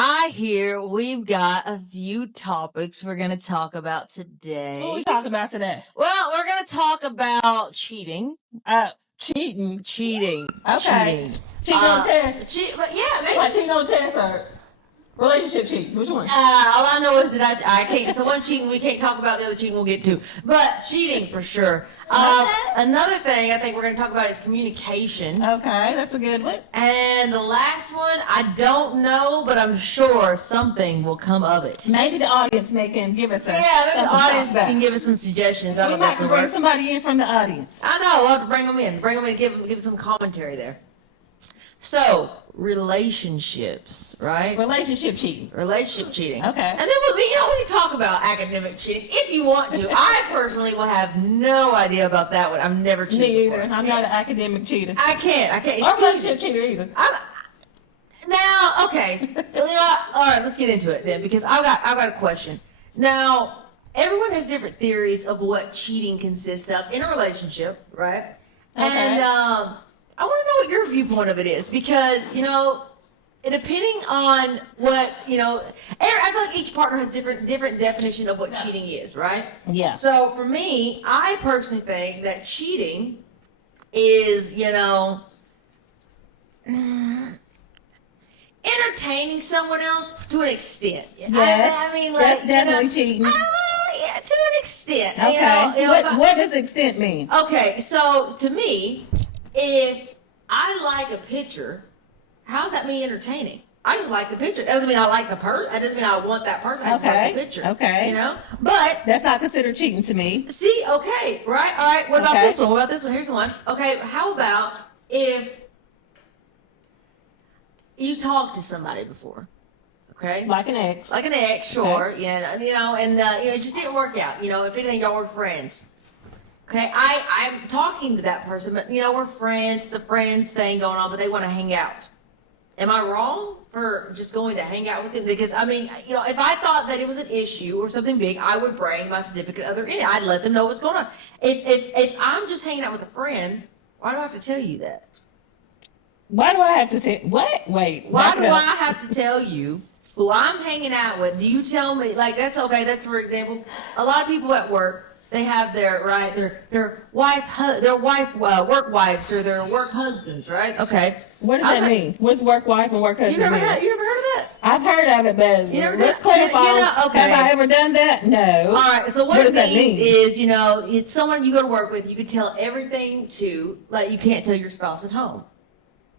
I hear we've got a few topics we're going to talk about today. What are we talking about today? Well, we're going to talk about cheating. Cheating. Cheating. Okay. Cheating on test. But yeah, maybe. Like cheating on test or relationship cheating? Which one? All I know is that I can't. So one cheating we can't talk about, the other cheating we'll get to. But cheating for sure. Another thing I think we're going to talk about is communication. Okay, that's a good one. And the last one, I don't know, but I'm sure something will come of it. Maybe the audience can give us maybe the audience can give us some suggestions. I don't know if we bring somebody in from the audience. I know. We'll have to bring them in. Give some commentary there. So, relationships, right? Relationship cheating. Okay. And then we can talk about academic cheating if you want to. I personally will have no idea about that one. I've never cheated. Me either. I'm not an academic cheater. I can't. Or relationship cheater either. Now, okay. All right, let's get into it then, because I've got a question. Now, everyone has different theories of what cheating consists of in a relationship, right? Okay. And I want to know what your viewpoint of it is, because, depending on what, I feel like each partner has different definition of what cheating is, right? Yeah. So for me, I personally think that cheating is, entertaining someone else to an extent. Yes. That's definitely cheating. To an extent. Okay. What does extent mean? Okay, so to me, if I like a picture, how's that me entertaining? I just like the picture. That doesn't mean I like the person. That doesn't mean I want that person. I just like the picture. Okay. But that's not considered cheating to me. See, okay, right? All right. What about this one? Here's the one. Okay, how about if you talked to somebody before? Okay. Like an ex. Sure. Okay. Yeah. It just didn't work out. If anything, y'all were friends. Okay, I'm talking to that person, but we're friends. It's a friends thing going on, but they want to hang out. Am I wrong for just going to hang out with them? Because if I thought that it was an issue or something big, I would bring my significant other in. I'd let them know what's going on. If I'm just hanging out with a friend, why do I have to tell you that? Why do I have to say what? Wait. Why do I have to tell you who I'm hanging out with? Do you tell me that's okay? That's, for example, a lot of people at work. They have their work wives or their work husbands, right? Okay. What does that mean? What's work wife and work husband? You never heard of that? I've heard of it, but let's clarify. Okay. Have I ever done that? No. All right. So what it means is, it's someone you go to work with. You can tell everything to, like you can't tell your spouse at home.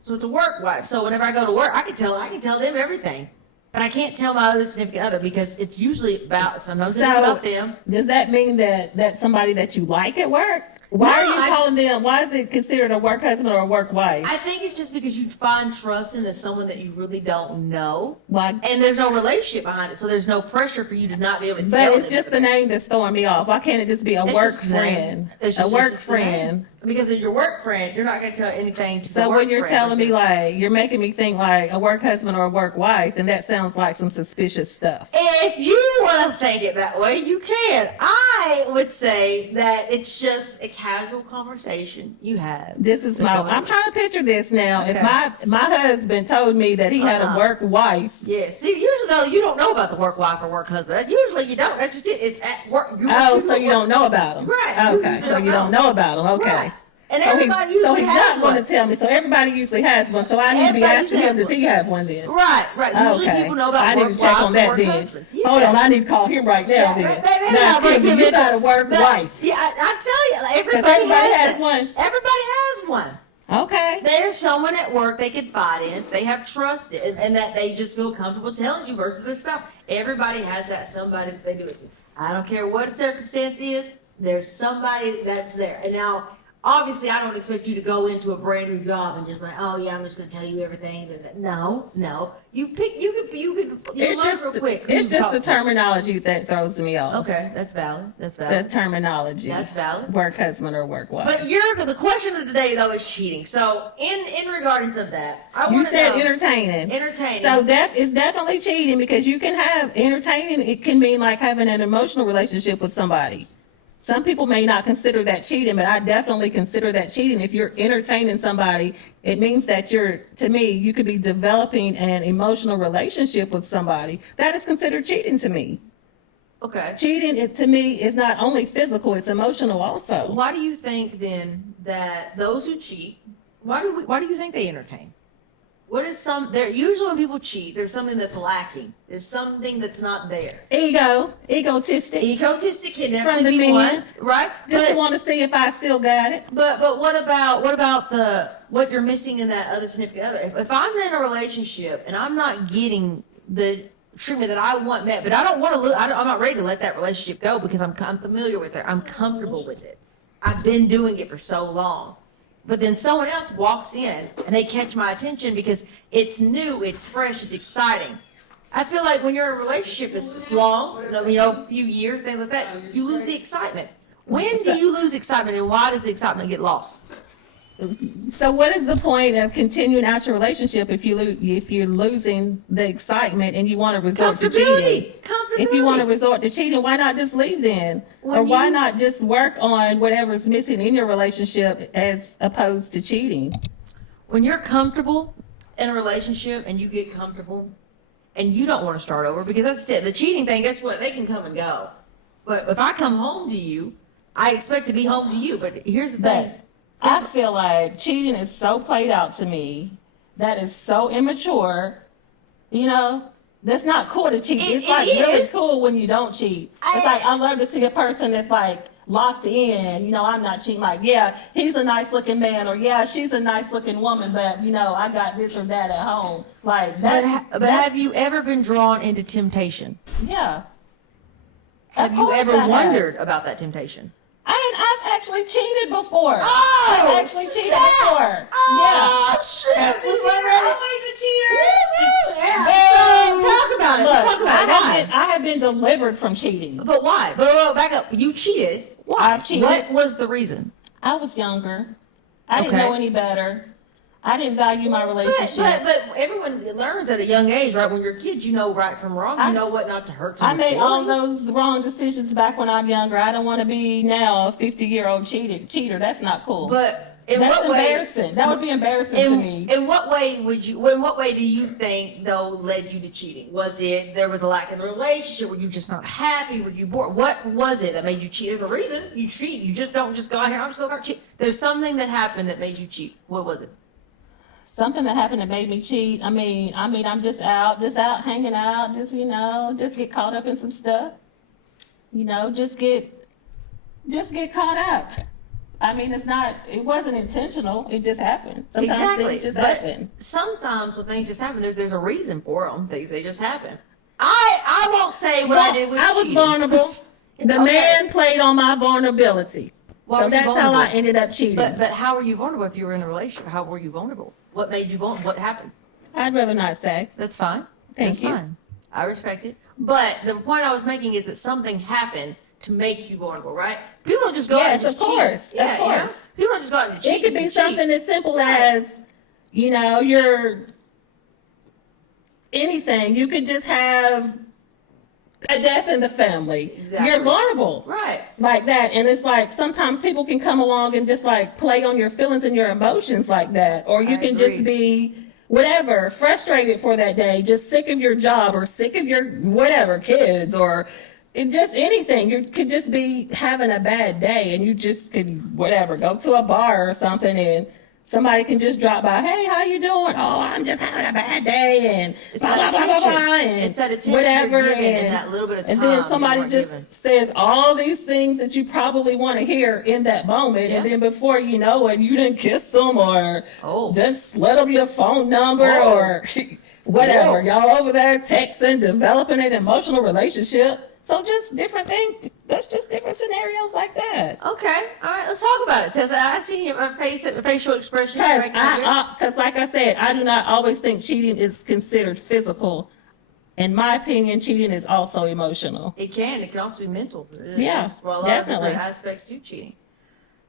So it's a work wife. So whenever I go to work, I can tell them everything. But I can't tell my other significant other because it's usually sometimes it's about them. Does that mean that that's somebody that you like at work? Why are you calling them? Why is it considered a work husband or a work wife? I think it's just because you find trust in someone that you really don't know. Why? And there's no relationship behind it, so there's no pressure for you to not be able to tell. But it's just the name that's throwing me off. Why can't it just be a work friend? A work friend. Because of your work friend, you're not going to tell anything to the work friend. So when you're telling me you're making me think like a work husband or a work wife, then that sounds like some suspicious stuff. If you want to think it that way, you can. I would say that it's just a casual conversation you have. This is I'm trying to picture this now. Okay. If my husband told me that he had a work wife. Yeah. See, usually though, you don't know about the work wife or work husband. Usually you don't. That's just it. It's at work. So you don't know about them. Right. Okay. So you don't know about them. Okay. Right. And everybody usually has one. Going to tell me. So everybody usually has one. So I need to be asking him, does he have one then? Right. Usually people know about work wives and work husbands. Yeah. Hold on, I need to call him right now then. Now, you got a work wife. Yeah, I tell you, everybody has one. Everybody has one. Okay. There's someone at work they confide in, they have trust in, and that they just feel comfortable telling you versus their spouse. Everybody has that somebody that they do it to. I don't care what the circumstance is, there's somebody that's there. And now, obviously, I don't expect you to go into a brand new job and just be like, oh yeah, I'm just going to tell you everything. No. You learn real quick. It's just the terminology that throws me off. Okay, that's valid. The terminology. That's valid. Work husband or work wife. But the question of the day though is cheating. So in regardance of that, you said entertaining. So it's definitely cheating because you can have entertaining. It can mean like having an emotional relationship with somebody. Some people may not consider that cheating, but I definitely consider that cheating. If you're entertaining somebody, it means that to me, you could be developing an emotional relationship with somebody. That is considered cheating to me. Okay. Cheating, to me, is not only physical, it's emotional also. Why do you think then that those who cheat, why do you think they entertain? What is usually when people cheat, there's something that's lacking. There's something that's not there. Egotistic. Egotistic can From definitely the be men. one, right? Just to want to see if I still got it. But what about what you're missing in that other significant other? If I'm in a relationship and I'm not getting the treatment that I want met, but I don't want to I'm not ready to let that relationship go because I'm familiar with it. I'm comfortable with it. I've been doing it for so long. But then someone else walks in and they catch my attention because it's new, it's fresh, it's exciting. I feel like when you're in a relationship, it's long, a few years, things like that, you lose the excitement. When do you lose excitement and why does the excitement get lost? So what is the point of continuing out your relationship if you're losing the excitement and you want to resort to cheating? If you want to resort to cheating, why not just leave then? Or why not just work on whatever's missing in your relationship as opposed to cheating? When you're comfortable in a relationship and you get comfortable and you don't want to start over, because that's it, the cheating thing, guess what? They can come and go. But if I come home to you, I expect to be home to you. But here's the thing. I feel like cheating is so played out to me. That is so immature. That's not cool to cheat. It's like really cool when you don't cheat. It's like I love to see a person that's like locked in. I'm not cheating. Like, yeah, he's a nice looking man, or yeah, she's a nice looking woman, but I got this or that at home. Like that's. But have you ever been drawn into temptation? Yeah. Have you ever wondered about that temptation? I've actually cheated before. Oh, I've actually cheated before. Oh, shit. Always a cheater. So talk about it. Let's talk about it. Why? I have been delivered from cheating. But why? But back up. You cheated. Why? I've cheated. What was the reason? I was younger. I didn't know any better. I didn't value my relationship. But everyone learns at a young age, right? When you're kids, you know right from wrong. You know what not to hurt someone's I made all feelings. those wrong decisions back when I'm younger. I don't want to be now a 50-year-old cheater. That's not cool. But in that's what way? embarrassing. That would be embarrassing to me. In what way in what way do you think though led you to cheating? Was it there was a lack in the relationship? Were you just not happy? Were you bored? What was it that made you cheat? There's a reason you cheat. You just don't just go out here. I'm just going to cheat. There's something that happened that made you cheat. What was it? Something that happened that made me cheat. I'm just out hanging out, just get caught up in some stuff. Just get caught up. It wasn't intentional. It just happened. Sometimes things just happen. Sometimes when things just happen, there's a reason for them. They just happen. I won't say what I did was I was cheating. vulnerable. The man played on my vulnerability. Why so that's how I ended up cheating. But how were you vulnerable if you were in a relationship? How were you vulnerable? What made you vulnerable? What happened? I'd rather not say. That's fine. Thank you. Fine. I respect it. But the point I was making is that something happened to make you vulnerable, right? People don't just go out and just cheat. Of course. People don't just go out and cheat. It could be something as simple as, you're anything. You could just have a death in the family. Exactly. You're vulnerable. Right. Like that. And it's like sometimes people can come along and just like play on your feelings and your emotions like that. Or you can just be whatever, frustrated for that day, just sick of your job or sick of your whatever, kids or just anything. You could just be having a bad day and you just could go to a bar or something and somebody can just drop by. Hey, how you doing? Oh, I'm just having a bad day, and it's blah, that blah, blah, attention. blah, blah, and it's that attention whatever, you're giving in that little bit of time. And then somebody just says all these things that you probably want to hear in that moment, and then before you know it, you didn't kiss them or just let them your phone number or whatever. Y'all over there texting, developing an emotional relationship. So just different things. That's just different scenarios like that. Okay. All right. Let's talk about it. Tessa, I see your facial expression. Because like I said, I do not always think cheating is considered physical. In my opinion, cheating is also emotional. It can also be mental. Yeah, well, a lot definitely. of different aspects to cheating.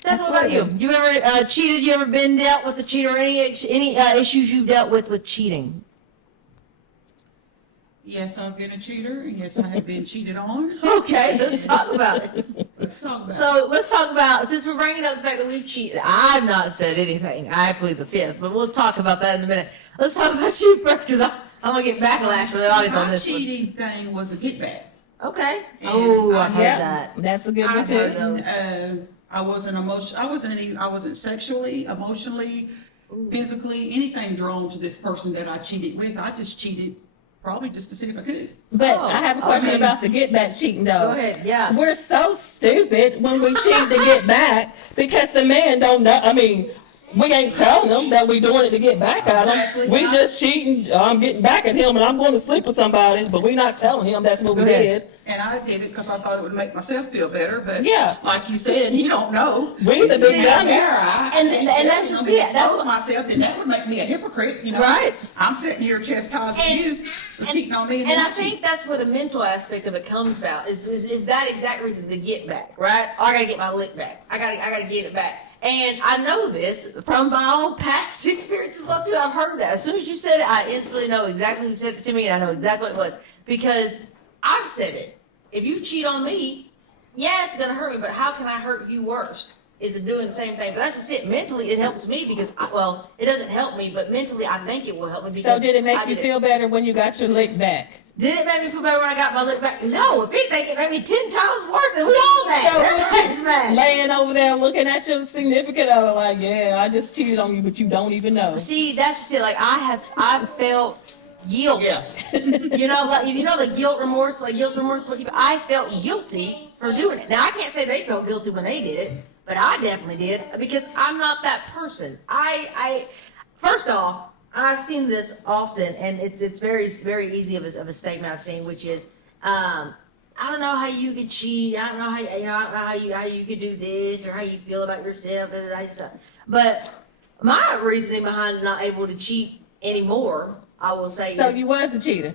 Tessa, what about you? You ever cheated? You ever been dealt with a cheater? Any issues you've dealt with cheating? Yes, I've been a cheater. Yes, I have been cheated on. Okay, let's talk about it. Let's talk about it. So let's talk about, since we're bringing up the fact that we've cheated, I've not said anything. I plead the fifth, but we'll talk about that in a minute. Let's talk about you first, because I'm going to get backlash from the audience on this My one. cheating thing was a get back. Okay. And Oh, I I- heard Yeah, that. that's a good one I too. didn't, I wasn't sexually, emotionally, physically, anything drawn to this person that I cheated with. I just cheated probably just to see if I could. But Oh, I have a question okay. about the get back cheating though. Go ahead, yeah. We're so stupid when we cheat to get back because the man don't know. I mean, we ain't telling them that we doing it to get back at him. Exactly. We just cheating. I'm getting back at him and I'm going to sleep with somebody, but we not telling him that's what we Go ahead. did. And I did it because I thought it would make myself feel better. But Yeah. like you said, he don't know. We the big dummies. And that's just it. That's That's what- myself. Then that would make me a hypocrite. You know, Right. I'm sitting here chastising And- you for cheating on me. And I not think cheating. that's where the mental aspect of it comes about. Is that exact reason, the get back, right? Oh, I gotta get my lick back. I gotta get it back. And I know this from my own past experience as well too. I've heard that. As soon as you said it, I instantly know exactly who said it to me, and I know exactly what it was because I've said it. If you cheat on me, yeah, it's gonna hurt me, but how can I hurt you worse? Is it doing the same thing? But that's just it. Mentally, it helps me because, it doesn't help me, but mentally, I think it will help me So because did it make I you did feel better when you got your lick back? Did it make me feel better when I got my lick back? No, if anything, it made me 10 times worse, and we all mad. So Everybody's mad. laying over there looking at your significant other like, yeah, I just cheated on you, but you don't even know. See, that's just it. Like I felt guilt. Yeah. You know, the guilt remorse. I felt guilty for doing it. Now I can't say they felt guilty when they did it, but I definitely did because I'm not that person. I first off, I've seen this often, and it's very very easy of a statement I've seen, which is, I don't know how you could cheat. I don't know I don't know how you could do this or how you feel about yourself. But my reasoning behind not able to cheat anymore, I will say, So is you was a cheater.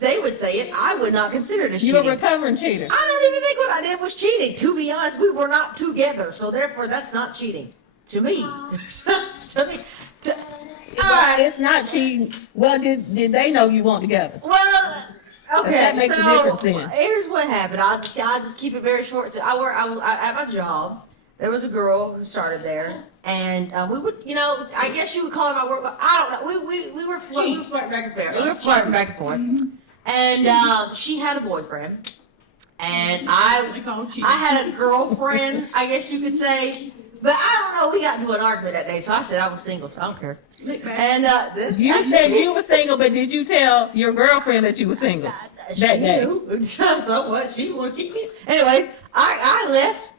they would say it. I would not consider it as You a cheating. recovering cheater. I don't even think what I did was cheating. To be honest, we were not together, so therefore that's not cheating to me. to me. All Well, right. it's not cheating. Well, did they know you weren't together? Well, okay. That makes a difference So then. here's what happened. I'll just keep it very short. So I at my job. There was a girl who started there, and we would, I guess you would call it my work. I don't know. We were flirting back and forth. We were flirting back and forth, and she had a boyfriend, and We call it cheating. I had a girlfriend, I guess you could say. But I don't know. We got into an argument that day, so I said I was single, so I don't care. Lick back. And You said you were single, but did you tell your girlfriend that you were single She that day? knew. So what? She want to keep me. Anyways, I left.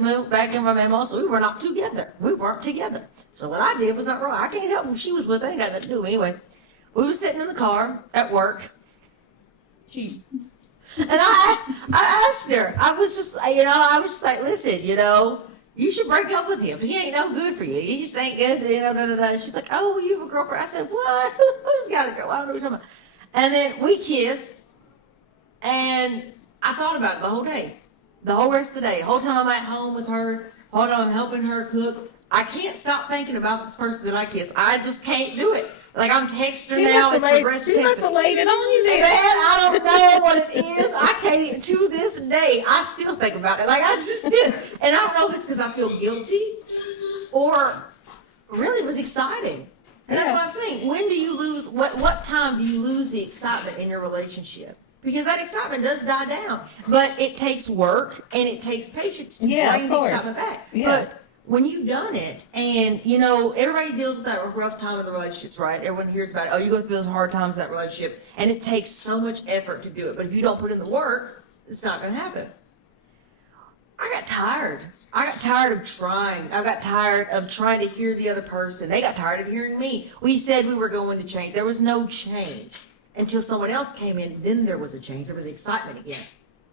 Moved back in my mama, so we were not together. We weren't together. So what I did was not wrong. I can't help who she was with. They ain't got nothing to do with me. Anyways, we were sitting in the car at work, Cheat. and I asked her. I was just like, listen, you should break up with him. He ain't no good for you. He just ain't good. Da, da, da. She's like, oh, well, you have a girlfriend. I said, what? Who's got a girl? I don't know what you're talking about. And then we kissed, and I thought about it the whole day. The whole rest of the day. The whole time I'm at home with her. The whole time I'm helping her cook. I can't stop thinking about this person that I kissed. I just can't do it. Like, I'm texting her now. It's progressive She must texting. have laid it on you Man, then. I don't know what it is. I can't even, to this day, I still think about it. Like, I just did. And I don't know if it's because I feel guilty or really it was exciting. And that's what I'm saying. When do you lose, what time do you lose the excitement in your relationship? Because that excitement does die down. But it takes work and it takes patience to bring of the course. excitement back. Yeah. But when you've done it, and everybody deals with that rough time in the relationships, right? Everyone hears about it. Oh, you go through those hard times in that relationship, and it takes so much effort to do it. But if you don't put in the work, it's not going to happen. I got tired. I got tired of trying. I got tired of trying to hear the other person. They got tired of hearing me. We said we were going to change. There was no change until someone else came in. Then there was a change. There was excitement again.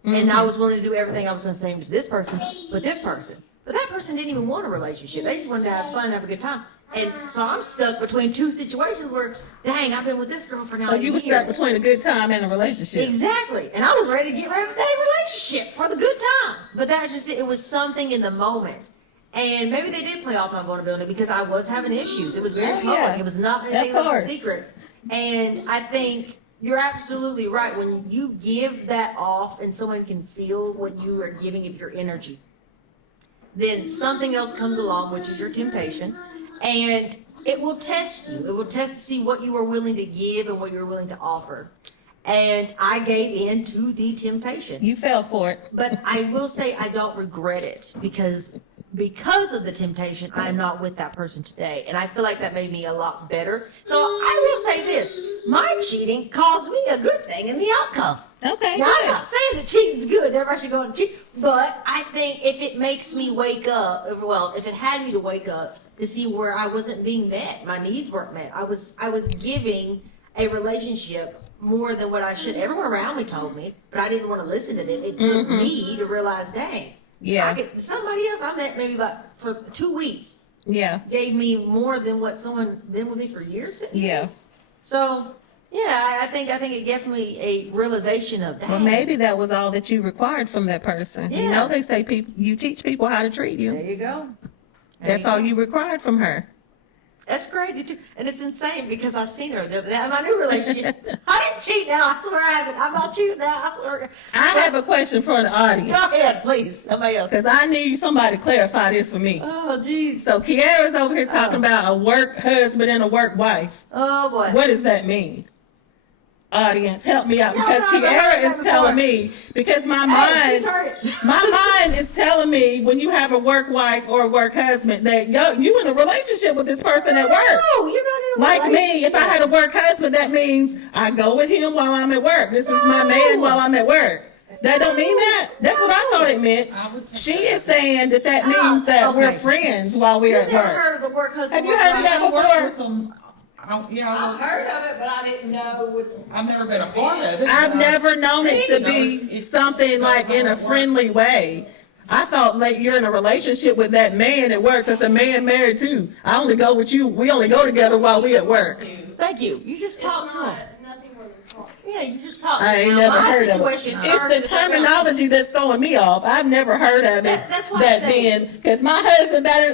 And I was willing to do everything I was going to say to this person, with this person. But that person didn't even want a relationship. They just wanted to have fun, have a good time. And so I'm stuck between two situations where, dang, I've been with this girl for now So you were years. stuck between a good time and a relationship. Exactly. And I was ready to get rid of that relationship for the good time. But that's just it. It was something in the moment. And maybe they did play off my vulnerability because I was having issues. It was very public. yeah. It was not Of anything that was course. a secret. And I think You're absolutely right. When you give that off and someone can feel what you are giving of your energy, then something else comes along, which is your temptation, and it will test you. It will test to see what you are willing to give and what you're willing to offer. And I gave in to the temptation. You fell for it. But I will say I don't regret it because of the temptation, I'm not with that person today. And I feel like that made me a lot better. So I will say this, my cheating caused me a good thing in the outcome. Okay, Now, I'm good. not saying that cheating's good, everybody should go and cheat, but I think if it makes me wake up, if it had me to wake up to see where I wasn't being met, my needs weren't met, I was giving a relationship more than what I should. Everyone around me told me, but I didn't want to listen to them. It took me to realize, dang, Yeah. somebody else I met maybe for 2 weeks Yeah. gave me more than what someone been with me for years. Yeah. So yeah, I think it gave me a realization of, dang, Well, maybe that was all that you required from that person. You Yeah. know, they say you teach people how to treat you. there you go. That's all you required from her. That's crazy too, and it's insane because I seen her in my new relationship. I didn't cheat now. I swear I haven't. I'm not cheating now. I swear. I have a question for the audience. Go ahead, please. Somebody else. Because I need somebody to clarify this for me. Oh, jeez. So Kiara's over here talking about a work husband and a work wife. Oh boy. What does that mean? Audience, help me out, Yeah, because no, I've heard Kiara that is telling before. me, because my Hey, she's mind, heard it. my mind is telling me when you have a work wife or a work husband that you in a relationship with this person at work. No, you're not in a Like me, if I had a work husband, that means I go with him while I'm at work. This is my man while I'm at work. That don't mean that. That's what I thought it meant. She is saying that means that we're okay. friends while we're You've at never work. heard of the work husband? Have you work heard of wife? that I work before? with them. I've heard of it, but I didn't know what. I've never been a part of it. I've but never known it to be it's- something like in a it's- friendly way. I thought like you're in a relationship with that man at work because the man married too. I only go with you. We only go together while we at work. Thank you. You just talked to him. Nothing more than talk. Yeah, you just talked. I ain't Now, never my heard of situation it. It's ours the is something else. terminology that's throwing me off. I've never heard of it. That's why I that say- being because my husband better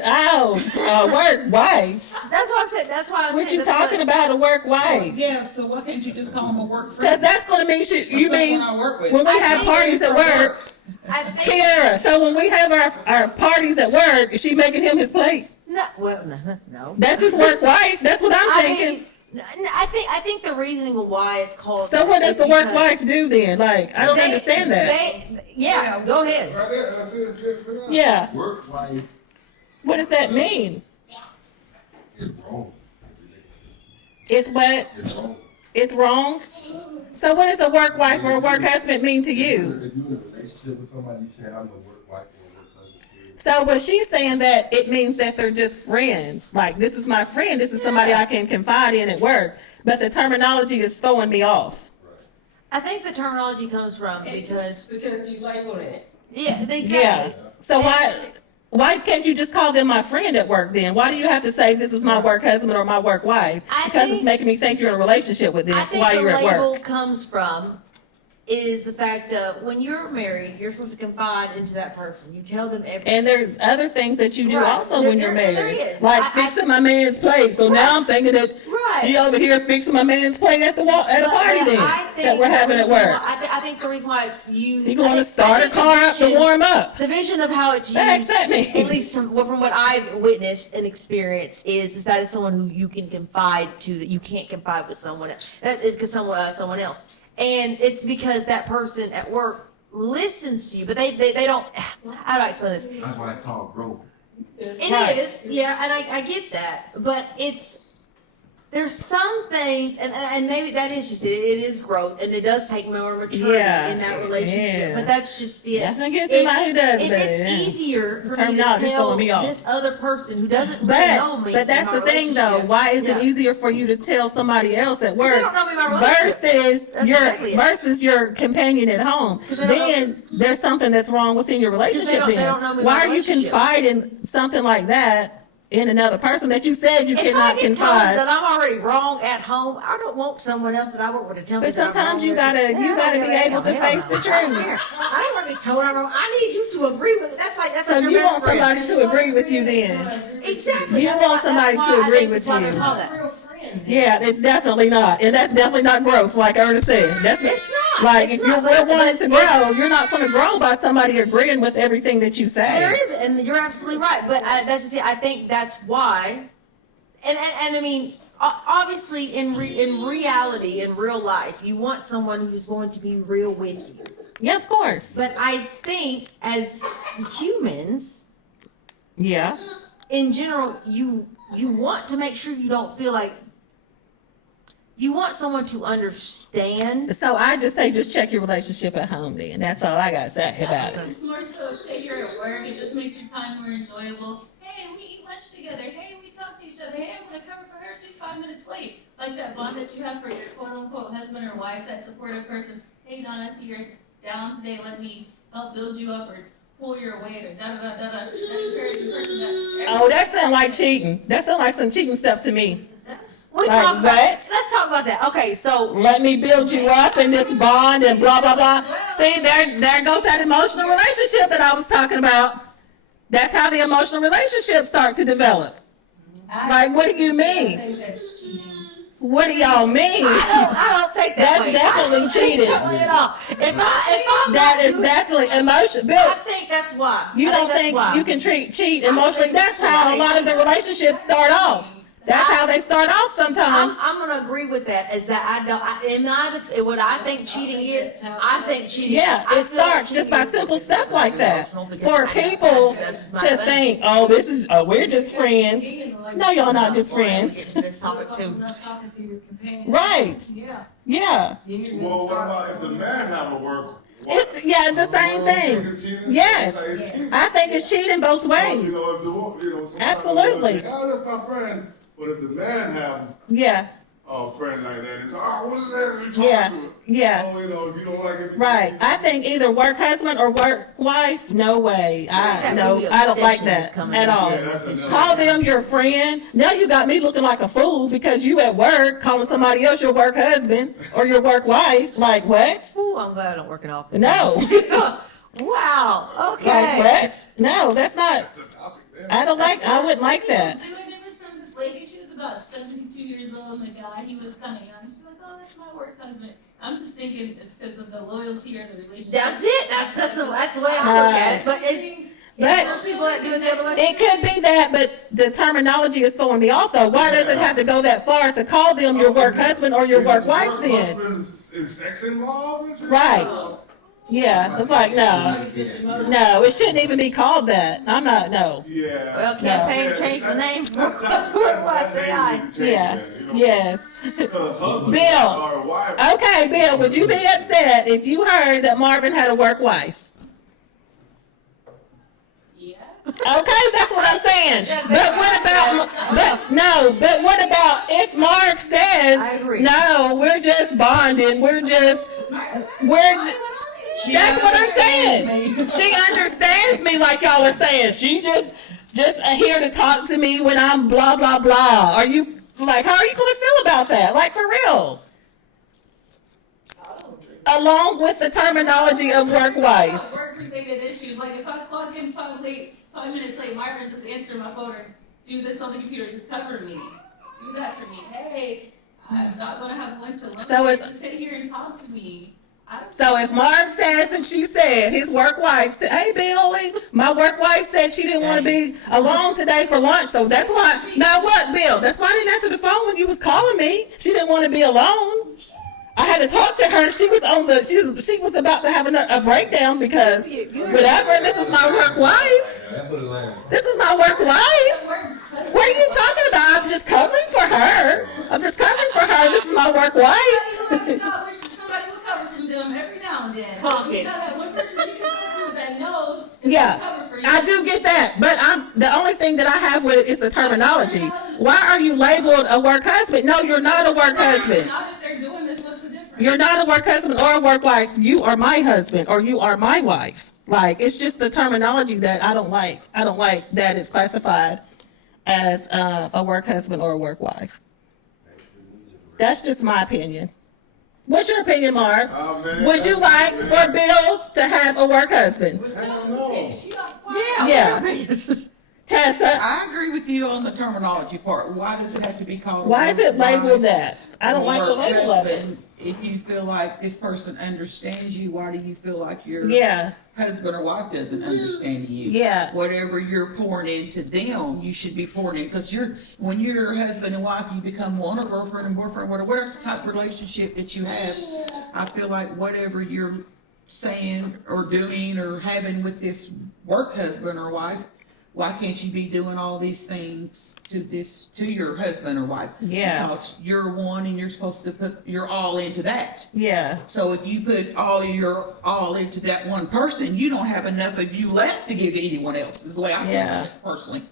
work wife. That's what I'm saying. That's why I'm What saying. you that's talking what- about a work wife? Yeah, so why can't you just call them a work Because friend? that's gonna mean you someone mean I work with. when we I have think parties at work. I think. Kiara, so when we have our parties at work, is she making him his plate? No, well, no. That's his work wife. That's what I'm I thinking. mean, I think the reasoning why it's called. So that what does is the work because wife do then? Like, I don't they- understand that. Yes, Yeah. go ahead. Right there, I said, Yeah. work life What does that mean? is wrong. It's what? It's wrong. It's wrong? So what does a work wife or a work husband mean to you? If you're in a relationship with somebody, you say, I'm a work wife or a work husband. So was she saying that it means that they're just friends? Like, this is my friend, this is somebody I can confide in at work. But the terminology is throwing me off. I think the terminology comes from because Because you labeled it. yeah, Yeah. exactly. So why can't you just call them my friend at work then? Why do you have to say this is my work husband or my work wife? I Because think- it's making me think you're in a relationship with them I think while the you're at label work. comes from is the fact of when you're married, you're supposed to confide into that person. You tell them everything. And there's other things that you do Right. also when you're There married. is. Like I- fixing my man's plate. So now Right. I'm thinking that Right. she over here fixing my man's plate at a party then that we're having at work. I think the reason why it's used. He going I to think- start I a think the car up to vision- warm up. The vision of how it's The heck's used, that mean? at least from what I've witnessed and experienced, is that it's someone who you can confide to that you can't confide with someone else. That is because someone else, and it's because that person at work listens to you, but they don't. How do I explain this? That's why it's called growth. It Right. is, yeah, and I get that, but there's some things, and maybe that is just it. It is growth, and it does take more maturity Yeah. in that relationship. Yeah. But that's just it. I can get somebody who does If that, it's yeah. easier for me to Terminology's tell throwing me off. this other person who doesn't really know me, But that's in my the thing though. relationship, Why is it yeah. easier for you to tell somebody else at work they don't know me in my relationship. versus your companion at home? they don't know- Then there's something that's wrong within your relationship. they Then don't know me in why my are you relationship. confiding something like that in another person that you said you If I cannot get told confide? that I'm already wrong at home, I don't want someone else that I work with to tell me But that I'm sometimes wrong. you gotta- Yeah, you I don't gotta give be a able to hell. face the I don't truth. care. I don't want to be told I'm wrong. I need you to agree with it. That's So like your you best want friend. somebody to agree with you then? Exactly. You That's want why- somebody that's to why I agree think with that's why you. they call that. Real friend. Yeah, it's definitely not, and that's definitely not growth, like Ernest said. That's It's not. like It's if not, you're but- wanting to grow, you're not going to grow by somebody agreeing with everything that you say. There is, and you're absolutely right. But that's just it. I think that's why, and I mean, obviously, in reality, in real life, you want someone who's going to be real with you. Yeah, of course. But I think as humans, Yeah. in general, you want to make sure you don't feel like you want someone to understand. So I just say, just check your relationship at home then. That's all I got to say about it. It's more so, say you're at work, it just makes your time more enjoyable. Hey, we eat lunch together. Hey, we talk to each other. Hey, I'm gonna cover for her. She's 5 minutes late. Like that bond that you have for your quote unquote husband or wife, that supportive person. Hey, Donna, I see you're down today. Let me help build you up or pull your weight or da da da da da. That encouraging person that. Oh, that sounds like cheating. That sounds like some cheating stuff to me. We Like talk about, what? let's talk about that. Okay, so Let me build you up in this bond and blah, blah, blah. See, there goes that emotional relationship that I was talking about. That's how the emotional relationships start to develop. Like, what do you mean? What do y'all mean? I don't think that That's way. definitely I don't think cheating. that way at all. If I'm That not is doing- definitely emotion. Bill, I think that's why. you I don't that's think why. you can cheat emotionally? That's how a lot of the relationships start off. That's how they start off sometimes. I'm gonna agree with that. Is that I don't. In my what I think cheating is, I think cheating. Yeah, I it feel like starts just by cheating is simple stuff like that. emotional because For people that's my to thing. think, oh, we're just friends. No, y'all not just Well, we get friends. to this topic too. Not talking to your companion. Right. Yeah. Yeah. Then you're gonna Well, what start- about if the man have a work? It's the same thing. Yes. I think it's cheating both ways. You know, if the, you know, sometimes Absolutely. people say, oh, that's my friend. But if the man have Yeah. a friend like that, it's what is that? You talking Yeah. to it? Yeah. Oh, you know, if you don't like it, Right. I think either work husband or work wife. No way. I don't like obsession is that coming at into all. Yeah, that's another- Call them your friend. Now you got me looking like a fool because you at work calling somebody else your work husband or your work wife. Like what? Ooh, I'm glad I don't work in office. No. Wow. Like Okay. what? No, that's not. That's a topic there. I wouldn't like that. Do it. It was from this lady. She was about 72 years old, and the guy, he was kind of young. She's like, oh, that's my work husband. I'm just thinking it's because of the loyalty or the relationship. That's it. That's the way I look at it. But But some people that do it their it could be that, but the terminology is throwing me off though. Why does it have to go that far to call them your work husband or your work wife then? Is sex involved? Right. Yeah, it's like, no. It's just emotional. No, it shouldn't even be called that. I'm not, no. Yeah. Well, campaign to change the name for husband wife. Say aye. Yeah, yes. Bill. Bill. Okay, Bill, would you be upset if you heard that Marvin had a work wife? Yes. Okay, that's what I'm saying. But what about if Mark I says, agree. no, we're just bonding, that's what I'm saying. She understands me like y'all are saying. She just here to talk to me when I'm blah, blah, blah. Are you, like, how are you going to feel about that? Like, for real. Along with the terminology of work wife. Work-related issues, like if I clock in 5 minutes late, Marvin just answer my phone or do this on the computer, just cover me. Do that for me. Hey, I'm not gonna have lunch alone. So it's- just sit here and talk to me. So if Mark says that she said, his work wife said, hey, Bill, my work wife said she didn't want to be alone today for lunch. So that's why, now what, Bill? That's why I didn't answer the phone when you was calling me. She didn't want to be alone. I had to talk to her. She was about to have a breakdown because whatever, this is my work wife. This is my work wife. What are you talking about? I'm just covering for her. This is my work wife. Somebody will cover from them every now and then. Clock it. You know that one person you can go to that knows Yeah, cover for you. I do get that, but the only thing that I have with it is the terminology. Why are you labeled a work husband? No, you're not a work husband. Not if they're doing this, what's the difference? You're not a work husband or a work wife. You are my husband or you are my wife. Like, it's just the terminology that I don't like. I don't like that it's classified as a work husband or a work wife. That's just my opinion. What's your opinion, Mark? Oh, man, Would you like for Bill to have a work husband? Hell no. She don't Yeah. Yeah. what's your opinion? Tell Tessa? I agree with you on the terminology part. Why does it have to be called? Why is it work labeled wife that? I don't like the or label of it. husband? If you feel like this person understands you, why do you feel like your Yeah. husband or wife doesn't understand you? Yeah. Whatever you're pouring into them, you should be pouring in, because when you're husband and wife, you become one, or girlfriend and boyfriend, whatever type of relationship that you have. I feel like whatever you're saying or doing or having with this work husband or wife, why can't you be doing all these things to your husband or wife? Yeah. Because you're one and you're supposed to put your all into that. Yeah. So if you put all your all into that one person, you don't have enough of you left to give to anyone else, is the way I feel about it personally.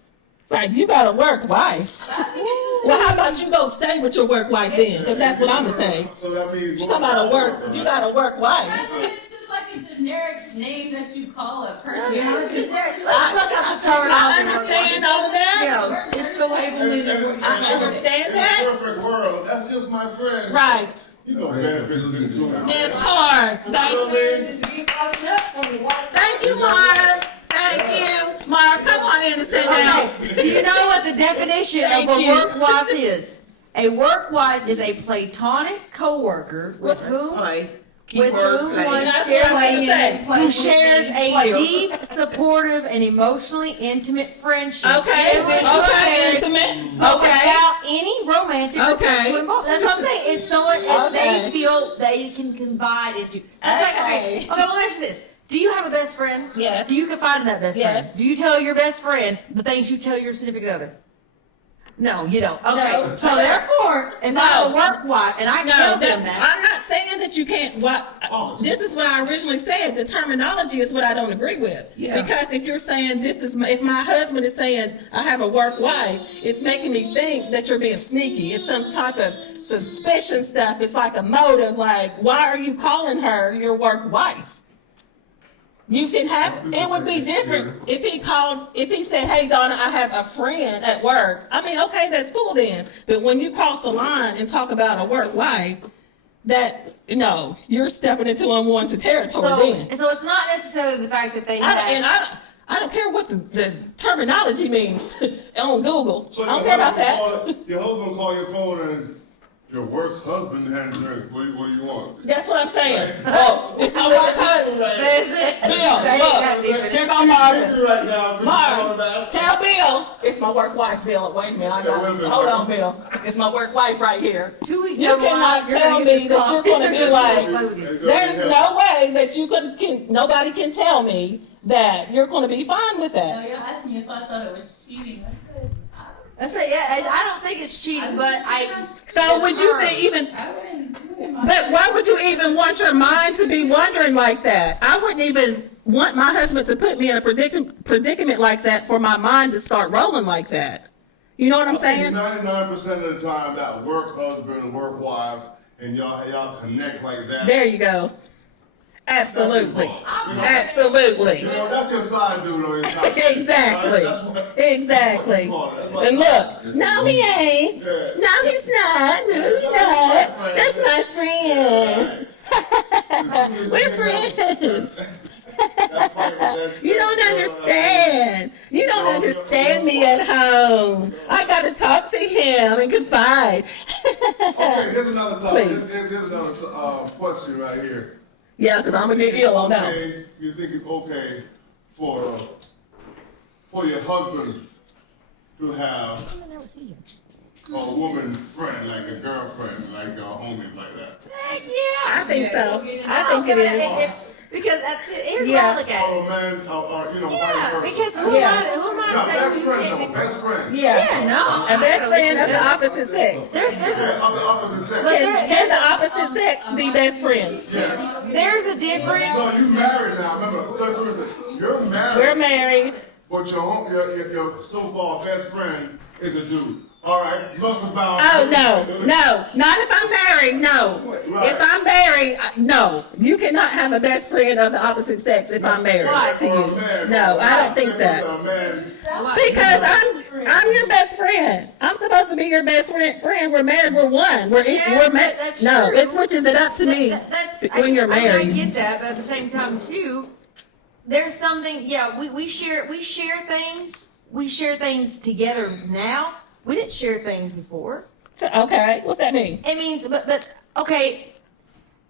It's like, you got a work wife. I think it's just. Well, how about you go stay with your work wife then? Because that's what I'm gonna say. So that means. You talking about a work, you got a work I wife. think it's just like a generic name that you call a person. Yeah, Let's look up the terminology. I understand all of that. Yeah, it's the labeling. I understand that. Perfect world, that's just my friend. Right. You know, benefits is included. Of course. Thank you, Marv. Thank you. Marv, come on in and sit down. Okay, do you know what the definition of Thank a you. work wife is? A work wife is a platonic coworker with whom Play. with Keyword whom play. one That's shares what I was gonna say. who shares a Play. deep, supportive, and emotionally intimate friendship. Okay. similar to a Okay. marriage, Intimate. but Okay. without any romantic or Okay. sexual involvement. That's what I'm saying. It's someone Okay. they feel they can confide into. That's like, okay, let me ask you this. Do you have a best friend? Yes. Do you confide in that best Yes. friend? Do you tell your best friend the things you tell your significant other? No, you don't. Okay. No. So therefore, if I have a work wife and I tell them that, I'm not saying that you can't. This is what I originally said. The terminology is what I don't agree with. Yeah. Because if you're saying if my husband is saying I have a work wife, it's making me think that you're being sneaky. It's some type of suspicion stuff. It's like a motive. Like, why are you calling her your work wife? You can have, it would be different if he said, hey, Donna, I have a friend at work. I mean, okay, that's cool then. But when you cross the line and talk about a work wife, you're stepping into unwanted territory then. so it's not necessarily the fact that they have. I don't care what the terminology means on Google. So I don't care about that. Your husband call your phone and your work husband answering, what do you want? That's what I'm saying. Oh, it's my work husband. That's it. Bill, They ain't got deep in look, it. here go Marvin. Right now, Marv, tell Bill it's my work wife, Bill. Wait a minute, hold on, Bill. It's my work wife right here. 2 weeks You down the line, cannot you're tell gonna me get this that call. you're going to be like, Play with you. there's no way that nobody can tell me that you're going to be fine with No, that. you asked me if I thought it was cheating. I said, I say, yeah, I don't think it's cheating, but So would you even, but why would you even want your mind to be wondering like that? I wouldn't even want my husband to put me in a predicament like that for my mind to start rolling like that. You know what I'm saying? 99% of the time, that work husband, work wife, and y'all connect like that. There you go. Absolutely. Absolutely. You know, that's your side dude on your side. Exactly. Exactly. And look, no he ain't. No he's not. No he's not. That's my friend. We're friends. You don't understand. You don't understand me at home. I gotta talk to him and confide. Okay, here's another topic. Please. Here's another question right here. Yeah, because I'm gonna get ill on that. Okay, you think it's okay for your husband to have a woman friend, like a girlfriend, like a homie, like that? I think so. I think it is. Because here's Yeah. what I look at Or it. a man, or you know, Yeah, vice versa. because who Yeah. am I Not to tell best you you friend, can't though, be best friend. Yeah. Yeah, no. A best friend of the opposite sex. There's Yeah, of the opposite sex. But Can the opposite sex be best friends? Yes. there's a difference. No, you married now. Remember, so for instance, you're married. We're married. But your so-called best friend is a dude. All right, must about. Oh, no, not if I'm married, no. Right. If I'm married, no. You cannot have a best friend of the opposite sex if I'm married Right. to you. No, I don't think that. Because I'm your best friend. I'm supposed to be your best friend. We're married, we're one. Yeah, We're married. that's No, true. it switches it up to me when you're I married. get that, but at the same time too, there's something. Yeah, we share things we share things together now. We didn't share things before. So, okay, what's that mean? It means, but okay,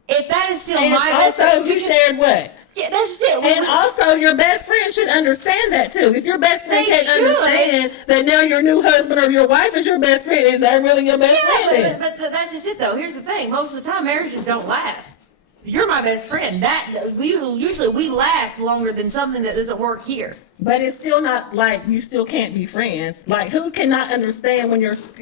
if that is still And my best also, friend, you shared what? yeah, that's just it. And also, your best friend should understand that too. If your best friend They can't should. understand that now your new husband or your wife is your best friend, is that really your best friend? Yeah, then? but that's just it though. Here's the thing: most of the time, marriages don't last. You're my best friend. That we usually last longer than something that doesn't work here. But it's still not like you still can't be friends. Like who cannot understand when you're think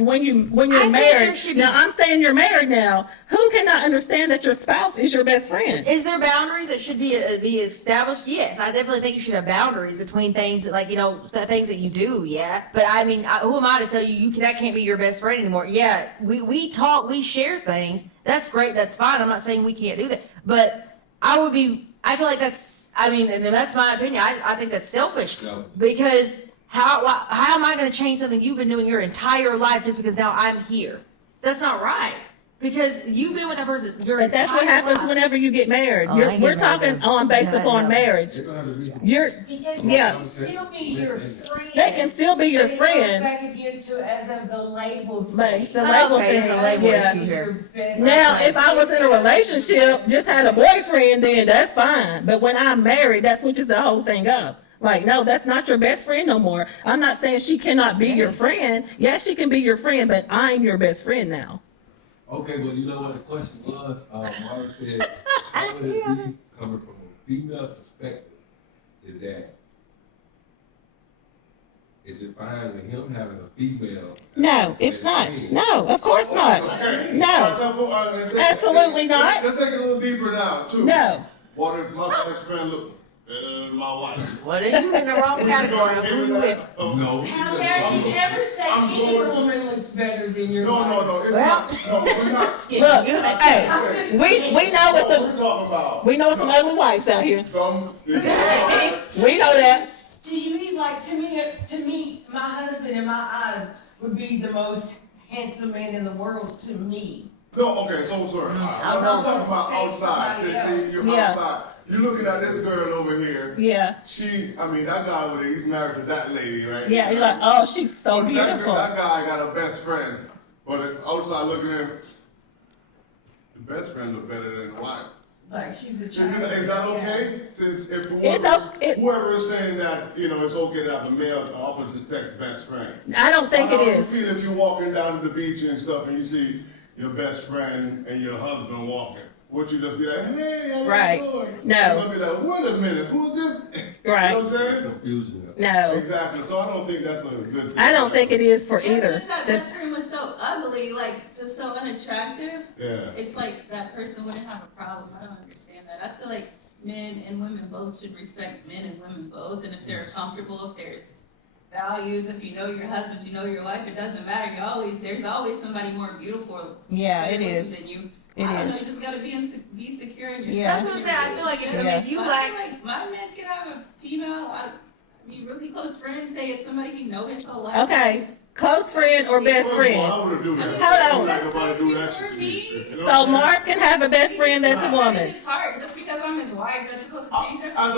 married? there should be- Now I'm saying you're married now. Who cannot understand that your spouse is your best friend? Is there boundaries that should be established? Yes, I definitely think you should have boundaries between things that, like, things that you do. Yeah, but I mean, who am I to tell you that can't be your best friend anymore? Yeah, we talk, we share things. That's great. That's fine. I'm not saying we can't do that, but I feel like that's, I mean, and that's my opinion. I think that's selfish because how am I going to change something you've been doing your entire life just because now I'm here? That's not right. Because you've been with that person your But that's what entire happens life. whenever you get married. Oh, I ain't We're getting married talking then. based No, upon no. marriage. They're gonna have to reason. You're Because Yeah. they can still be your friend. They can still be your But it friend. goes back again to as of the label thing. But it's the Oh, label okay, thing. it's a label Yeah. issue here. Your best Now, friend. if I was in a relationship, just had a boyfriend, then that's fine. But when I'm married, that switches the whole thing up. Like, no, that's not your best friend no more. I'm not saying she cannot be your friend. Yes, she can be your friend, but I'm your best friend now. Okay, well, you know what the question was? Marvin said, how would it be coming from a female perspective? Is it fine with him having a female? No, it's not. No, of course not. No, absolutely not. Let's take it a little deeper now, too. No. What if my best friend look better than my wife? What are you in the wrong category of who you with? No. How dare you ever say I'm any going to- woman looks better than your No, wife? it's Well- not. No, we're not. Look, You- hey, I'm just we saying. know it's What we some talking about? we know some ugly wives out here. Some. We know that. To you, like to me, my husband in my eyes would be the most handsome man in the world to me. No, okay, so sorry. I'm know. talking about outside. See, you're Yeah. outside. You're looking at this girl over here. Yeah, That guy over there, he's married to that lady, right? yeah. You're like, oh, she's so But beautiful. That guy got a best friend. But outside looking at him, the best friend look better than the wife. Like she's a Is child. that okay? Since if It's whoever is saying that, it's okay to have a male opposite sex best friend. I don't think it How do you is. feel if you're walking down to the beach and stuff and you see your best friend and your husband walking? Would you just be like, hey, how you Right. doing? No. You're gonna be like, wait a minute, who's this? Right. You know what I'm saying? Confusion. No, Exactly. So I don't think that's a good thing. I don't think it is for And either. if that The- best friend was so ugly, like just so unattractive, Yeah. it's like that person wouldn't have a problem. I don't understand that. I feel like men and women both should respect men and women both, and if they're comfortable, if there's values, if you know your husband, you know your wife, it doesn't matter. There's always somebody more beautiful. Yeah, better it looking is. Than you. It I don't know. is. You just gotta be secure in yourself. Yeah. That's what I'm saying. I feel like if you I lack, feel like my man could have a female. I mean, really close friend. Say it's somebody he know his whole life. Okay, close friend or best First of all, friend. I wouldn't do that. Hold I on. wouldn't let nobody do that For shit. me. You know So what I'm saying? Marv can have a best friend that's a woman. His heart, just because I'm his wife, that's supposed to change everything. As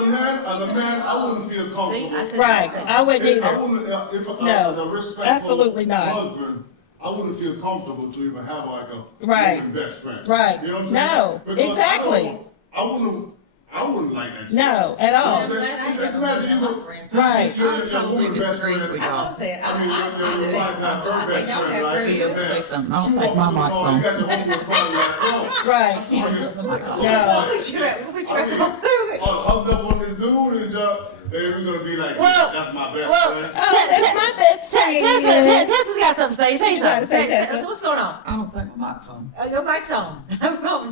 a man, I wouldn't feel comfortable. see, I said Right, that. I wouldn't If I either. wouldn't, if I No, was a respectful absolutely not. husband, I wouldn't feel comfortable to even have like a Right. woman best friend. Right. You know what I'm No, saying? Because exactly. I wouldn't like that shit. No, at all. You know what I'm saying? Let's imagine you were Right. your totally woman best disagree friend. with That's what I'm saying. I mean, your wife had her best friend, right? Be able to say something. I don't You think walk my up to mic's the phone, on. you got your homegirl calling you like, yo, Right. I saw you. No. Hugged up on this dude and then we're gonna be like, Well- that's my best well, friend. Oh, that's my best friend. Tessa's got something to say. Say You gotta something. say Tessa. What's going on? I don't think my mic's on. Your mic's on.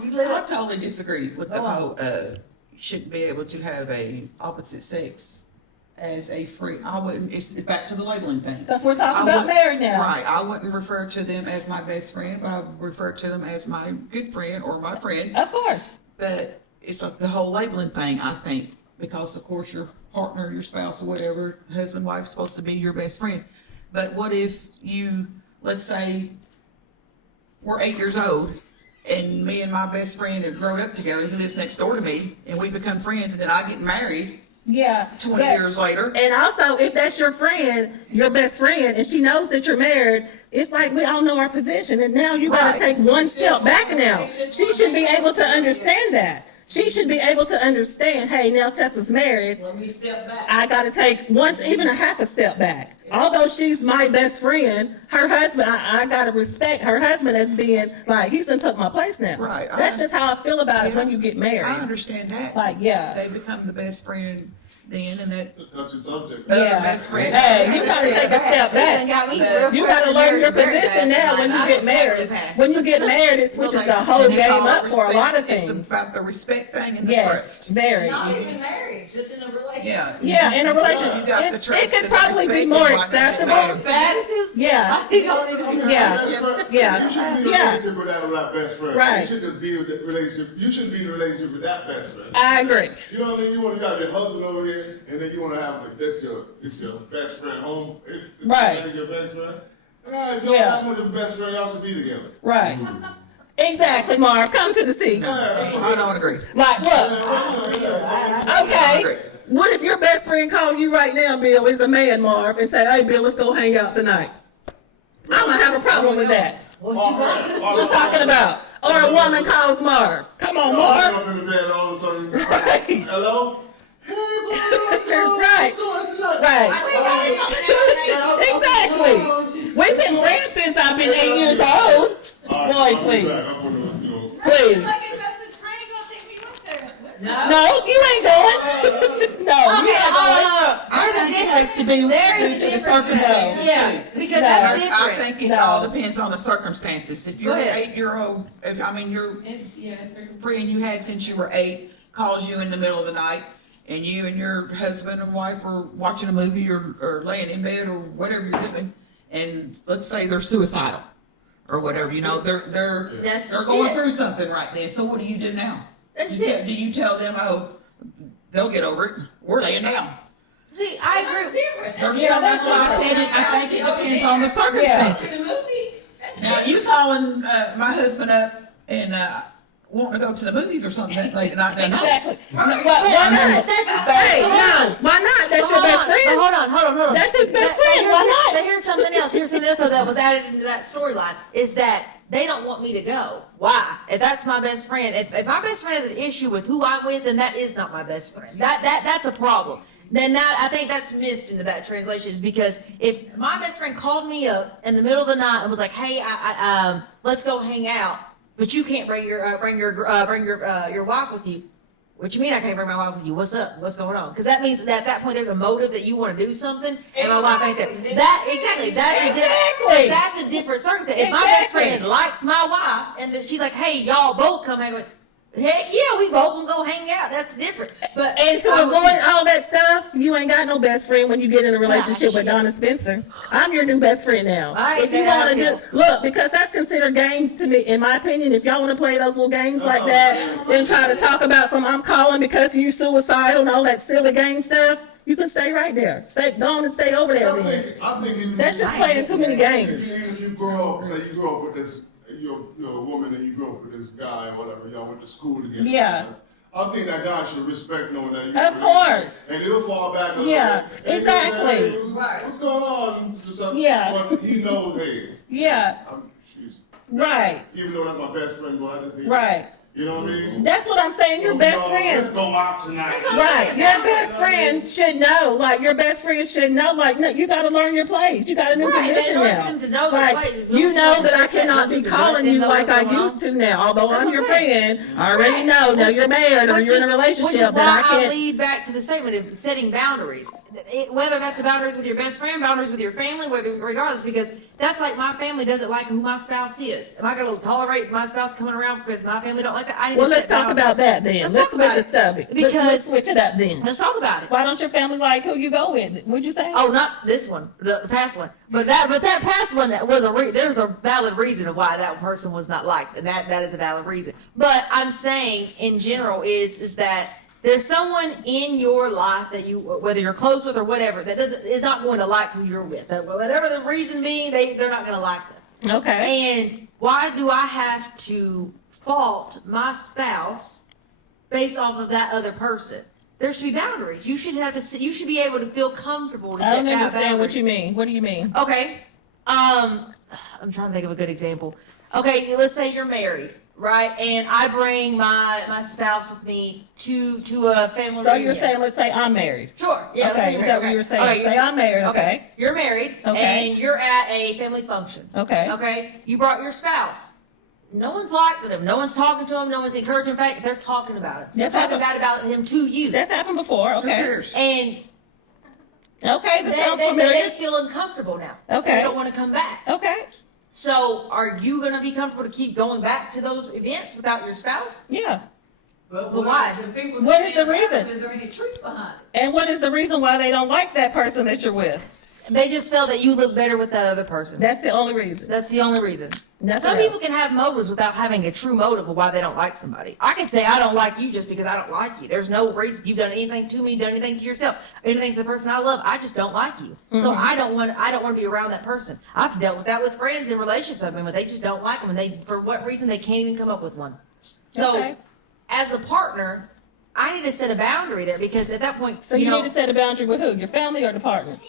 You live I it. totally disagree with the Go on. whole, you shouldn't be able to have a opposite sex as a free, I wouldn't, it's back to the labeling thing. Because we're talking I about wouldn't- married now. Right, I wouldn't refer to them as my best friend, but I would refer to them as my good friend or my friend. Of course. But it's like the whole labeling thing, I think, because of course your partner, your spouse or whatever, husband, wife, is supposed to be your best friend. But what if you, let's say, we're 8 years old and me and my best friend have grown up together, he lives next door to me, and we become friends, and then I get married, Yeah. 20 years later. And also, if that's your friend, your best friend, and she knows that you're married, it's like we all know our position. And now you got to take one step back now. She should be able to understand that. She should be able to understand, hey, now Tessa's married. When we step back. I got to take once, even a half a step back. Although she's my best friend, her husband, I got to respect her husband as being like, he's done took my place now. Right. That's just how I feel about it when you get married. I understand that. Like, yeah. They become the best friend then, and that It's a touchy subject. Yeah. best friend. Hey, you got to take a step That back. got me real You got to learn your marriage position very now fast, when you like, get I married. totally passed. When you get married, it switches the whole And it's game all up for a lot of respect. things. It's about the respect thing and the Yes, trust. very. Not even married, just in a relationship. Yeah. Yeah, in a relationship, You got the it trust could and the probably be respect more and why does it acceptable. matter? Bad at this. Yeah. Yeah. Yeah. You shouldn't be in a Yeah. relationship with that best friend. Right. You should just be with that relationship. You should be in a relationship with that best friend. I agree. You know what I mean? You got your husband over here, and then you want to have like it's your best friend home. Right. Your best friend. If you don't Yeah. have one of your best friend, y'all should be together. Right. Exactly, Marv. Come to the seat. Yeah, that's what I don't agree. Like, look, Yeah. okay. What if your best friend called you right now, Bill, is a man, Marv, and say, hey, Bill, let's go hang out tonight? I'm going to have a problem with that. What you talking about? Or a woman calls Marv. Come on, Marv. Up in the bed all of a sudden. Right. Hello? Hey, boy, let's go. Right. Let's go tonight. Right. Exactly. We've been friends since I've been 8 years old. All right, Boy, I'll be please. back. I'm gonna, you know. Please. Like if that's his friend, go take me with her. No, you ain't going. No, you Okay, ain't going. there's a difference. to be There due is a to the difference. circumstances. Yeah, because No. that's I different. think it No. all depends on the circumstances. If you're Go an ahead. 8-year-old, your It's very friend you had since you were 8 calls you in the middle of the night, and you and your husband and wife are watching a movie or laying in bed or whatever you're doing, and let's say they're suicidal or whatever, they're That's just going it. through something right then. So what do you do now? That's do, it. do you tell them, oh, they'll get over it? We're laying down. See, I agree. That's why I said it. I think it depends on the circumstances. Now you calling my husband up and wanting to go to the movies or something that late at night? then no. Exactly. Why not? That's just Hey, no, why not? That's your best friend. Hold on. That's his best friend. Why not? But here's something else. That was added into that storyline is that they don't want me to go. Why? If that's my best friend, if my best friend has an issue with who I'm with, then that is not my best friend. That's a problem. Then I think that's missed into that translation is because if my best friend called me up in the middle of the night and was like, "Hey, let's go hang out," but you can't bring your wife with you. What you mean I can't bring my wife with you? What's up? What's going on? Because that means that at that point there's a motive that you want to do something, and my wife ain't there. That's a different circumstance. If my best friend likes my wife and she's like, "Hey, y'all both come hang with," heck yeah, we both gonna go hang out. That's different. But And to avoid all that stuff, you ain't got no best friend when you get in a relationship with shit. Donna Spencer. I'm your new best friend now. I ain't If you that want to I do, look, because that's considered games to me, in my opinion. If y'all want to play those little games like that and try to talk about some, I'm calling because you suicidal and all that silly game stuff, you can stay right there. Go on and stay over there then. I think even That's just playing too many games. Even if you grow up, say you grow up with this, you're a woman and you grow up with this guy or whatever, y'all went to school together. Yeah. I think that guy should respect knowing that you. Of course. And he'll fall back a little Yeah, bit. And exactly. he'll be like, "Hey, what's going on? Yeah. But he knows, hey, Yeah, she's, right, even though that's my best friend, but I just need. right. You know what I mean? That's what I'm saying. Your best Let's friend. go out tonight. Right, your best friend should know. Like your best friend should know. Like, no, you got to learn your place. You got a new Right, position in order now. for them to know their Like, place, you know that I set that cannot be boundary to let calling them you know like what's I going used on. to now. Although That's I'm what your I'm saying. friend, I already Right. know. Now you're married or Which you're in a is relationship. But why I I can't. lead back to the statement of setting boundaries. Whether that's boundaries with your best friend, boundaries with your family, regardless, because that's like my family doesn't like who my spouse is. Am I going to tolerate my spouse coming around because my family don't like that? I need Well, to let's set talk about boundaries. that then. Let's Let's talk switch about the it. subject. Because Let's switch it up then. let's talk about it. Why don't your family like who you go with? Would you say? Oh, not this one, the past one. But that past one was there's a valid reason of why that person was not liked, and that is a valid reason. But I'm saying in general is that there's someone in your life that you, whether you're close with or whatever, that is not going to like who you're with. That whatever the reason being, they're not going to like them. Okay. And why do I have to fault my spouse based off of that other person? there should be boundaries. You should you should be able to feel comfortable to I set don't that understand boundaries. what you mean. What do you mean? Okay. I'm trying to think of a good example. Okay, let's say you're married, right? And I bring my spouse with me to a family So reunion. you're saying, let's say I'm married. Sure. Yeah. Let's say Okay, you're is married. that what Okay. you're saying? Okay, Say I'm married, okay. You're married, Okay. and you're at a family function. Okay. Okay. You brought your spouse. No one's liking him. No one's talking to him. No one's encouraging him. In fact, they're talking about it. They're That's talking bad about him to you. That's happened before, Who okay. cares? And Okay, this sounds they familiar. feel uncomfortable now. Okay. They don't want to come back. Okay, So, are you going to be comfortable to keep going back to those events without your spouse? yeah. But why? The people What that is the stand around, reason? Is there any truth behind it? And what is the reason why they don't like that person that you're with? They just feel that you look better with that other person. That's the only reason. That's the only reason. Nothing Some people else. can have motives without having a true motive of why they don't like somebody. I can say I don't like you just because I don't like you. There's no reason you've done anything to me, done anything to yourself, anything to the person I love. I just don't like you. So Mm-hmm. I don't want to be around that person. I've dealt with that with friends and relationships I've been with. They just don't like them, and they for what reason they can't even come up with one. So Okay. as a partner, I need to set a boundary there because at that point, So you know, need to set a boundary with who? Your family or the partner?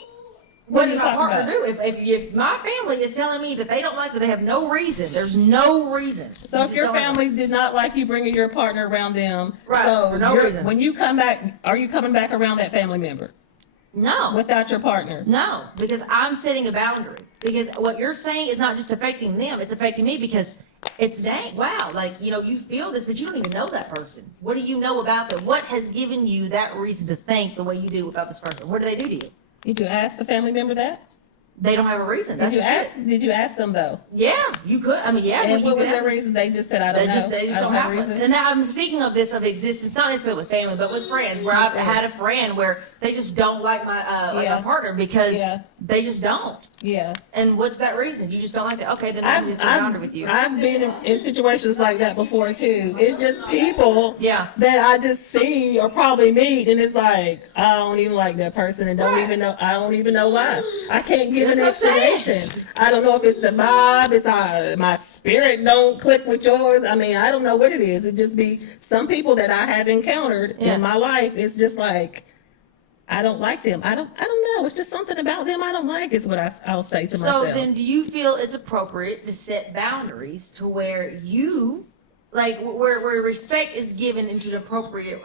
what are you does my talking partner about? do? If my family is telling me that they don't like that, they have no reason. There's no reason. So You if just your don't like family did not like you bringing your partner around them, Right, so for no you're- reason. when you come back, are you coming back around that family member no, without your partner? no, because I'm setting a boundary. Because what you're saying is not just affecting them; it's affecting me because it's dang wow, like you feel this, but you don't even know that person. What do you know about them? What has given you that reason to think the way you do about this person? What do they do to you? Did you ask the family member that? They don't have a reason. Did That's you just ask? it. Did you ask them though? Yeah, you could. I mean, yeah. And you what could was ask their them. reason? They just said, "I don't know. They just I don't have have a one. reason." And now I'm speaking of this of existence, not necessarily with family, but with friends, where I've had a friend where they just don't like my Yeah. partner because Yeah. they just don't. Yeah. And what's that reason? You just don't like that? Okay, then I'm just a boundary with you. I've been in situations like that before too. It's just people Yeah. that I just see or probably meet, and it's like I don't even like that person, and don't Right. even know. I don't even know why. I can't give an That's what I'm saying. explanation. I don't know if it's the vibe. It's my spirit don't click with yours. I mean, I don't know what it is. It just be some people that I have encountered Yeah. in my life. It's just like. I don't like them. I don't know. It's just something about them I don't like is what I'll say to So myself. then, do you feel it's appropriate to set boundaries to where you, like, where respect is given into the appropriate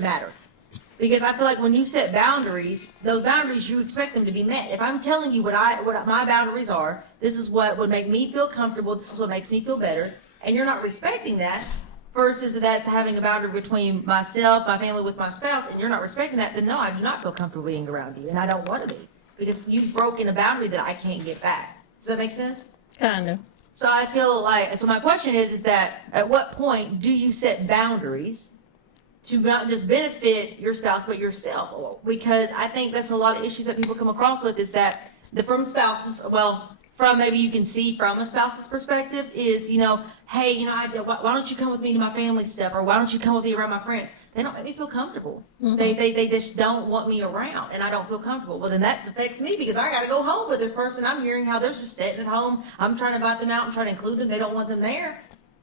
matter? Because I feel like when you set boundaries, those boundaries you expect them to be met. If I'm telling you what my boundaries are, this is what would make me feel comfortable. This is what makes me feel better, and you're not respecting that. Versus that's having a boundary between myself, my family, with my spouse, and you're not respecting that, then no, I do not feel comfortable being around you, and I don't want to be because you've broken a boundary that I can't get back. Does that make sense? Kind of. So I feel like, so my question is that at what point do you set boundaries to not just benefit your spouse but yourself? Because I think that's a lot of issues that people come across with is that from spouses, from maybe you can see from a spouse's perspective is, hey, why don't you come with me to my family stuff, or why don't you come with me around my friends? They don't make me feel comfortable. Mm-hmm. They just don't want me around, and I don't feel comfortable. Well, then that affects me because I got to go home with this person. I'm hearing how they're just sitting at home. I'm trying to invite them out. I'm trying to include them. They don't want them there.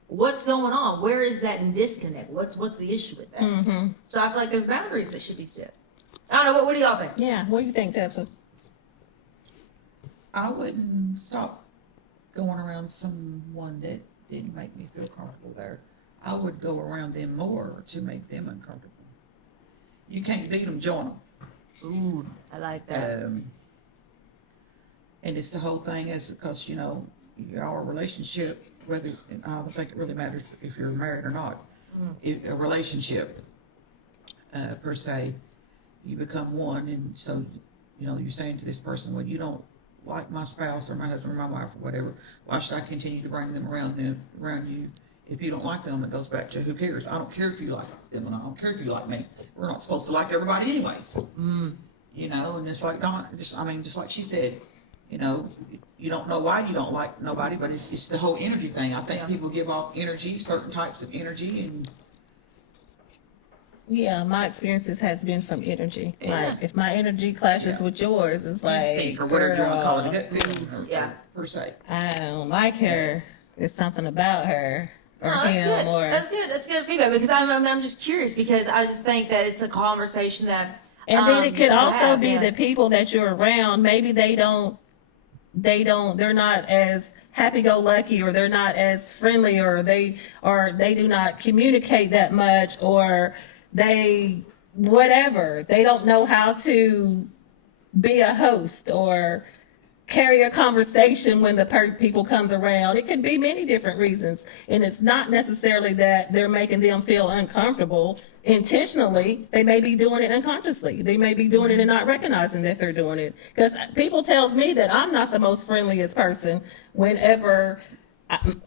What's going on? Where is that disconnect? What's the issue with that? Mm-hmm. So I feel like there's boundaries that should be set. I don't know. What do y'all think? Yeah. What do you think, Tessa? I wouldn't stop going around someone that didn't make me feel comfortable there. I would go around them more to make them uncomfortable. You can't beat them, join them. Ooh, I like that. And it's the whole thing is because, our relationship, whether, and I don't think it really matters if you're married or not, a relationship, per se, you become one. And so, you're saying to this person, well, you don't like my spouse or my husband or my wife or whatever, why should I continue to bring them around you? If you don't like them, it goes back to who cares? I don't care if you like them and I don't care if you like me. We're not supposed to like everybody anyways. And it's like Donna, just like she said, you don't know why you don't like nobody, but it's the whole energy thing. I think people give off energy, certain types of energy, and Yeah, my experiences has been from energy. Yeah. Like if my energy clashes with yours, it's like instinct or whatever you want to call it, girl, gut feeling, Yeah. per se. I don't like her. There's something about her. or No, that's him good. or. That's good. That's good feedback because I'm just curious because I just think that it's a conversation that. And then it could people also have, be yeah. the people that you're around. Maybe they're not as happy-go-lucky, or they're not as friendly, or they do not communicate that much, or they don't know how to be a host or carry a conversation when the people comes around. It could be many different reasons, and it's not necessarily that they're making them feel uncomfortable intentionally. They may be doing it unconsciously. They may be doing it and not recognizing that they're doing it. Because people tells me that I'm not the most friendliest person whenever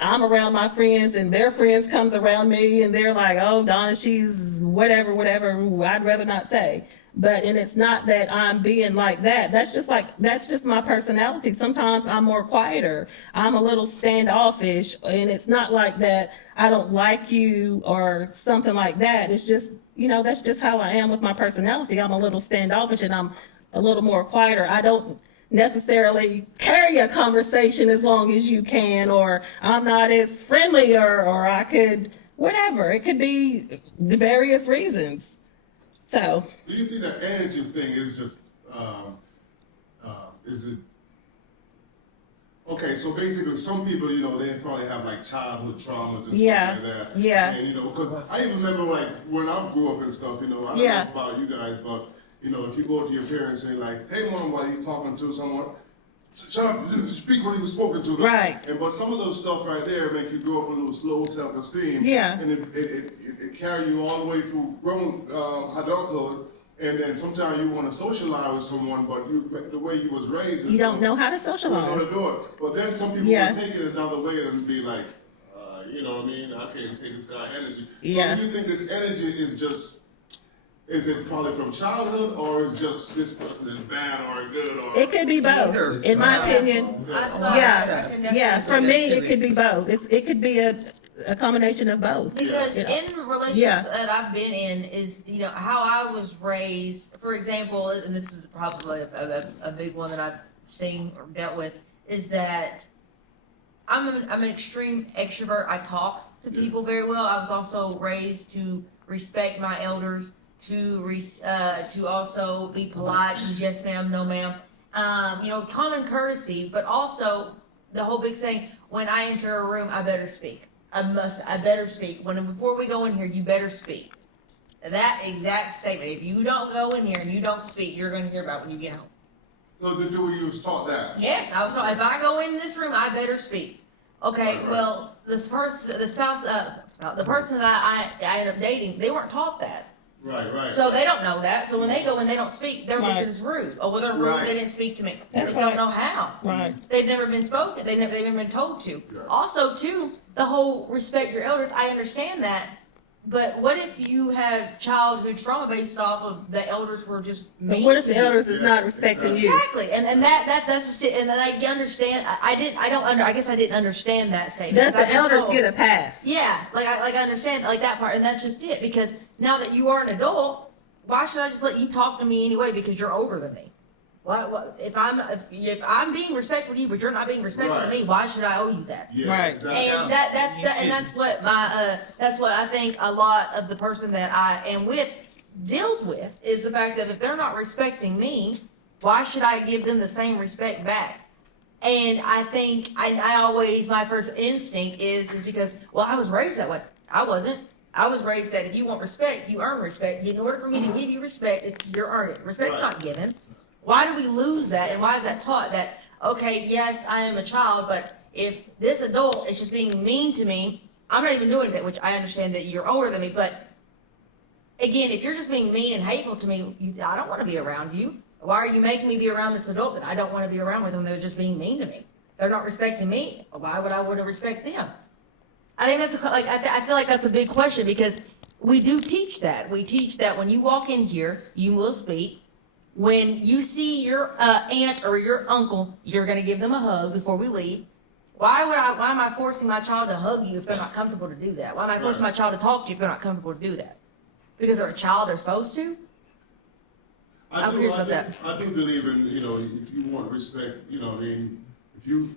I'm around my friends and their friends comes around me and they're like, oh, Donna, she's whatever, I'd rather not say. And it's not that I'm being like that. That's just my personality. Sometimes I'm more quieter. I'm a little standoffish, and it's not like that I don't like you or something like that. It's just, that's just how I am with my personality. I'm a little standoffish and I'm a little more quieter. I don't necessarily carry a conversation as long as you can, or I'm not as friendly, or I could, whatever. It could be the various reasons. So. Do you think that energy thing is just, is it, okay, so basically some people, they probably have like childhood traumas and Yeah, stuff like that. yeah. And, because I even remember like when I grew up and stuff, I don't know about you guys, but, if you go to your parents and like, hey mom, while he's talking to someone, shut up, just speak when he was spoken to. Right. But some of those stuff right there make you grow up with a little low self-esteem. Yeah. And it carry you all the way through grown adulthood. And then sometimes you want to socialize with someone, but the way you was raised, You don't know how to you don't know how socialize. to do it. But then some people Yeah. will take it another way and be like, you know what I mean? I can't take this guy energy. Yeah. So do you think this energy is it probably from childhood, or is just this person is bad or good? Or It could be both, Either. in my opinion. I suppose Yeah, I can definitely Yeah, for agree. me, it could be both. It could be a combination of both. Because Yeah. in relationships Yeah. that I've been in is, how I was raised, for example, and this is probably a big one that I've seen or dealt with, is that I'm an extreme extrovert. I talk to people very well. I was also raised to respect my elders, to also be polite, use yes ma'am, no ma'am. Common courtesy, but also the whole big saying, when I enter a room, I better speak. I better speak. Before we go in here, you better speak. That exact statement. If you don't go in here and you don't speak, you're going to hear about it when you get home. So did you was taught that? Yes, I was taught, if I go in this room, I better speak. Okay, Right. well, the person that I ended up dating, they weren't taught that. Right. So they don't know that. So when they go in, they don't speak. They're Right. looked as rude. Oh, well, they're rude. Right. They didn't speak to me. That's They don't right. know how. Right. They've never been spoken. They've never been told to. Yeah. Also, too, the whole respect your elders. I understand that. But what if you have childhood trauma based off of the elders were just mean What if to the you? elders is not respecting you? Exactly, and that's just it. And then I understand. I guess I didn't understand that statement. Does 'Cause I've the been elders told- get a pass? Yeah, I understand like that part, and that's just it. Because now that you are an adult, why should I just let you talk to me anyway? Because you're older than me. If I'm being respectful to you, but you're not being respectful to Right. me, why should I owe you that? Yeah, Right. exactly. And that's what that's what I think a lot of the person that I am with deals with is the fact that if they're not respecting me, why should I give them the same respect back? And I think I always, my first instinct is because, well, I was raised that way. I wasn't. I was raised that if you want respect, you earn respect. In order for me to give you respect, you're earning it. Respect's Right. not given. Why do we lose that? And why is that taught? That, okay, yes, I am a child, but if this adult is just being mean to me, I'm not even doing that, which I understand that you're older than me, but again, if you're just being mean and hateful to me, I don't want to be around you. Why are you making me be around this adult that I don't want to be around with when they're just being mean to me? They're not respecting me. Why would I want to respect them? I think that's I feel like that's a big question because we do teach that. We teach that when you walk in here, you will speak. When you see your aunt or your uncle, you're going to give them a hug before we leave. Why am I forcing my child to hug you if they're not comfortable to do that? Why am I forcing my child to talk to you if they're not comfortable to do that? Because they're a child, they're supposed to? I'm curious about that. I do believe in, if you want respect, if you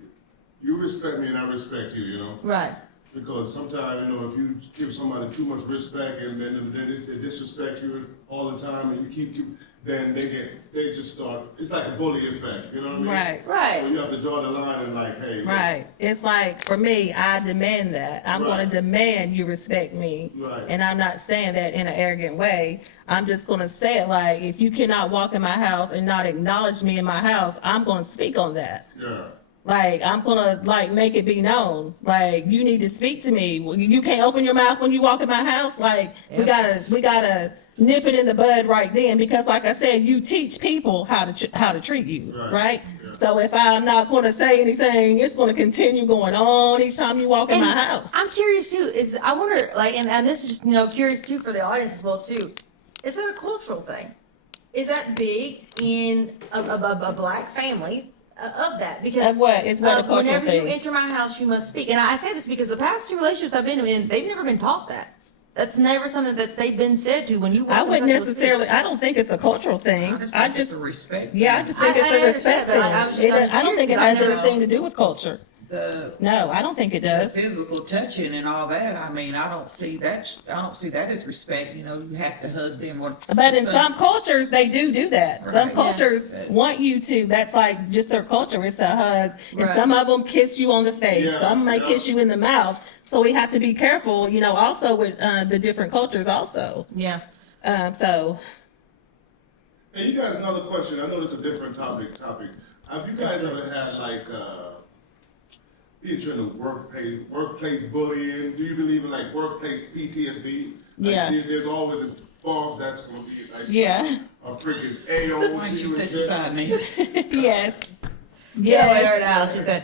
respect me and I respect you, Right. Because sometimes, you know, if you give somebody too much respect and then they disrespect you all the time and then they just start, it's like a bully effect, you know what I mean? Right. Right. So you have to draw the line and like, hey. Right. It's like, for me, I demand that. I'm going to demand you respect me. Right. And I'm not saying that in an arrogant way. I'm just going to say it like, if you cannot walk in my house and not acknowledge me in my house, I'm going to speak on that. Yeah. Like, I'm gonna, like, make it be known. Like, you need to speak to me. You can't open your mouth when you walk in my house. Like, we gotta nip it in the bud right then, because like I said, you teach people how to treat you, right? Yeah. So if I'm not gonna say anything, it's gonna continue going on each time you walk in my house. I'm curious too, I wonder, like, and this is just, you know, curious too for the audience as well too. Is that a cultural thing? Is that big in a black family? Of that, because Of what? It's what a cultural whenever thing. you enter my house, you must speak. And I say this because the past 2 relationships I've been in, they've never been taught that. That's never something that they've been said to when you. I wouldn't necessarily. I don't think it's a cultural thing. I just think it's a respect. Yeah, I just think I it's a understand, respect but thing. I'm just I don't think it curious, has 'cause I've anything to do with culture. No, I don't think it The does. physical touching and all that. I mean, I don't see that. I don't see that as respect. You know, you have to hug them. But in some cultures, they do that. Some Right. cultures Yeah. want you to. That's like just their culture. It's a hug. And Right. some of them kiss you on the face. Yeah, Some may yeah. kiss you in the mouth. So we have to be careful, you know, also with the different cultures also. Yeah. So, Hey, you guys, another question. I know this is a different topic. Have you guys ever had like being trained to workplace bullying? Do you believe in like workplace PTSD? Like, Yeah. There's always this boss that's gonna be like yeah. a freaking AO to Why don't you you sit and shit. beside me? Yes. Yeah, I heard Yes. Al. She said,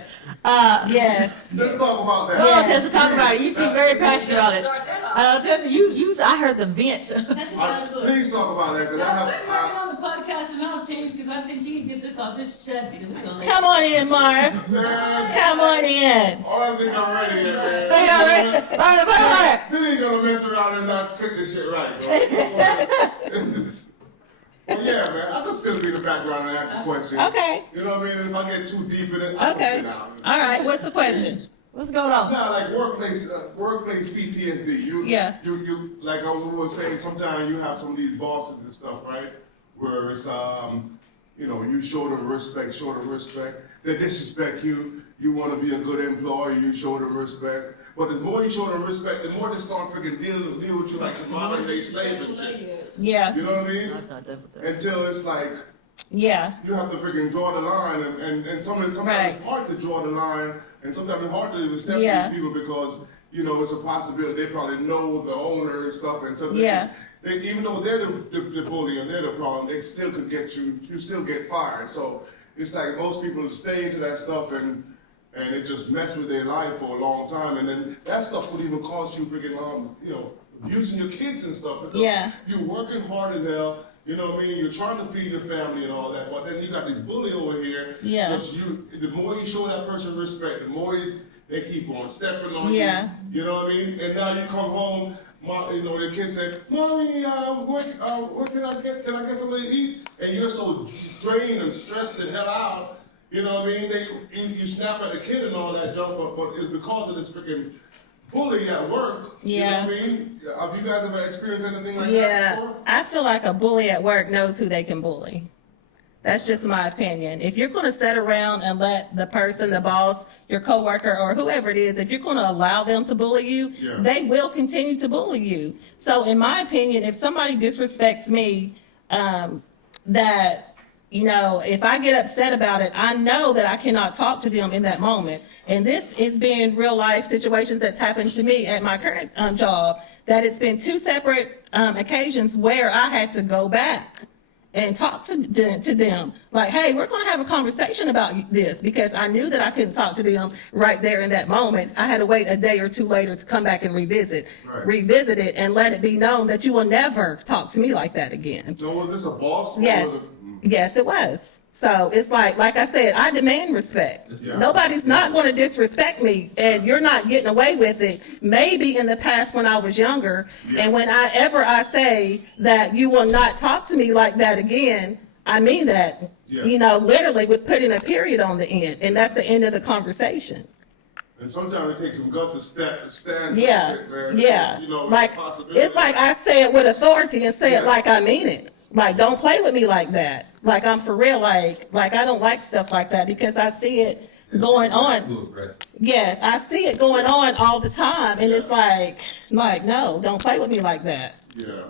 Yes. Let's talk about that. "Oh, Tessa, talk about it. You seem very passionate about it." Tessa, I heard the vent. Please talk about that because I Let Marvin have. on the podcast and I'll change because I think he can get this off his chest. And we're gonna let Come on in, Marv. Man, Come on in. I don't think I'm ready yet, man. Yeah, right. All right. You ain't gonna mess around and not take this shit right, bro. Well, yeah, man. I can still be in the background and ask the question. Okay. You know what I mean? And if I get too deep in it, I can Okay. sit down. All right. What's the question? What's going on? Now, like workplace PTSD. Yeah. You like I was saying. Sometimes you have some of these bosses and stuff, right? Where it's you know, you show them respect. They disrespect you. You want to be a good employee. You show them respect. But the more you show them respect, the more they start freaking deal with you like some modern day slave and shit. Yeah. You know what I mean? Until it's like Yeah. you have to freaking draw the line, and sometimes Right. it's hard to draw the line, and sometimes it's hard to even step Yeah. to these people because you know it's a possibility they probably know the owner and stuff, and so Yeah. they, even though they're the bully and they're the problem, they still could get you. You still get fired. So it's like most people stay into that stuff and it just mess with their life for a long time, and then that stuff would even cost you freaking you know, abusing your kids and stuff. Because Yeah. you're working hard as hell. You know what I mean? You're trying to feed your family and all that, but then you got this bully over here. Yeah. Just the more you show that person respect, the more they keep on stepping on Yeah. you. You know what I mean? And now you come home, you know, your kid say, "Mommy, what can I get? Can I get something to eat?" And you're so drained and stressed the hell out. You know what I mean? You snap at the kid and all that junk, but it's because of this freaking bully at work. Yeah. You know what I mean? Have you guys ever experienced anything like that Yeah, before? I feel like a bully at work knows who they can bully. That's just my opinion. If you're going to sit around and let the person, the boss, your coworker, or whoever it is, if you're going to allow them to bully you, Yeah. they will continue to bully you. So in my opinion, if somebody disrespects me, that, you know, if I get upset about it, I know that I cannot talk to them in that moment. And this has been real life situations that's happened to me at my current job, that it's been 2 separate occasions where I had to go back and talk to them. Like, hey, we're going to have a conversation about this, because I knew that I couldn't talk to them right there in that moment. I had to wait a day or 2 later to come back and revisit it and let it be known that you will never talk to me like that again. So was this a boss? Or Yes. was it- Yes, it was. So it's like I said, I demand respect. Yeah. Nobody's not going to disrespect me, and you're not getting away with it. Maybe in the past when I was younger, Yes. and when I say that you will not talk to me like that again, I mean that. Yes. You know, literally with putting a period on the end, and that's the end of the conversation. And sometimes it takes some guts to stand for Yeah, shit, man. yeah. You know, Like, it's a possibility. it's like I say it with authority and say it Yes. like I mean it. Like, don't play with me like that. Like, I'm for real. Like I don't like stuff like that because I see it going on. Too aggressive. Yes, I see it going on all the time, and it's like, no, don't play with me like that. Yeah.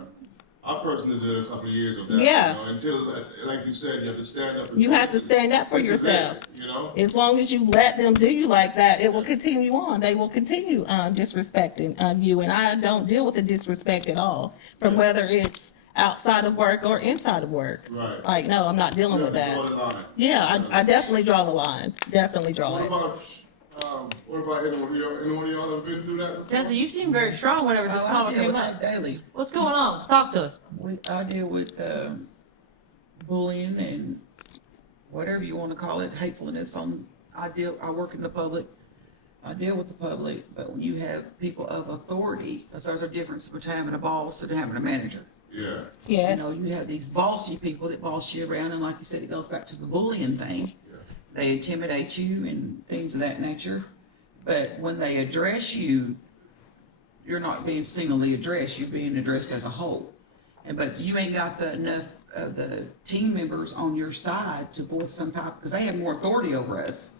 I personally did a couple of years of that. Yeah. You know, until, like you said, you have to stand up. You have to stand up for yourself. You know? As long as you let them do you like that, it will continue on. They will continue disrespecting you, and I don't deal with the disrespect at all, from whether it's outside of work or inside of work. Right. Like, no, I'm not dealing You with have to draw that. the line. Yeah, I definitely draw the line. Definitely draw What it. about anyone of y'all have been through that before? Tessa, you seem very strong whenever this I comment deal came with up. that daily. What's going on? Talk to us. I deal with bullying and whatever you want to call it, hatefulness. I work in the public. I deal with the public, but when you have people of authority, because there's a difference between having a boss and having a manager. Yeah. Yes. You know, you have these bossy people that boss you around, and like you said, it goes back to the bullying thing. Yes. They intimidate you and things of that nature. But when they address you, you're not being singly addressed, you're being addressed as a whole. But you ain't got enough of the team members on your side to voice some type, because they have more authority over us.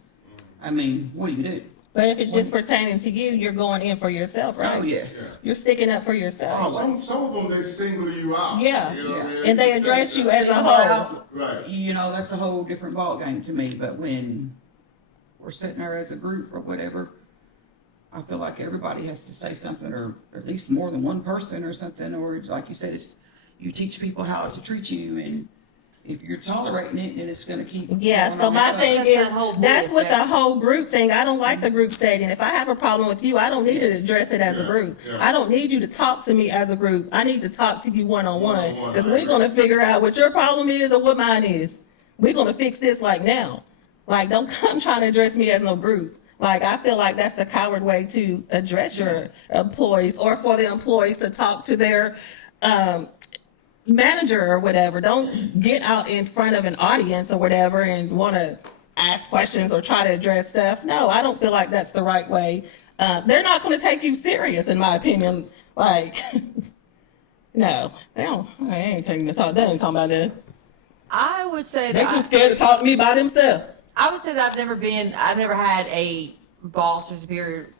I mean, what do you do? But if it's just pertaining to you, you're going in for yourself, right? Oh, yes. You're sticking up for yourself. Some of them, they single you out. Yeah. You know what I mean? And they In the address sense you that- as a whole. Right. You know, that's a whole different ballgame to me. But when we're sitting there as a group or whatever, I feel like everybody has to say something, or at least more than one person or something. Or like you said, it's you teach people how to treat you, and if you're tolerating it, then it's going to keep. Yeah, going so on. my That's thing that is, whole bully that's what the effect. whole group thing, I don't like the group setting. If I have a problem with you, I don't need to address it as a Yeah, group. yeah. I don't need you to talk to me as a group. I need to talk to you one-on-one, One-on-one, because I we're agree. gonna figure out what your problem is or what mine is. We're gonna fix this like now. Like, don't come trying to address me as no group. Like, I feel like that's the coward way to address your employees, or for the employees to talk to their, manager or whatever. Don't get out in front of an audience or whatever and want to ask questions or try to address stuff. No, I don't feel like that's the right way. They're not going to take you serious, in my opinion. Like, no, they ain't taking the talk. They ain't talking about that. I would say They that too scared to talk to me by themselves. I would say that I've never had a boss or superior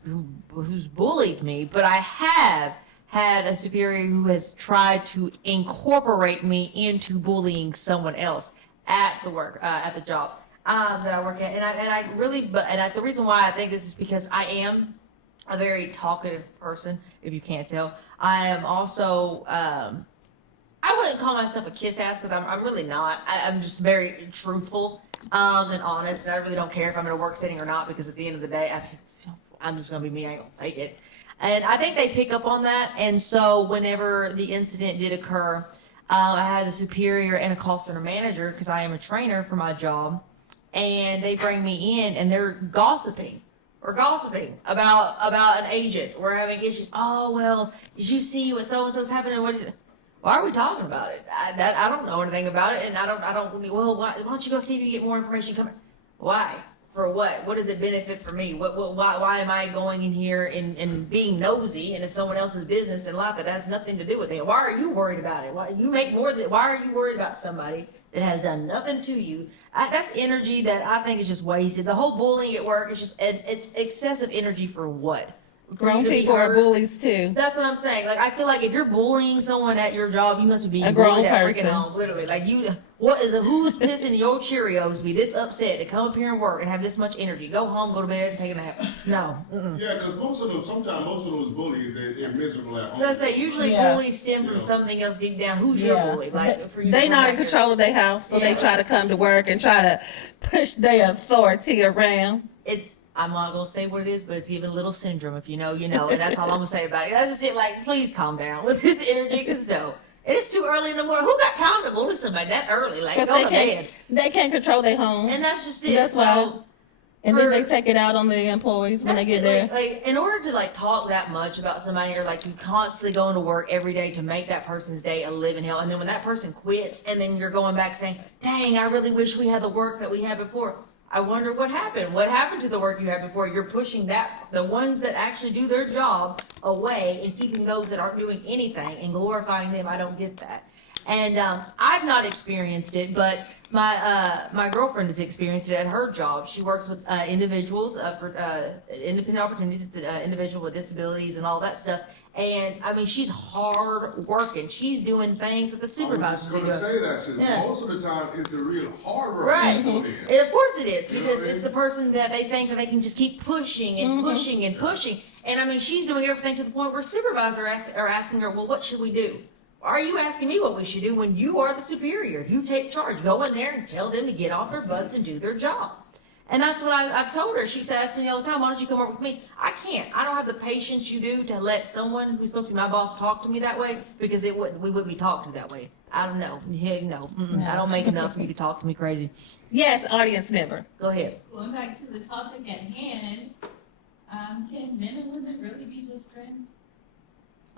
who's bullied me, but I have had a superior who has tried to incorporate me into bullying someone else at the job that I work at. The reason why I think this is because I am a very talkative person, if you can't tell. I am also, I wouldn't call myself a kiss ass, because I'm really not. I'm just very truthful and honest, and I really don't care if I'm in a work setting or not, because at the end of the day, I'm just gonna be me. I ain't gonna fake it. And I think they pick up on that. And so whenever the incident did occur, I had a superior and a call center manager, because I am a trainer for my job, and they bring me in and they're gossiping about an agent. We're having issues. Oh, well, did you see what so-and-so's happening? What is it? Why are we talking about it? I don't know anything about it, and I don't. Well, why don't you go see if you get more information? Why? For what? What does it benefit for me? Why am I going in here and being nosy into someone else's business and life that has nothing to do with me? Why are you worried about it? Why are you worried about somebody that has done nothing to you? That's energy that I think is just wasted. The whole bullying at work is it's excessive energy for what? For Grown you to be people are hurt? bullies too. That's what I'm saying. Like, I feel like if you're bullying someone at your job, you must be being A grown bullied at freaking person. home. Literally, like who's pissing your Cheerios to be this upset to come up here and work and have this much energy? Go home, go to bed, and take a nap. No. Yeah, because most of those bullies, they're miserable at home. I was gonna say, usually Yeah. bullies stem from something else deep down. Who's your bully? Like, for you to They come not back in here- control of their house, so they Yeah. try to come to work and try to push their authority around. I'm not gonna say what it is, but it's giving little syndrome. If you know, you know, and that's all I'm gonna say about it. That's just it. Like, please calm down with this energy, because no, it is too early in the morning. Who got time to bully somebody that early? Like, Because go to bed. they can't control their home. And that's just it. That's so, why. And then for- they take it out on the employees when they that's get it. there. Like, in order to like talk that much about somebody, or like you constantly going to work every day to make that person's day a living hell, and then when that person quits, and then you're going back saying, "Dang, I really wish we had the work that we had before." I wonder what happened. What happened to the work you had before? You're pushing the ones that actually do their job away and keeping those that aren't doing anything and glorifying them. I don't get that. And I've not experienced it, but my girlfriend has experienced it at her job. She works with individuals for independent opportunities. It's an individual with disabilities and all that stuff. And I mean, she's hard working. She's doing things that the supervisors I do. was just going to say that. Yeah. Most of the time, it's the real hard work. Right. people do. And of course it is, You know because what I it's mean? the person that they think that they can just keep pushing and pushing and pushing. And I mean, she's doing everything to the point where supervisors are asking her, well, what should we do? Why are you asking me what we should do when you are the superior? You take charge. Go in there and tell them to get off their butts and do their job. And that's what I've told her. She asks me all the time, why don't you come work with me? I can't. I don't have the patience you do to let someone who's supposed to be my boss talk to me that way, because we wouldn't be talked to that way. I don't know. Heck no. I don't make enough for you to talk to me crazy. Yes, audience member. Go ahead. Going back to the topic at hand, can men and women really be just friends?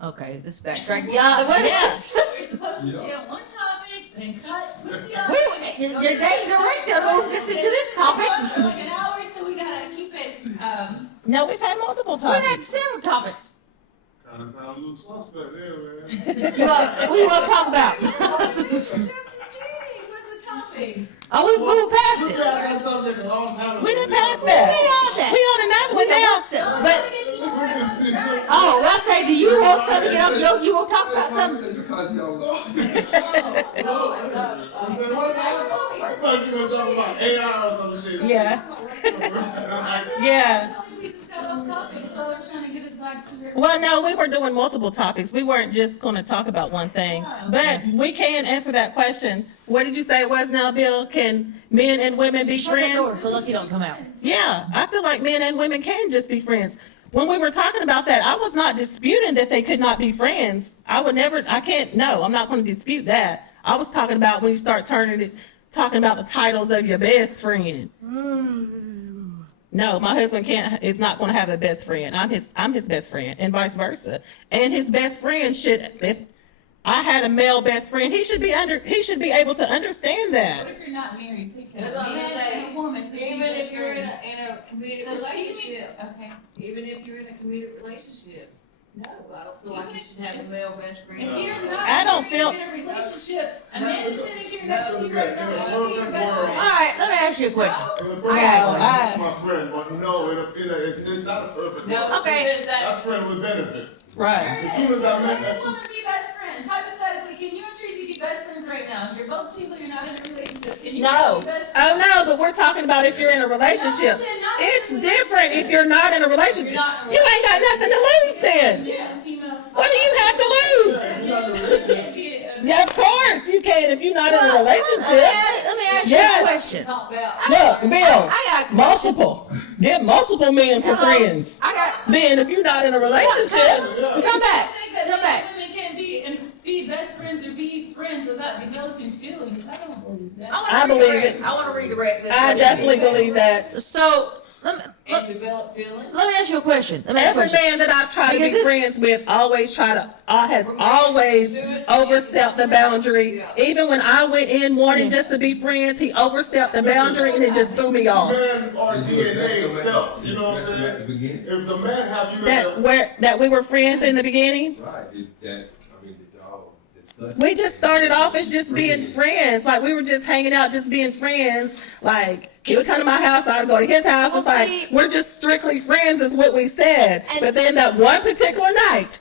Okay, this backtrack. Yeah, what Yeah. We're supposed to be on one topic, then cut, switch the other. Your day director moved us into this topic. Like an hour, so we gotta keep it, No, we've had multiple We had topics. several topics. Kind of sound a little suspect there, man. What do you want to talk about? relationships and cheating was the topic. Oh, we moved past We it. tried that subject a long time ago. We didn't pass that. We had that. We on another one had now. work session. But Get you on track. Oh, well, I say, do you want something to get up? You want to talk about something? Conversation because y'all know. I said, what now? I thought you were talking about AI or some shit. yeah, yeah. We just got off topic, so I was trying to get us back to your. Well, no, we were doing multiple topics. We weren't just going to talk about one thing. But we can answer that question. What did you say it was now, Bill? Can men and women be Shut that door friends? so Lucky don't come out. Yeah, I feel like men and women can just be friends. When we were talking about that, I was not disputing that they could not be friends. I'm not going to dispute that. I was talking about when you start talking about the titles of your best friend. No, my husband is not going to have a best friend. I'm his best friend, and vice versa. And his best friend if I had a male best friend, he should be able to understand What that. if you're not married, so you can That's what I'm man saying. and a woman just be Even best if you're in friends. a committed So she- relationship, Okay. even if you're in a committed relationship, no, I don't feel like you should have a male best friend. If you're not I don't feel- in a relationship, Amanda's sitting here next to you right now, In a that would be your perfect best world. friend. All right, let me ask you a question. In a perfect Okay. world, I- he's my friend, but no, it's not a perfect No, world. Okay. because that, That's friend with benefit. Right. As soon as I met You that, want to be best friends. Hypothetically, can you and Tracy be best friends right now? You're both single, you're not in a relationship. Can you No. be best friends? Oh, no, but we're talking about if you're in a relationship. It's different if you're not in a relationship. You ain't got nothing to lose then. Yeah, female. What do you have to lose? you're not in a relationship. Can't be a- Yeah, of course you can if you're not in a relationship. Let me ask you Yes. a question. talk about. Look, Bill, I got a question. multiple. Get multiple men for Hello. friends. I got. Then if you're not in a relationship, Come back. Think that Come men back. and women can't be best friends or be friends without developing feelings. I don't believe that. I believe it. I want to redirect this. I question. definitely believe that. So And develop feelings. let me ask you a question. Let me ask you a Every question. man that I've tried to Because be this- friends with has always overstepped the boundary. Even when I went in wanting just to be friends, he overstepped the boundary and it just threw me off. Man or Did you address DNA the itself, you know what I'm at the saying? beginning? If the man have you in That we were friends in the beginning. Right, did y'all discuss? We just started off as just being friends. Like we were just hanging out, just being friends. Like he would come to my house, I would go to his house. It's Well, like see- we're just strictly friends, is what we said. And- But then that one particular night,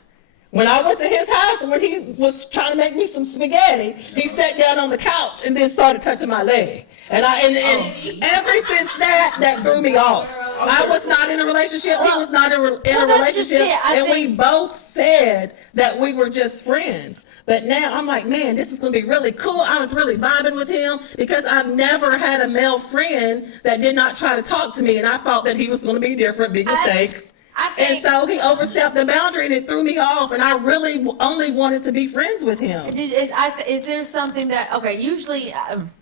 when I went to his house and when he was trying to make me some spaghetti, he sat down on the couch and then started touching my leg. And ever since that threw me off. I was not in a relationship. He was not in a that's just relationship, it. I and we think- both said that we were just friends. But now I'm like, man, this is gonna be really cool. I was really vibing with him because I've never had a male friend that did not try to talk to me, and I thought that he was gonna be different. Big mistake. I And think. so he overstepped the boundary and it threw me off, and I really only wanted to be friends with him. Is there something that usually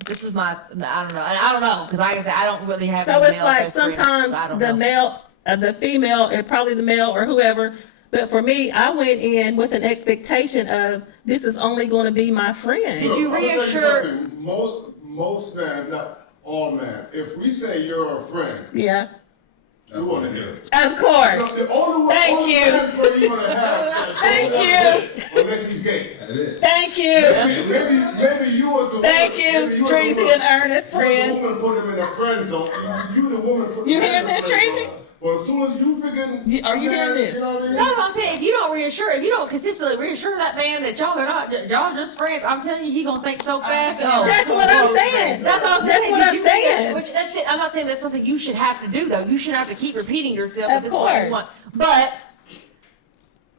this is my I don't know because like I said I don't really have So any it's male like best friends, sometimes so I don't the know. male, the female, and probably the male or whoever. But for me, I went in with an expectation of this is only going to be my friend. Did you I'm gonna tell reassure- something. Most men, not all men. If we say you're a friend, Yeah. we want to hear it. Of course. The only way, Thank only you. man friend you're gonna have. Thank you. Unless he's gay. That is. Thank you. Maybe you was the Thank woman, you, maybe was Tracy the woman- and Ernest, friends. You the woman put him in a friend zone. You the woman put him You in hearing a this, friend Tracy? zone. But as soon as you figure, Are you hearing this? You know what I mean? No, I'm saying if you don't consistently reassure that man that y'all are not, y'all just friends, I'm telling you, he gonna think so fast. That's what I'm saying. That's what I'm That's saying. what Did I'm you make that- saying. Which, that's it. I'm not saying that's something you should have to do though. You shouldn't have to keep repeating yourself Of if this is what you course. want. But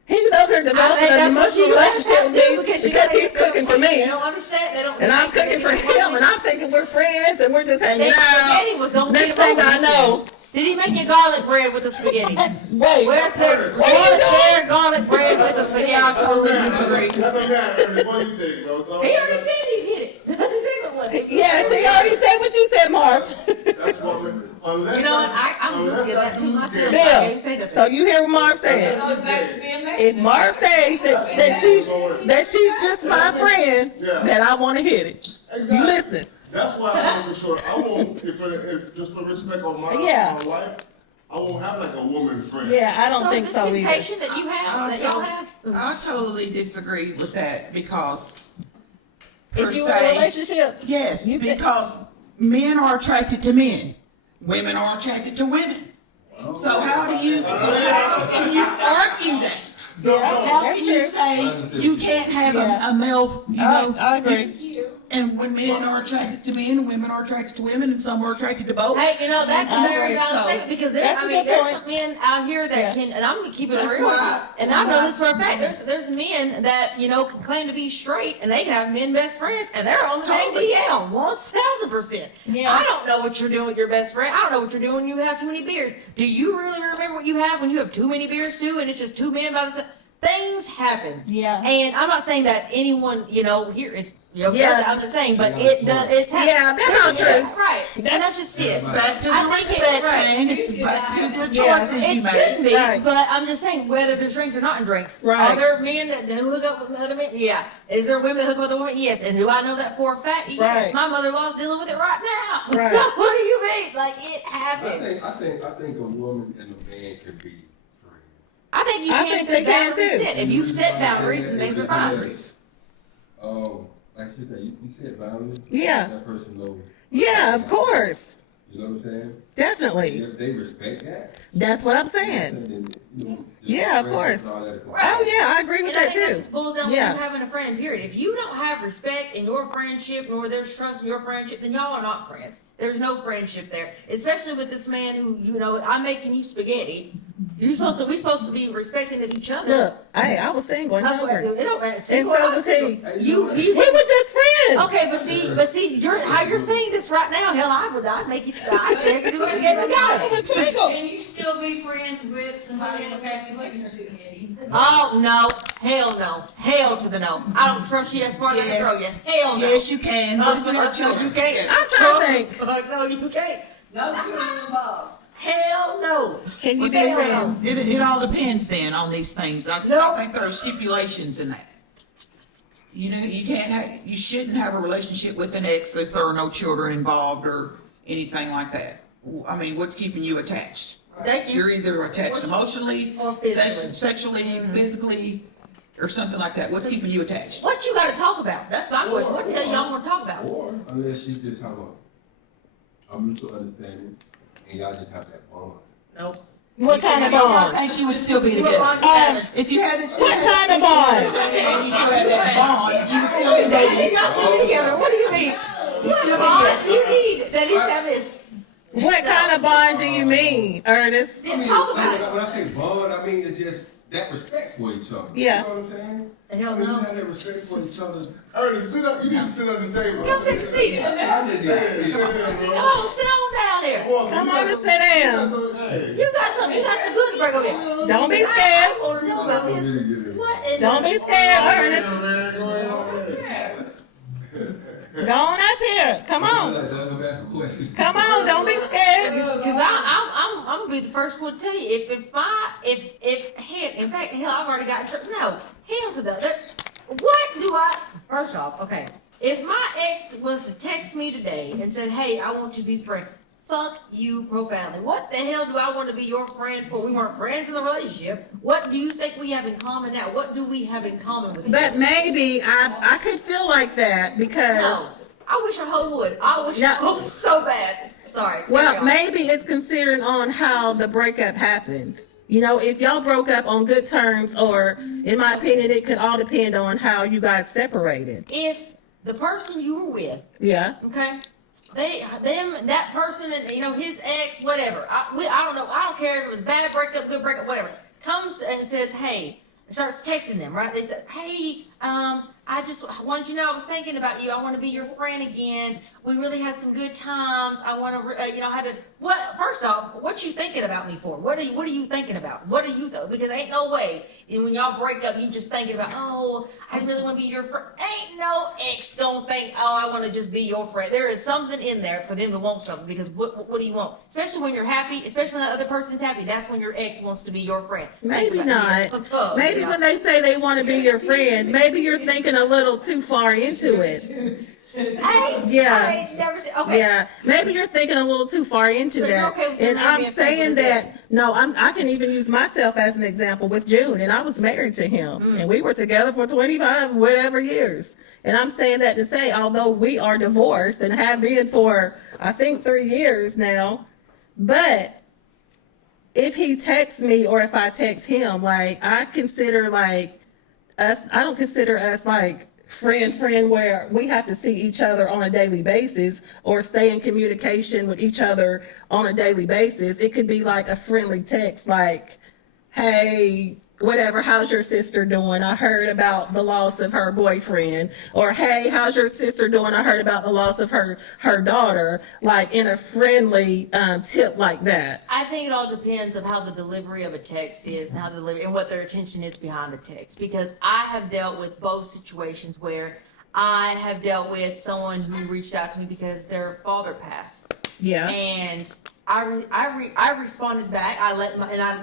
He was over here developing an emotional relationship with me because he's cooking for me. They don't understand. They don't. And I'm cooking for him, and I'm thinking we're friends, and we're just hanging Spaghetti out. was on Next thing I know, Did he make you garlic bread with the spaghetti? wait, Where's their garlic bread with the spaghetti? That's a man. What do you think, bro? He already said he did it. That's exactly what he yes, he already said what you said, Marv. That's what. Unless You know what? I'm guilty of that too myself. Yeah. I can't even say Bill, that. so you hear what Marv said? It goes back to being married. If Marv says that she's just my friend, then I want to hit it. Exactly. You listening? That's why I want to be sure. I won't, if just put respect on my wife, I won't have like a woman friend. Yeah, I don't So think is so this either. temptation that you have, that y'all have? I totally disagree with that because If you're in a relationship, yes, You think- because men are attracted to men, women are attracted to women. So how can you argue that? How that's can you true. say you can't have Yeah. a male, you know? I agree. And when men are attracted to men, and women are attracted to women, and some are attracted to both. Hey, you know, that's a I very agree. valid So, statement because that's a good there's point. some men out here that Yeah. can, and I'm gonna keep it That's real with you. why- And I know this for a fact. There's men that, can claim to be straight and they can have men best friends and they're on the same Totally. DL, 1000%. Yeah. I don't know what you're doing with your best friend. I don't know what you're doing when you have too many beers. Do you really remember what you have when you have too many beers too and it's just two men by the side? Things happen. Yeah. And I'm not saying that anyone, here is, Yeah. does it. I'm just saying, but it's happening. Yeah, that's not true. Right. And that's just it. It's back to the I think respect right. thing. It's back to the Yeah. choices you It make. shouldn't be, Right. but I'm just saying whether there's drinks or not in drinks. Right. Are there men that do hook up with other men? Yeah. Is there women that hook up with other women? Yes. And do I know that for a fact? Yes. Right. My mother-in-law's dealing with it right now. Right. So what do you mean? Like it I happens. think a woman and a man can be friends. I think you I can think if there's they can, boundaries too. set. If you've set boundaries and things are fine. Like she said, you set boundaries. Yeah. That person knows. Yeah, of course. You know what I'm saying? Definitely. If they respect that. That's what I'm you know saying. what I'm saying, then, Yeah, of friendships course. and all that can- Right. Oh yeah, I agree with And I that think that too. just boils down Yeah. to you having a friend, period. If you don't have respect in your friendship, nor there's trust in your friendship, then y'all are not friends. There's no friendship there. Especially with this man who, I'm making you spaghetti. We supposed to be respecting of each other. Look, I was single and hungry. And so was he. You We were just friends. okay, but see, how you're saying this right now. Hell, I'd make you. I'd make you do spaghetti I together. was single. Can you still be friends with somebody in a past relationship? Oh no, hell to the no. I don't trust you as far as I can throw you. Hell no. Yes, you can. But if you have children, you can't. I'm trying to think. Fuck no, you can't. No children involved. Hell no. Can you be Hell no. friends? It all depends then on these things. I think there are stipulations in that. You shouldn't have a relationship with an ex if there are no children involved or anything like that. I mean, what's keeping you attached? Thank you. You're either attached emotionally, Or physically. sexually, physically, or something like that. What's keeping you attached? What you got to talk about? That's my question. What the hell y'all want to talk about? Or unless she just have a mutual understanding and y'all just have that bond. Nope. What kind of I bond? think you would still be What together. bond you having? If you hadn't still What kind of bond? and you still had that bond, you would still be dating. Y'all still together. What do you mean? What bond you need that needs to have this? What kind of bond do you mean, Ernest? Then talk about it. When I say bond, I mean it's just that respect for each other. Yeah. You know what I'm saying? Hell I mean, no. you have that respect for each other. Ernest, sit up. You need to sit at the table. Come take a seat. I just need to see Sit it. down, bro. Come on, sit on down there. Boy, Come you on got and some- sit down. you got some- hey. You got some food to break over here. Don't be I scared. want to know about this. What? in Don't the- be scared, Ernest. Man, go ahead on there. Go on up here. Come on. Come on. Don't be scared. Cause I'm gonna be the first one to tell you in fact hell I've already got hell to the what do I first off okay If my ex was to text me today and said, "Hey, I want you to be friend," fuck you profoundly. What the hell do I want to be your friend for? We weren't friends in the relationship. What do you think we have in common now? What do we have in common with each other? But maybe I could feel like that because. No. I wish a hoe would. I wish a hoe would so bad. Sorry. Well, maybe it's considering on how the breakup happened. You know, if y'all broke up on good terms, or in my opinion, it could all depend on how you got separated. If the person you were with, Yeah. okay, that person, and you know his ex, whatever. I don't know. I don't care if it was bad breakup, good breakup, whatever. Comes and says, "Hey," starts texting them. Right? They said, "Hey, I just wanted you to know I was thinking about you. I want to be your friend again. We really had some good times. I want to, how to. What? First off, what you thinking about me for? What are you thinking about? What are you though? Because ain't no way when y'all break up, you just thinking about, oh, I really want to be your friend. Ain't no ex gonna think, oh, I want to just be your friend. There is something in there for them to want something. Because what do you want? Especially when you're happy. Especially when the other person's happy. That's when your ex wants to be your friend. Maybe not. Maybe when they say they want to be your friend, maybe you're thinking a little too far into it. I ain't never said, okay. Yeah, maybe you're thinking a little too far into So that. you're okay with and him I'm being saying friends with his that no, I can even use myself as an example with June, and I was married to him, and we were together for 25 whatever years. And I'm saying that to say, although we are divorced and have been for I think 3 years now, but if he texts me or if I text him, like I consider like us, I don't consider us like friend where we have to see each other on a daily basis or stay in communication with each other on a daily basis. It could be like a friendly text like, "Hey, whatever, how's your sister doing? I heard about the loss of her boyfriend." Or, "Hey, how's your sister doing? I heard about the loss of her daughter," like in a friendly tip like that. I think it all depends on how the delivery of a text is and and what their intention is behind the text. Because I have dealt with both situations where I have dealt with someone who reached out to me because their father passed. Yeah. And I responded back.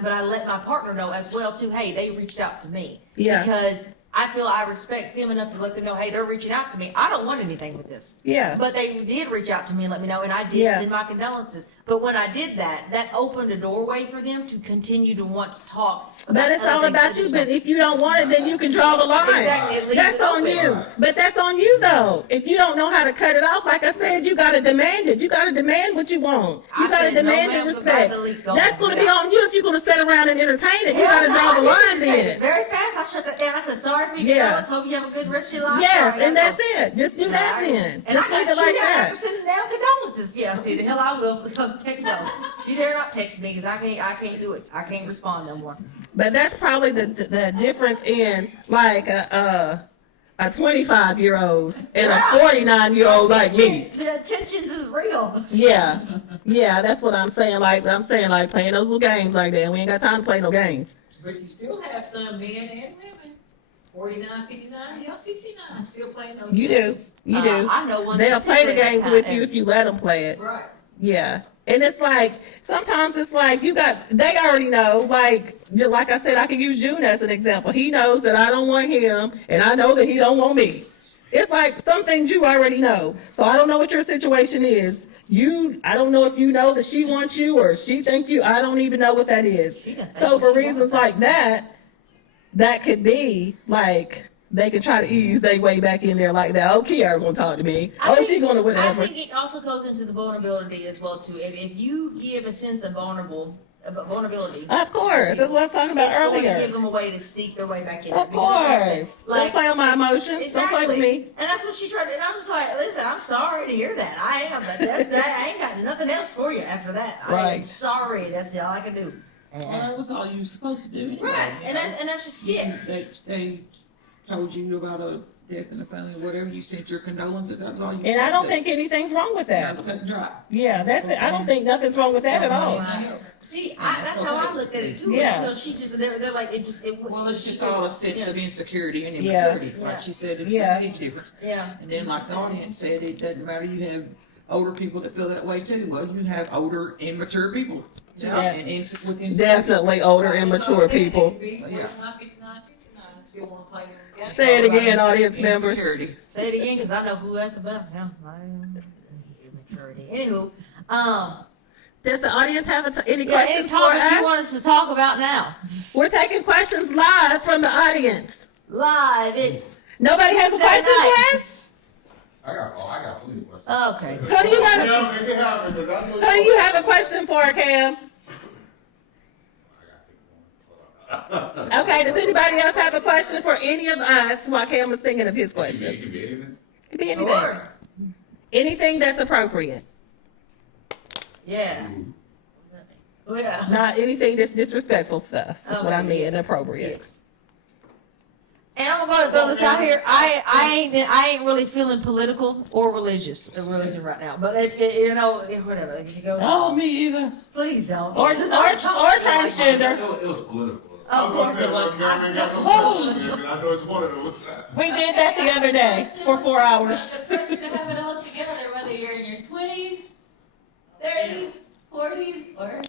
But I let my partner know as well too. Hey, they reached out to me. Yeah. Because I feel I respect them enough to let them know, hey, they're reaching out to me. I don't want anything with this. Yeah. But they did reach out to me and let me know, and I did send my condolences. But when I did that, that opened a doorway for them to continue to want to talk about But it's all about you. But if you don't want it, then you can draw the line. Exactly. It leaves That's it on open. you. But that's on you though. If you don't know how to cut it off, like I said, you gotta demand it. You gotta demand what you want. You I gotta said, no, demand ma'am, the the respect. Bible go That's gonna on. be on you if you're gonna sit around and entertain it. You Hell gotta no, draw the I line didn't take it then. very fast. I shut that down. I said, sorry for your Yeah. condolences. Hope you have a good rest of your life. Yes, Sorry, and I that's go. it. Just do that then. And Just I leave got it like you down that. for sending down condolences. Yeah, see, the hell I will. Take no. She dare not text me because I can't do it. I can't respond no more. But that's probably the difference in like a 25-year-old and a 49-year-old like me. The attentions is real. Yeah, yeah, that's what I'm saying. Like playing those little games like that. We ain't got time to play no games. But you still have some men and women, 49, 59, hell, 69, still playing those You do, games. you do. I know ones They'll that play the secret games that with time. you if you let them play it. Right. Yeah. And it's like, sometimes it's like they already know, like I said, I can use June as an example. He knows that I don't want him, and I know that he don't want me. It's like some things you already know. So I don't know what your situation is. I don't know if you know that she wants you or she think you, I don't even know what that is. So for reasons like that could be like, they can try to ease their way back in there like that. Oh, KIARA gonna talk to me. She gonna whatever. I think it also goes into the vulnerability as well too. If you give a sense of vulnerability, Of course, that's what I was talking about it's going earlier. to give them a way to sneak their way back in. Of Because like I said, course. Don't play on my emotions. Don't play with me. And that's what she tried to, and I'm just like, listen, I'm sorry to hear that. I am. I ain't got nothing else for you after that. I am Right. sorry. That's all I can do. Well, that was all you were supposed to do anyway. Right. you And know? that's just it. They told you about a death in the family, whatever, you sent your condolences, that was all you And I don't think anything's wrong with that. Cut and dry. Yeah, that's it. I don't think nothing's wrong with that at all. See, that's how I looked at it too. Yeah. Until she just, they're like, Well, it's just all a sense of insecurity and Yeah. immaturity. Like she said, it's Yeah. an age difference. Yeah. And then like the audience said, it doesn't matter, you have older people that feel that way too. Well, you have older, immature people. Yeah. And with Definitely older, immature people. So, yeah. 49, 59, 69, still wanna play your game. Say it again, audience member. Insecurity. Say it again, because I know who that's about. Yeah, immaturity. Anywho, Does the audience have any any questions for topic you want us? us to talk about now? We're taking questions live from the audience. Live, it's Nobody has a Saturday question night. for us? I got plenty of questions. okay. Who do you got? Yeah, make it happen, 'cause I know Who do you have a question for, Cam? Okay, does anybody else have a question for any of us while Cam was thinking of his It question? can be anything. It could be anything. Sure. Anything that's appropriate. Yeah. Well, yeah. Not anything that's disrespectful stuff. That's what I Okay, mean, yes. inappropriate. Yes. And I'm gonna throw this out here. I ain't really feeling political or religious right now. But if it, whatever you go. Oh, me either. Please don't. Or transgender. It was political. Of course it was. I know it's one of those. We did that the other day for 4 hours. The pressure to have it all together, whether you're in your 20s, 30s, 40s, or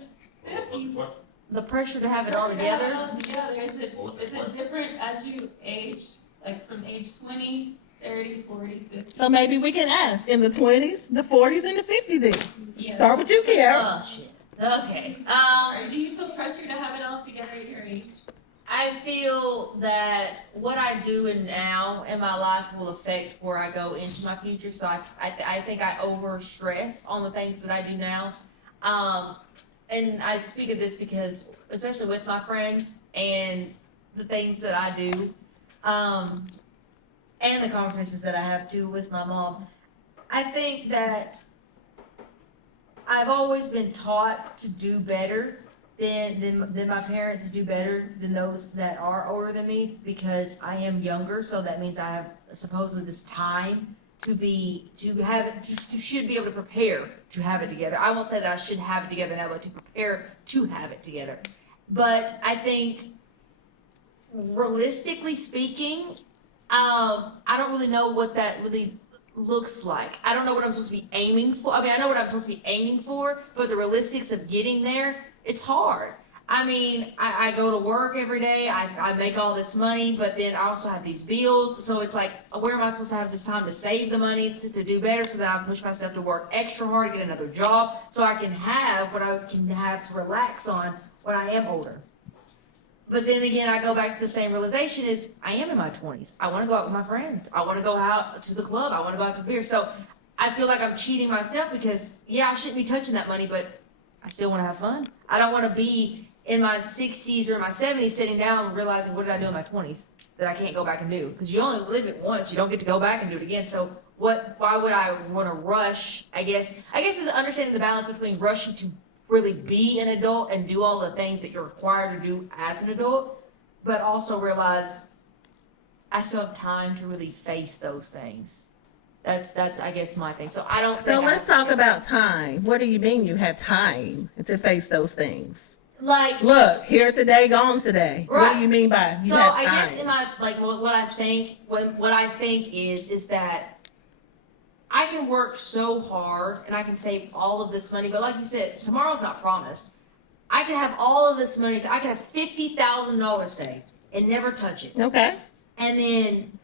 50s. The pressure to have it all together. Is it different as you age? Like from age 20, 30, 40, 50? So maybe we can ask in the 20s, the 40s, and the 50s then. Yeah. Start with you, Kiara. Oh shit. Okay. Or do you feel pressure to have it all together at your age? I feel that what I do now in my life will affect where I go into my future. So I think I over stress on the things that I do now. And I speak of this because, especially with my friends and the things that I do, and the conversations that I have too with my mom, I think that I've always been taught to do better than my parents, do better than those that are older than me, because I am younger. So that means I have supposedly this time should be able to prepare to have it together. I won't say that I should have it together now, but to prepare to have it together. But I think, realistically speaking, I don't really know what that really looks like. I don't know what I'm supposed to be aiming for. I mean, I know what I'm supposed to be aiming for, but the realistics of getting there, it's hard. I mean, I go to work every day, I make all this money, but then I also have these bills. So it's like, where am I supposed to have this time to save the money to do better, so that I push myself to work extra hard, get another job, so I can have what I can have to relax on when I am older. But then again, I go back to the same realization is I am in my 20s. I want to go out with my friends. I want to go out to the club. I want to go out to beer. So I feel like I'm cheating myself because, yeah, I shouldn't be touching that money, but I still want to have fun. I don't want to be in my 60s or my 70s sitting down and realizing, what did I do in my 20s that I can't go back and do? Because you only live it once. You don't get to go back and do it again. So why would I want to rush? I guess is understanding the balance between rushing to really be an adult and do all the things that you're required to do as an adult, but also realize I still have time to really face those things. That's I guess my thing. So I don't. So let's talk about time. What do you mean you have time to face those things? Like, look, here today, gone today. Right. What do you mean by you so have I time? guess in my what I think is that I can work so hard and I can save all of this money, but like you said, tomorrow's not promised. I can have all of this money, so I can have $50,000 saved and never touch it. Okay. And then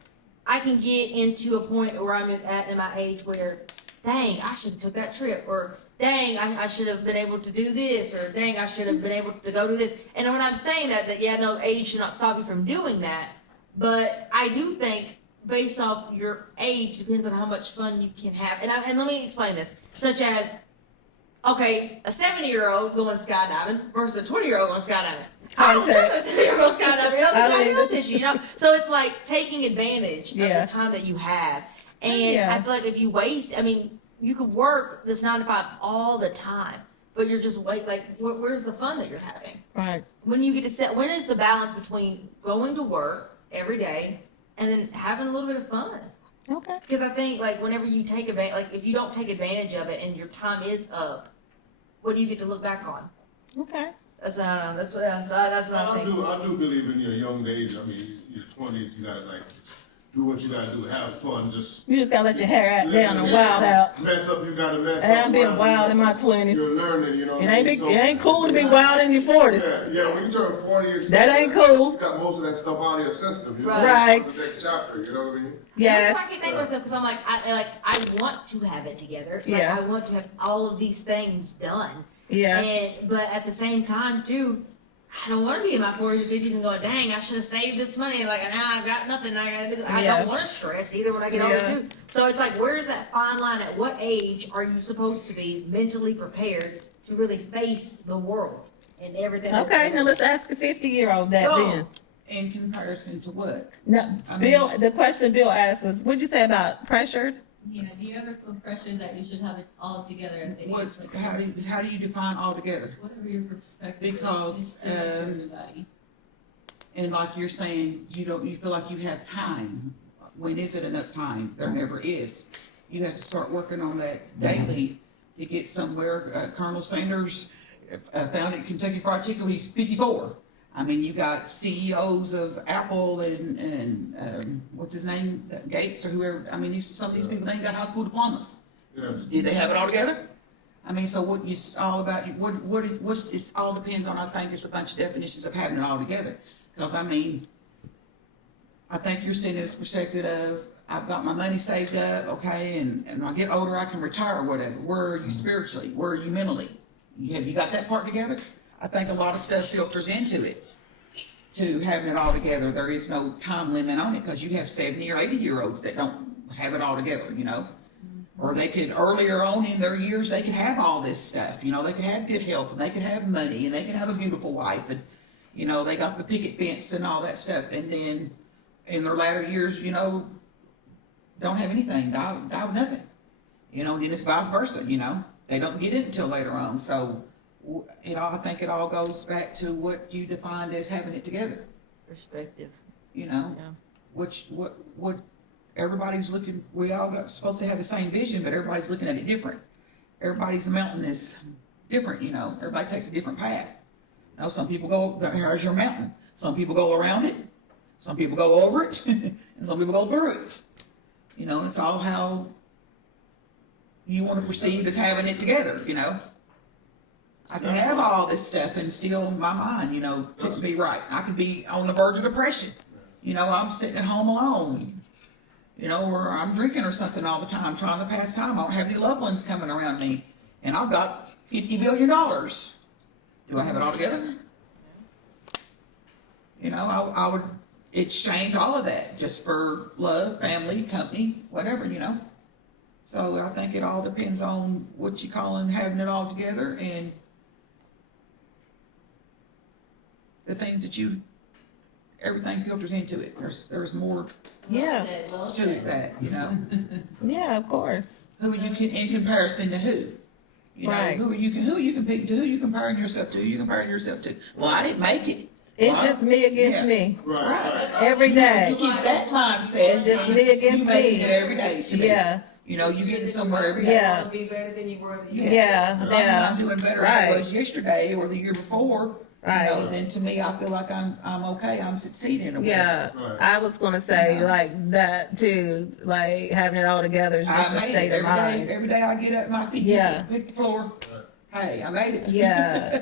I can get into a point where I'm at in my age where, dang, I should have took that trip, or dang, I should have been able to do this, or dang, I should have been able to go do this. And when I'm saying that yeah, no, age should not stop you from doing that, but I do think based off your age depends on how much fun you can have. And let me explain this, such as, okay, a 70-year-old going skydiving versus a 20-year-old going skydiving. I don't trust a 70-year-old going skydiving. I know this, So it's like taking advantage of the time that you have. And I feel like if you waste, I mean, you could work this 9 to 5 all the time, but you're just where's the fun that you're having? Right. When you get to when is the balance between going to work every day and then having a little bit of fun? Okay. Because I think whenever you take advantage, if you don't take advantage of it and your time is up, what do you get to look back on? Okay. That's what I think. I do believe in your young age. I mean, your 20s, you gotta do what you gotta do, have fun, just. You just gotta let your hair out down and wild out. Mess up, you gotta mess up. Hey, I'm being whatever, wild you know, in my 'cause 20s. You're learning, you know what It I ain't mean? it ain't cool to be wild in your 40s. Yeah, when you turn 40 and That stuff, ain't cool. You got most of that stuff out of your system, you know? Right. It's the next chapter, you know what I mean? Yes. That's why I keep making myself, because I'm like, I want to have it together. Like, Yeah. I want to have all of these things done. Yeah. But at the same time, too, I don't want to be in my 40s and 50s and going, dang, I should have saved this money. Like, now I've got nothing. I got to do. I Yeah. don't want to stress either when I get older, too. So it's like, where's that fine line? At what age are you supposed to be mentally prepared to really face the world and everything? that Okay, goes now on? let's ask a 50-year-old that Go. then. In comparison to what? No, I Bill, mean- the question Bill asked was, what'd you say about pressured? Yeah, do you ever feel pressured that you should have it all together at the age? What, Like, how do you define all together? whatever your perspective Because, is, it's different for everybody. And like you're saying, you feel like you have time. When is it enough time? There never is. You have to start working on that daily to get somewhere. Colonel Sanders founded Kentucky Fried Chicken when he's 54. I mean, you got CEOs of Apple and what's his name, Gates or whoever. I mean, some of these people, they ain't got high school diplomas. Yes. Did they have it all together? I mean, so what it's all about, what's, it all depends on, I think it's a bunch of definitions of having it all together. Because I mean, I think you're seeing it as perspective of, I've got my money saved up, okay, and when I get older, I can retire or whatever. Where are you spiritually? Where are you mentally? Have you got that part together? I think a lot of stuff filters into it, to having it all together. There is no time limit on it, because you have 70 or 80-year-olds that don't have it all together, you know? Or they could, earlier on in their years, they could have all this stuff, you know, they could have good health, and they could have money, and they could have a beautiful wife, and, you know, they got the picket fence and all that stuff, and then in their latter years, you know, don't have anything, die with nothing. You know, and then it's vice versa, you know? They don't get it until later on, so I think it all goes back to what you defined as having it together, Perspective. you know? Yeah. What everybody's looking, we all supposed to have the same vision, but everybody's looking at it different. Everybody's mountain is different, you know? Everybody takes a different path. You know, some people go, here's your mountain. Some people go around it. Some people go over it. And some people go through it. You know, it's all how you want to perceive as having it together, you know? I can have all this stuff and still my mind, you know, puts me right. I could be on the verge of depression. You know, I'm sitting at home alone, you know, or I'm drinking or something all the time, trying to pass time. I don't have any loved ones coming around me. And I've got $50 billion. Do I have it all together? You know, I would exchange all of that just for love, family, company, whatever, you know. So I think it all depends on what you calling having it all together, and the things that everything filters into it. There's more Yeah. to that, you know. Yeah, of course. Who you can, in comparison to who? You know, Right. who are you competing to? Who you comparing yourself to? Who you comparing yourself to? Well, I didn't make it. It's Well, just me against yeah. me. Right. Every You day. keep that mindset. It's just me against you making me. it every day to me. Yeah. You know, you getting somewhere every day. Yeah. You wanna be better than you were the year. Yeah, As long as yeah. I'm doing better than Right. I was yesterday or the year before, you know, Right. then to me, I feel like I'm okay. I'm succeeding. Or whatever. Yeah, Right. I was gonna say Yeah. like that too, like having it all together is just I a made state it of every mind. day. Every day I get up, my feet Yeah. hit the floor. Hey, I made it. Yeah.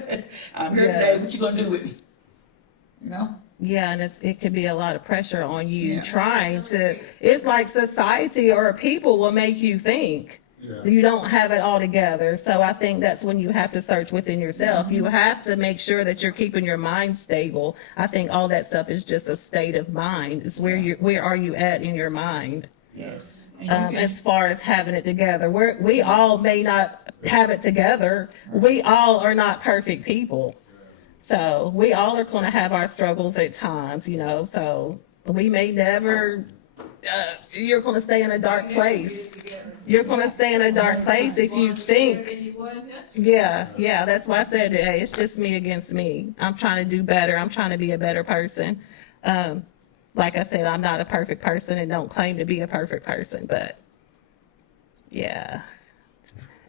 I'm here Yeah. today. What you gonna do with me? You know? Yeah, and it could be a lot of pressure on you Yeah. trying to. It's like society or people will make you think Yeah. you don't have it all together. So I think that's when you have to search within yourself. You have to make sure that you're keeping your mind stable. I think all that stuff is just a state of mind. It's where are you at in your mind? Yes. And you can- As far as having it together, we all may not have it together. We all are not perfect people. So we all are going to have our struggles at times, you know, so we may never, you're going to stay in a dark place. You're going to stay in a dark place if you think, Than you was yesterday. yeah, that's why I said, hey, it's just me against me. I'm trying to do better. I'm trying to be a better person. Like I said, I'm not a perfect person and don't claim to be a perfect person, but yeah,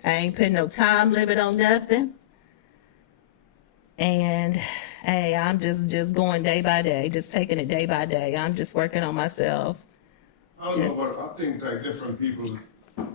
I ain't putting no time limit on nothing. And hey, I'm just going day by day, just taking it day by day. I'm just working on myself. I don't know, but I think like different people's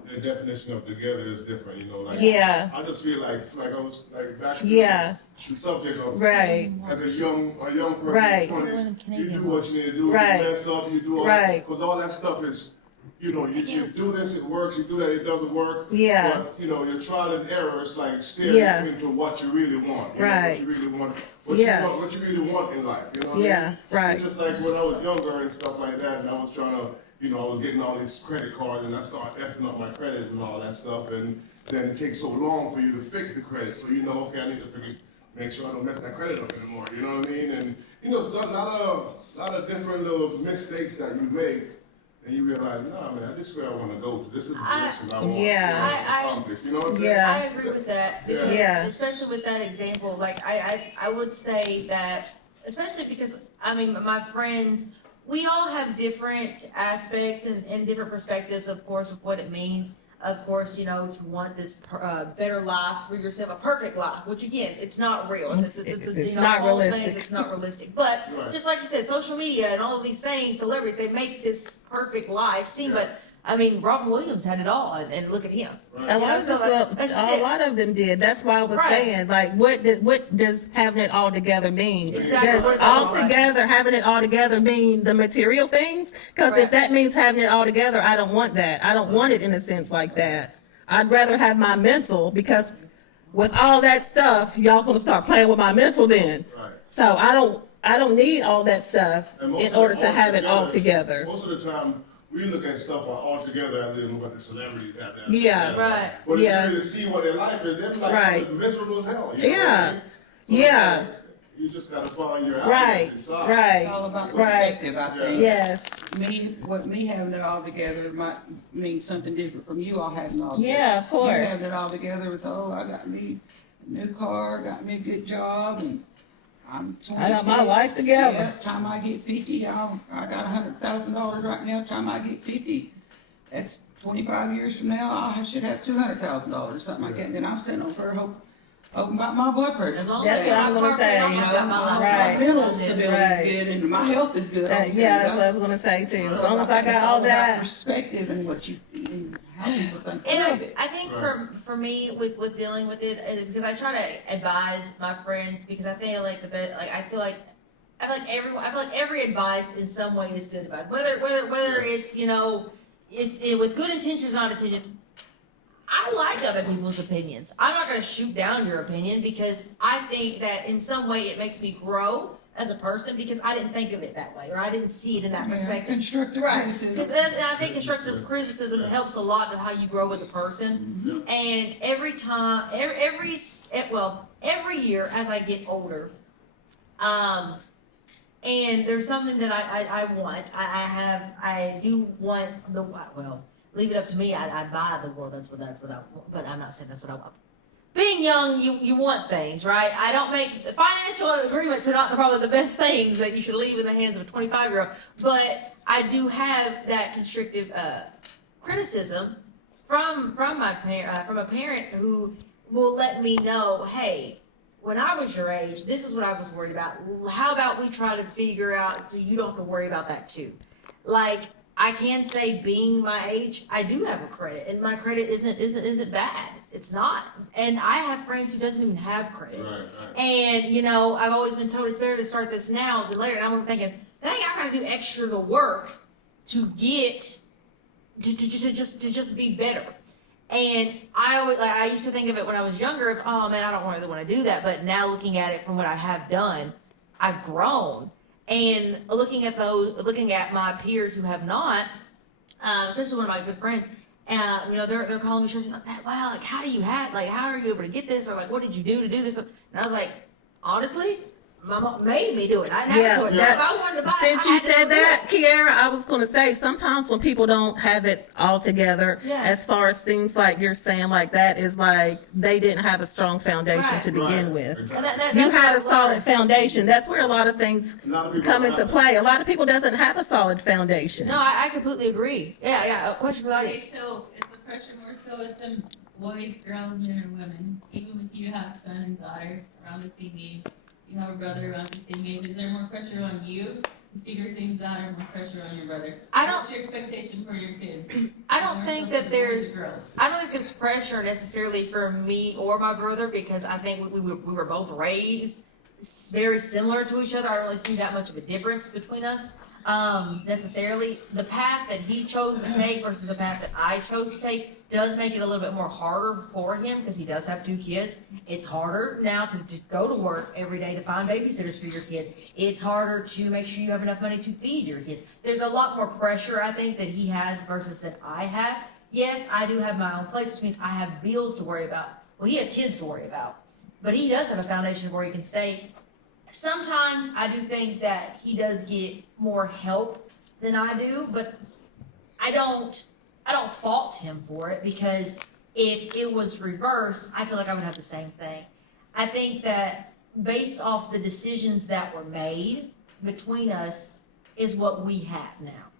their definition of together is different, you know, like Yeah. I just feel like I was like back to the subject of Right. as a young person Right. in your 20s, you do what you need to do, Right. you mess up, you do all Right. that, because all that stuff is, you know, you do this, it works, you do that, it doesn't work. Yeah. But, you know, your trial and error is like staring Yeah. into what you really want. You Right. know, what you really want. What Yeah. you want, what you really want in life. You know what I Yeah, mean? right. It's just like when I was younger and stuff like that, and I was trying to, you know, I was getting all these credit cards, and I started effing up my credit and all that stuff, and then it takes so long for you to fix the credit. So you know, okay, I need to make sure I don't mess that credit up anymore. You know what I mean? And you know, it's a lot of different little mistakes that you make, and you realize, nah, man, this is where I want to go to. This is the direction I want to accomplish. You know what I'm saying? Yeah. I agree with that because especially with that example, like I would say that, especially because I mean my friends, we all have different aspects and different perspectives, of course, of what it means. Of course, you know, to want this better life for yourself, a perfect life, which again, it's not real. It's you know, not whole realistic. thing that's not realistic. But Right. just like you said, social media and all of these things, celebrities, they make this perfect life seem. But I mean, Robin Williams had it all, and look at him. A lot, a lot of them did. That's why I was saying, like, what does having it all together mean? Exactly. Does What does that all look like? together, having it all together mean the material things? Because if that means having it all together, I don't want that. I don't want it in a sense like that. I'd rather have my mental, because with all that stuff, y'all gonna start playing with my mental then. Right. So I don't need all that stuff And most in of order it to have it all together. Most of the time, we look at stuff all together as in what the celebrities have. Yeah. Right. But if you really see what their life is, they're like miserable as hell. You know what I mean? So Yeah. it's like, you just gotta find your Right. happiness inside. Right. It's all about Right. perspective, I think. Yes. Me having it all together might mean something different from you all having it all together. Yeah, of course. You having it all together was, I got me a new car, got me a good job, and I'm 26. I got my life together. Yeah, time I get 50, I got $100,000 right now. Time I get 50, that's 25 years from now, I should have $200,000, something like that. And then I'm sitting over here hoping about my blood pressure. As long That's as what I'm my gonna say. car payment, I got my life. Right. My mental stability Right. is good, and my health is good. Yeah, that's what I was gonna say too. As long as I got all that. Perspective and what you, and how people think. And I think for me with dealing with it, because I try to advise my friends, because I feel like I feel like every advice in some way is good advice. Whether it's, you know, it's with good intentions, not intentions. I like other people's opinions. I'm not going to shoot down your opinion, because I think that in some way it makes me grow as a person, because I didn't think of it that way, or I didn't see it in that perspective. Constructive Right. criticism. And I think constructive criticism helps a lot to how you grow as a person. And every year as I get older, and there's something that I want. I do want leave it up to me. I'd buy the world. That's what I want. But I'm not saying that's what I want. Being young, you want things, right? I don't make financial agreements are not probably the best things that you should leave in the hands of a 25-year-old. But I do have that constructive criticism from a parent who will let me know, hey, when I was your age, this is what I was worried about. How about we try to figure out so you don't have to worry about that too? Like, I can say, being my age, I do have a credit, and my credit isn't bad. It's not. And I have friends who doesn't even have credit. Right. And you know, I've always been told it's better to start this now than later. And I'm thinking, dang, I gotta do extra the work to get to just be better. And I used to think of it when I was younger of, oh man, I don't really want to do that. But now looking at it from what I have done, I've grown. And looking at my peers who have not, especially one of my good friends, you know, they're calling me short. Wow, like how are you able to get this? Or like, what did you do to do this? And I was like, honestly, my mom made me do it. I never do it. If I wanted to buy it, Since you said that, Kiara, I was going to say, sometimes when people don't have it all together, as far as things like you're saying like that, is like they didn't have a strong foundation to begin with. Exactly. You had a solid foundation. That's where a lot of things come into play. A lot of people doesn't have a solid foundation. No, I completely agree. Yeah. A question for the Okay, audience. so is the pressure more so with the boys, girls, men, or women? Even if you have son and daughter around the same age, you have a brother around the same age, is there more pressure on you to figure things out or more pressure on your brother? I don't- What's your expectation for your kids? I don't think that there's, Girls. I don't think there's pressure necessarily for me or my brother because I think we were both raised very similar to each other. I don't really see that much of a difference between us. Necessarily, the path that he chose to take versus the path that I chose to take does make it a little bit more harder for him because he does have 2 kids. It's harder now to go to work every day to find babysitters for your kids. It's harder to make sure you have enough money to feed your kids. There's a lot more pressure, I think, that he has versus that I have. Yes, I do have my own place, which means I have bills to worry about. Well, he has kids to worry about, but he does have a foundation where he can stay. Sometimes I do think that he does get more help than I do, but I don't fault him for it because if it was reversed, I feel like I would have the same thing. I think that based off the decisions that were made between us is what we have now.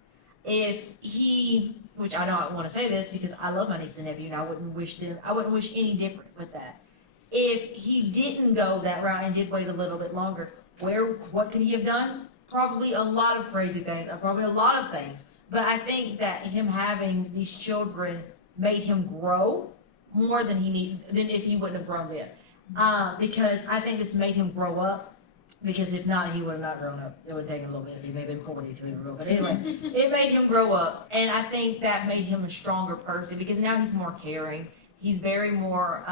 If he, which I don't want to say this because I love my niece and nephew and I wouldn't wish any different with that. If he didn't go that route and did wait a little bit longer, what could he have done? Probably a lot of crazy things, probably a lot of things. But I think that him having these children made him grow more than if he wouldn't have grown then. Because I think this made him grow up. Because if not, he would have not grown up. It would take a little bit. He may have been 40 to even grow up. But anyway, it made him grow up. And I think that made him a stronger person because now he's more caring. He's very more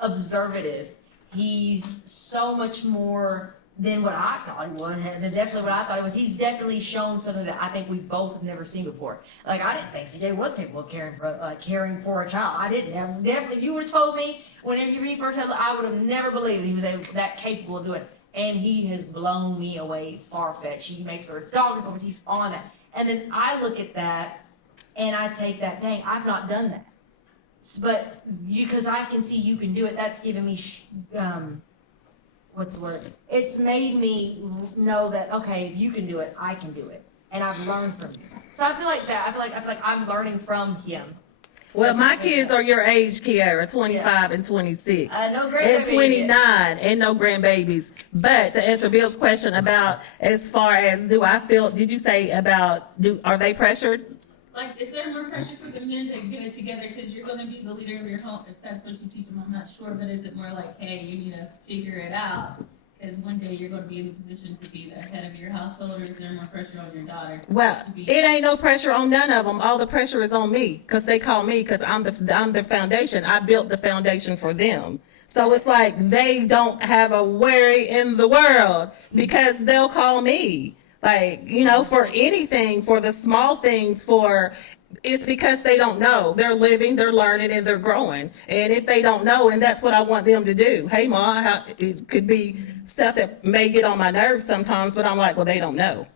observative. He's so much more than what I thought he was, and definitely what I thought it was. He's definitely shown something that I think we both have never seen before. Like, I didn't think CJ was capable of caring for a child. I didn't. Definitely, if you would have told me whenever you first had, I would have never believed he was that capable of doing it. And he has blown me away far-fetched. He makes her dog because he's on that. And then I look at that, and I take that, dang, I've not done that. But because I can see you can do it, that's given me what's the word? It's made me know that, okay, if you can do it, I can do it. And I've learned from you. So I feel like that. I feel like I'm learning from him. Well, my kids are your age, Kiara, 25 and 26. No grandbabies and 29 and no grandbabies. But to answer Bill's question about as far as did you say about, are they pressured? Like, is there more pressure for the men to get it together because you're going to be the leader of your home? If that's what you teach them, I'm not sure. But is it more like, hey, you need to figure it out because one day you're going to be in a position to be the head of your household, or is there more pressure on your daughter? Well, it ain't no pressure on none of them. All the pressure is on me because they call me because I'm the foundation. I built the foundation for them. So it's like they don't have a worry in the world because they'll call me. Like, for anything, for the small things, it's because they don't know. They're living, they're learning, and they're growing. And if they don't know, and that's what I want them to do. Hey, Ma, it could be stuff that may get on my nerves sometimes, but I'm like, well, they don't know.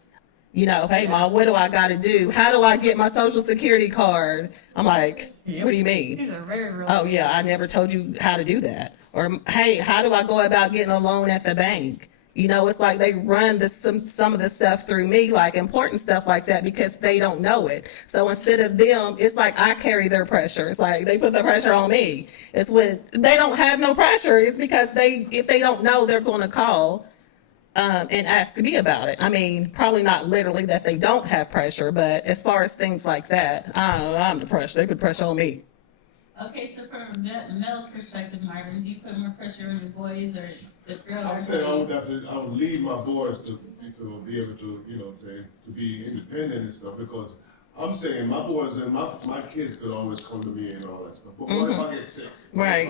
Hey, Ma, what do I got to do? How do I get my Social Security card? I'm like, what do you mean? These are very real. Oh, yeah, I never told you how to do that. Or, hey, how do I go about getting a loan at the bank? It's like they run some of the stuff through me, like important stuff like that, because they don't know it. So instead of them, it's like I carry their pressure. It's like they put the pressure on me. It's when they don't have no pressure. It's because if they don't know, they're going to call and ask me about it. I mean, probably not literally that they don't have pressure, but as far as things like that, I'm the pressure. They put pressure on me. Okay, so from a male's perspective, Marvin, do you put more pressure on your boys or the girls? I said I would lead my boys to be able to, to be independent and stuff, because I'm saying my boys and my kids could always come to me and all that stuff. But what if I get sick? Right.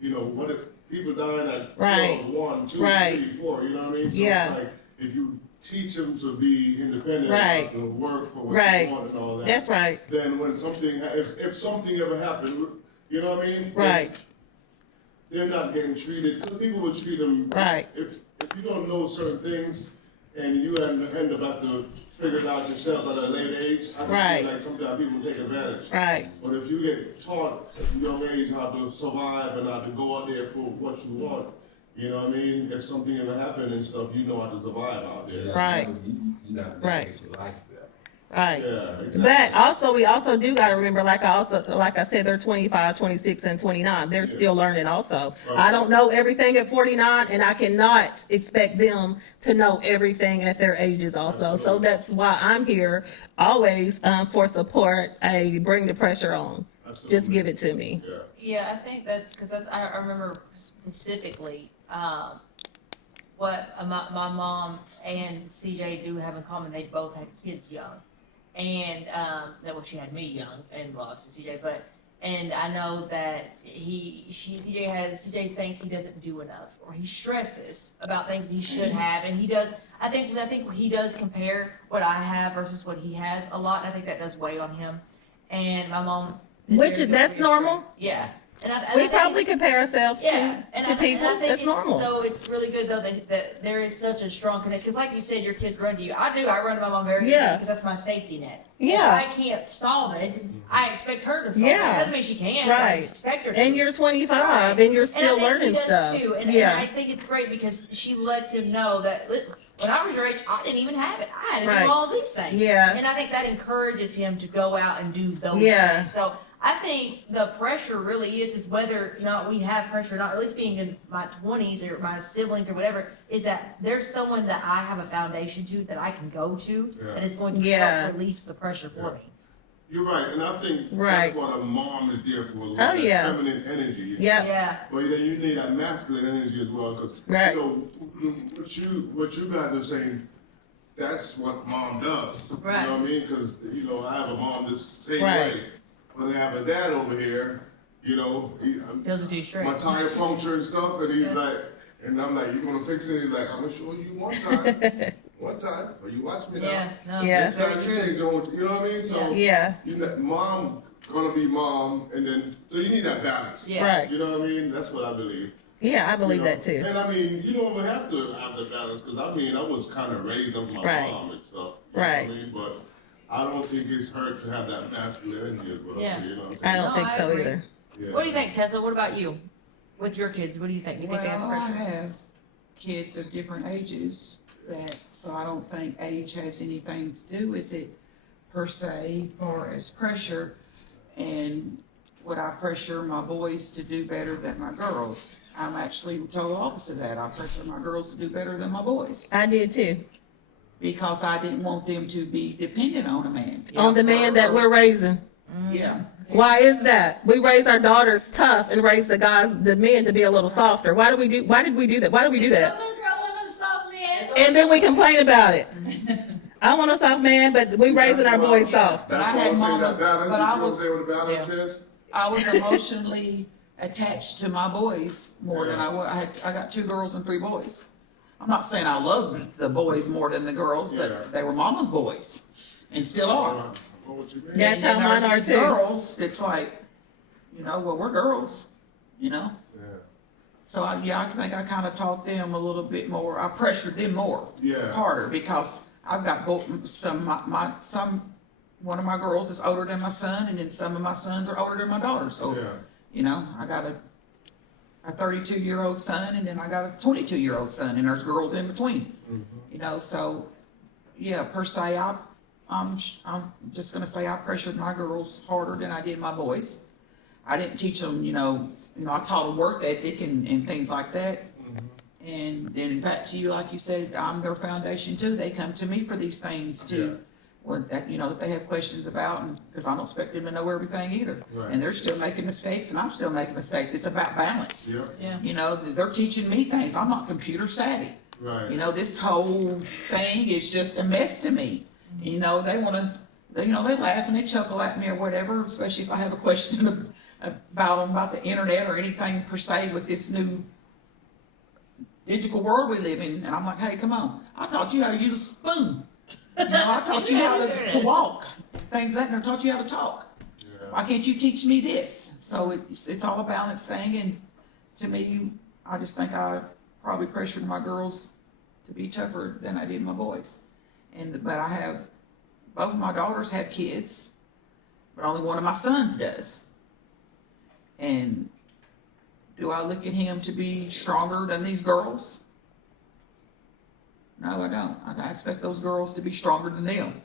What if people dying at Right. 1, 2, Right. 3, 4, you know what I mean? So Yeah. it's like, if you teach them to be independent, Right. to work for what Right. you want and all that. That's right. Then when something, if something ever happened, you know what I mean? Right. They're not getting treated, because people will treat them. Right. If you don't know certain things and you end up having to figure it out yourself at a late age, I Right. feel like sometimes people take advantage. Right. But if you get taught at a young age how to survive and how to go out there for what you want, you know what I mean? If something ever happened and stuff, you know how to survive out there. Right. You're not Right. get your life back. Right. Yeah, exactly. But also, we also do got to remember, like I said, they're 25, 26, and 29. They're still learning also. Right. I don't know everything at 49, and I cannot expect them to know everything at their ages also. So Absolutely. that's why I'm here always for support. Bring the pressure on. Just Absolutely. give it to me. Yeah. Yeah, I think that's because I remember specifically what my mom and CJ do have in common. They both had kids young, and she had me young, and well, obviously CJ, but and I know that CJ thinks he doesn't do enough, or he stresses about things he should have, and he does. I think he does compare what I have versus what he has a lot, and I think that does weigh on him. And my mom. That's normal. Yeah. And I We think probably it's- compare ourselves yeah, to people. And I think That's normal. Though it's really good though that there is such a strong connection. Because like you said, your kids run to you. I do. I run to my mom very easy Yeah. because that's my safety net. Yeah. If I can't solve it, I expect her to solve it. Yeah. That doesn't mean she can. I Right. just expect her to. And you're 25, Right. and you're And I still think learning he does stuff. Too. And Yeah. I think it's great because she lets him know that when I was your age, I didn't even have it. I had to Right. do all these things. Yeah. And I think that encourages him to go out and do those Yeah. things. So I think the pressure really is whether we have pressure or not, at least being in my 20s or my siblings or whatever, is that there's someone that I have a foundation to that I can go to Yeah. that is going to Yeah. help release the pressure for me. You're right, and I think Right. that's what a mom is there for. Oh, yeah. Feminine energy. Yeah. Yeah. But then you need that masculine energy as well, because Right. what you guys are saying, that's what mom does. Right. You know what I mean? Because I have a mom the same Right. way. But I have a dad over here. Feels it too straight. My tire puncture and stuff, and he's like, and I'm like, you gonna fix it? He's like, I'm gonna show you one time, but you watch me now. Yeah, no, Yeah. that's very Next time true. you change, don't, you know what I mean? So Yeah. mom gonna be mom, and then so you need that balance. Yeah. Right. You know what I mean? That's what I believe. Yeah, I believe You know? that too. And I mean, you don't even have to have the balance because I was kind of raised up with my Right. mom and stuff. You Right. Know what I mean? But I don't think it's hurt to have that masculine energy as well. Yeah. You know what I'm I saying? don't No, think I so agree. either. Yeah. What do you think, Tessa? What about you? With your kids, what do you think? Do you think they have Well, pressure? I have kids of different ages so I don't think age has anything to do with it per se, as far as pressure. And would I pressure my boys to do better than my girls? I'm actually total opposite of that. I pressure my girls to do better than my boys I did too. because I didn't want them to be dependent on a man. On the man that we're raising. Yeah. Why is that? We raise our daughters tough and raise the men to be a little softer. Why did we do that? Why do we do The that? little girl want a soft man. And then we complain about it. I want a soft man, but we raising our boys soft. That's I what had I'm saying, mamas, that balance. but You I see what I'm was- saying what the balance is? I was emotionally attached to my boys more than I was. I got 2 girls and 3 boys. I'm not saying I loved the boys more than the girls, Yeah. but they were mama's boys and still are. I know what you mean. That's And then how mine there's are these too. Girls, it's like, well, we're girls, Yeah. So I think I kind of taught them a little bit more. I pressured them more, Yeah. harder because I've got both one of my girls is older than my son, and then some of my sons are older than my daughter. So, Yeah. I got a 32-year-old son, and then I got a 22-year-old son, and there's girls in between. So yeah, per se, I'm just gonna say I pressured my girls harder than I did my boys. I didn't teach them, I taught them work ethic and things like that. And then back to you, like you said, I'm their foundation too. They come to me for these things too. That they have questions about, and because I don't expect them to know everything either. Right. And they're still making mistakes, and I'm still making mistakes. It's about balance. Yeah. Yeah. They're teaching me things. I'm not computer savvy. Right. This whole thing is just a mess to me. They wanna, they laugh and they chuckle at me or whatever, especially if I have a question about the internet or anything per se with this new digital world we live in. And I'm like, hey, come on. I taught you how to use a spoon. I taught you how to walk. Things like that, and I taught you how to talk. Yeah. Why can't you teach me this? So it's all a balance thing, and to me, I just think I probably pressured my girls to be tougher than I did my boys. But I have, both of my daughters have kids, but only one of my sons does. And do I look at him to be stronger than these girls? No, I don't. I expect those girls to be stronger than them,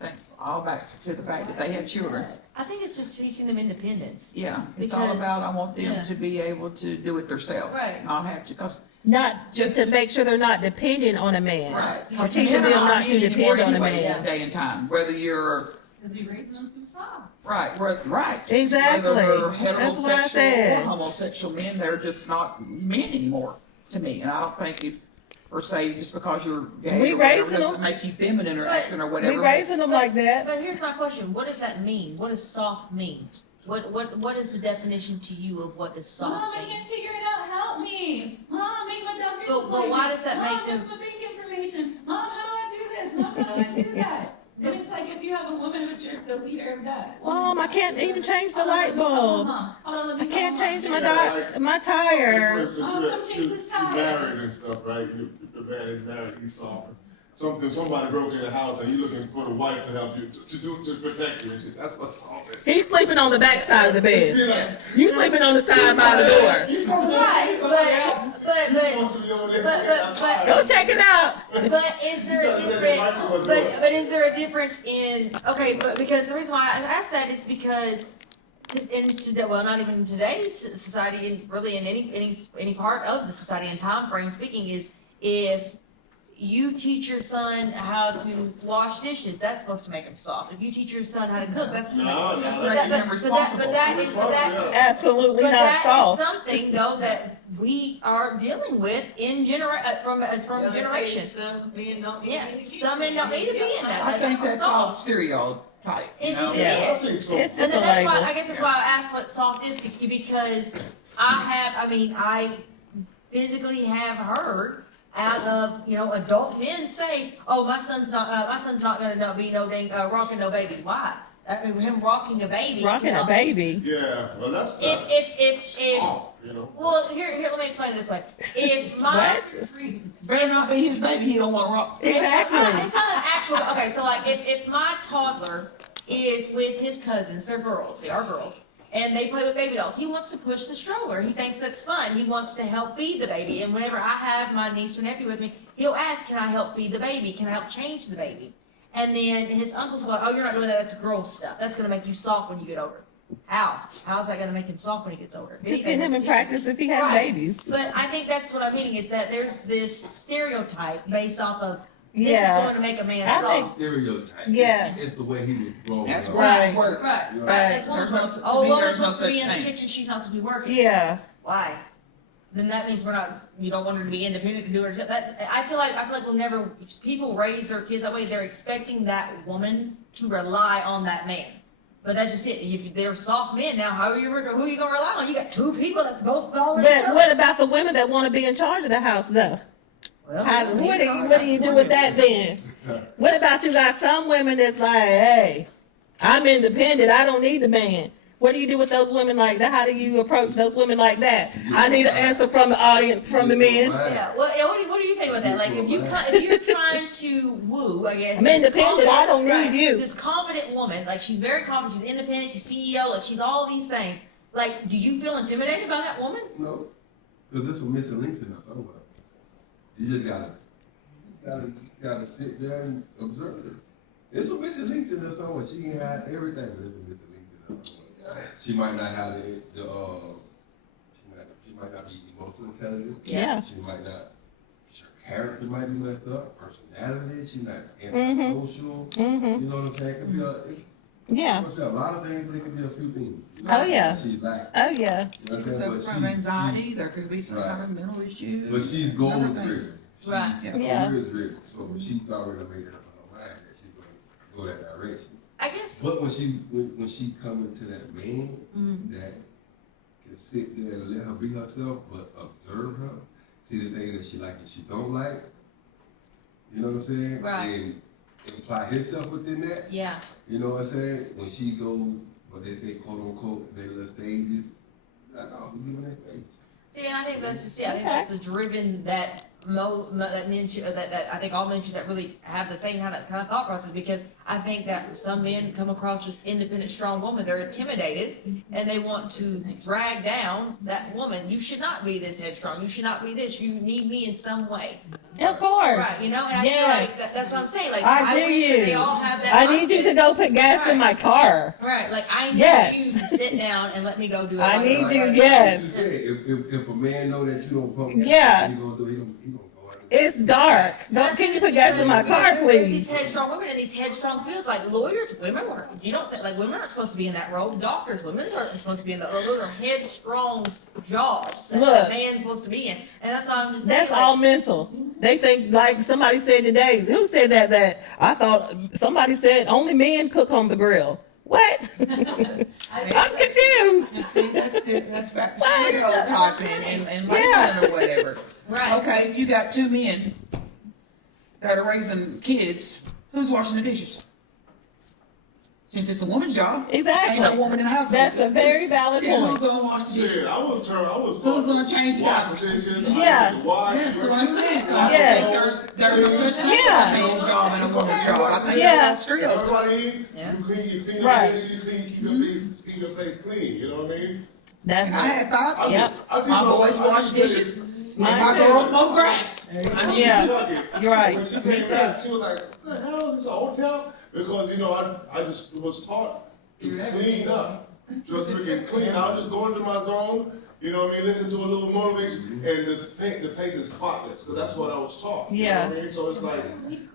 I think all back to the fact that they have children. I think it's just teaching them independence. Yeah, it's all Because- about, I want them yeah. to be able to do it themselves. Right. Not have to, cause, Not just to make sure they're not dependent on a man. right. Or 'Cause teaching men are them not men to anymore depend on a anyways man. This day and time, whether you're, Because you're raising them too soft. right, right. Exactly. Whether they're That's what I heterosexual said. or homosexual men, they're just not men anymore to me. And I don't think if, or say just because you're gay We or whatever raising doesn't them. make you feminine or But acting or We whatever. raising them like that. But here's my question: what does that mean? What does soft mean? What is the definition to you of what does soft Mom, I mean? can't figure it out. Help me. Mom, make my doctor's But appointment. why does that Mom, make them- what's my bank information? Mom, how do I do this? Mom, how do I do that? And it's like if you have a woman which you're the leader of that. Mom, I can't even change the light bulb. I can't change my my For tire. instance, Oh, you- come change this you tire. married and stuff, right? The man is married, he's soft. Somebody broke in the house and you're looking for the wife to help you, to protect you and shit. That's what soft is. He's sleeping on the back side of the You bed. know, You sleeping on the side by the door. he's gonna be- Right, he's gonna help. but He's supposed to be over there but- for Go check it out. But is there a different? But is there a difference in? Okay, but because the reason why I asked that is because in today, well, not even in today's society, in really in any part of the society and time frame speaking, is if you teach your son how to wash dishes, that's supposed to make him soft. If you teach your son how to cook, that's supposed to make him soft. No, That's no, making him But responsible. that is but that. Absolutely But not that is soft. something though that we are dealing with in from generation. Some men don't need Yeah, to be in the some men don't need to be in I that. think That's that's all soft. stereotype. You It- know? it Yeah. is. It's And just a then that's why label. I guess that's why I asked what soft is because I physically have heard out of adult men say, "Oh, my son's not gonna be no dang rocking no baby." Why? Him rocking a baby. Rocking a baby. Yeah, well, that's If soft, you know. well, here let me explain it this way. If my What? Better not be his baby, he don't wanna rock. Exactly. It's not an actual. Okay, so like if my toddler is with his cousins, they are girls, and they play with baby dolls. He wants to push the stroller. He thinks that's fun. He wants to help feed the baby. And whenever I have my niece or nephew with me, he'll ask, "Can I help feed the baby? Can I help change the baby?" And then his uncles will go, "Oh, you're not doing that. That's girl stuff. That's gonna make you soft when you get older." How? How's that gonna make him soft when he gets older? Just get him in practice if he has Right. babies. But I think that's what I'm meaning is that there's this stereotype based off of this Yeah. is going to make a man I soft. think- Stereotype. Yeah. It's the way he was grown That's up. where Right. it works. Right, Yeah. right. That's one There's of no- those. to Oh, me, woman's there's no supposed to be such in the thing. kitchen. She's not supposed to be working. Yeah. Why? Then that means you don't want her to be independent to do it. I feel like whenever people raise their kids that way, they're expecting that woman to rely on that man. But that's just it. If they're soft men now, who are you gonna rely on? You got two people that's both following each But other. what about the women that want to be in charge of the house, though? Well, What do you do with that then? What about you got some women that's like, hey, I'm independent. I don't need a man. What do you do with those women like that? How do you approach those women like that? I need an answer from the audience, from the men. Yeah. Well, yeah, what do you think about that? Like, if you're trying to woo, I guess. I'm this independent, I don't need right, you. This confident woman, like she's very confident, she's independent, she's CEO, like she's all these things. Like, do you feel intimidated by that woman? No, because there's some missing links in us. Otherwise, you just gotta sit there and observe it. There's some missing links in us. Somewhere she can have everything, but there's some missing links in us. She might not have she might not be emotionally intelligent. Yeah. She might not. Her character might be messed up. Personality. She's not antisocial. You know what I'm saying? It could be Yeah. a lot of things, but it could be a few things. Oh, yeah. She's like. Oh, yeah. You know She what I'm could saying? suffer But from anxiety, there could be some Right. kind of mental issue. But she's goal other things. driven. Right. She's Yeah. career driven. So she's already made up her mind that she's going to go that direction. I guess. But when she come into that man that can sit there and let her be herself, but observe her, see the things that she like and she don't like. You know what I'm saying? Right. And imply himself within that. Yeah. You know what I'm saying? When she go, what they say, quote unquote, their little stages. Like, oh, we giving that stage. See, and I think that's just I think that's the driven that that men should, that I think all men should really have the same kind of thought process, because I think that some men come across this independent, strong woman, they're intimidated and they want to drag down that woman. You should not be this headstrong. You should not be this. You need me in some way. Of course. Right, you know, and I Yes. feel like that's what I'm saying. Like, I do wish that you. they all have that I need you mindset. to go put gas in my car. Right, like I need Yes. you to sit down and let me go do it. I my need way. you, Like, yes. Just say, if a man know that you don't pump gas, Yeah. he gonna do. He gonna go out. It's dark. Can you put gas in my car, There's these please? headstrong women in these headstrong fields, like lawyers, women are. You don't think like women aren't supposed to be in that role. Doctors, women aren't supposed to be in the. Those are headstrong jobs that Look. a man's supposed to be in, and that's why I'm just saying. That's like, all mental. They think, like somebody said today, who said that I thought somebody said only men cook on the grill. What? I'm confused. See, that's back to What? stereotyping and Yeah. labeling or whatever. Right. Okay, if you got two men that are raising kids, who's washing the dishes? Since it's a woman's job. Exactly. Ain't no woman in the house. That's a very valid Yeah, who's point. gonna wash the dishes? Shit, I was Who's gonna change the wash diapers? dishes, Yeah. That's what I'm saying. So I Yes. think there's no such thing Yeah. as a man's job and a woman's job. I think Yeah. that's all stereotype. Everybody in, Yeah. you clean Right. your dishes, you clean, keep your place clean, you know what I mean? That's And I had 5 I see- kids. I see My my- boys I wash see dishes. Mine My too. girls mow grass. Yeah. Kentucky. You're right. When she Me came too. back, she was like, "What the hell is this a hotel?" Because you know, I just was taught to clean up, just freaking clean. I'll just go into my zone. You know what I mean? Listen to a little motivation, and the place is spotless because that's what I was taught. You Yeah. know what I mean? So it's like,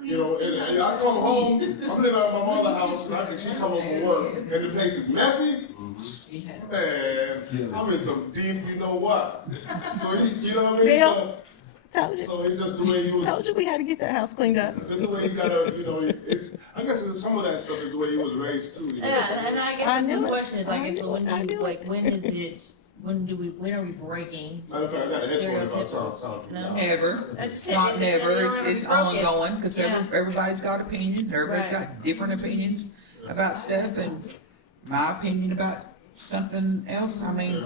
you know, and I come home. I'm living at my mother's house, and she come home from work, and the place is messy. Man, I'm in some deep, you know what? So you know what I mean? Bill, Told you. So it's just the way you was. Told you we had to get that house cleaned up. It's the way you gotta, you know, it's, I guess it's, some of that stuff is the way you was raised too. You know? Yeah, and I guess I that's knew the it. question is, like, I so knew when it. I do knew you, like, it. when are we breaking? Matter of fact, I got a headphone if I Stereotypical. sound too No. loud. Never. That's just It's not it. never. It'll never It's be broken. ongoing because Yeah. everybody's got opinions. Everybody's Right. got different opinions about stuff, and my opinion about something else. I mean,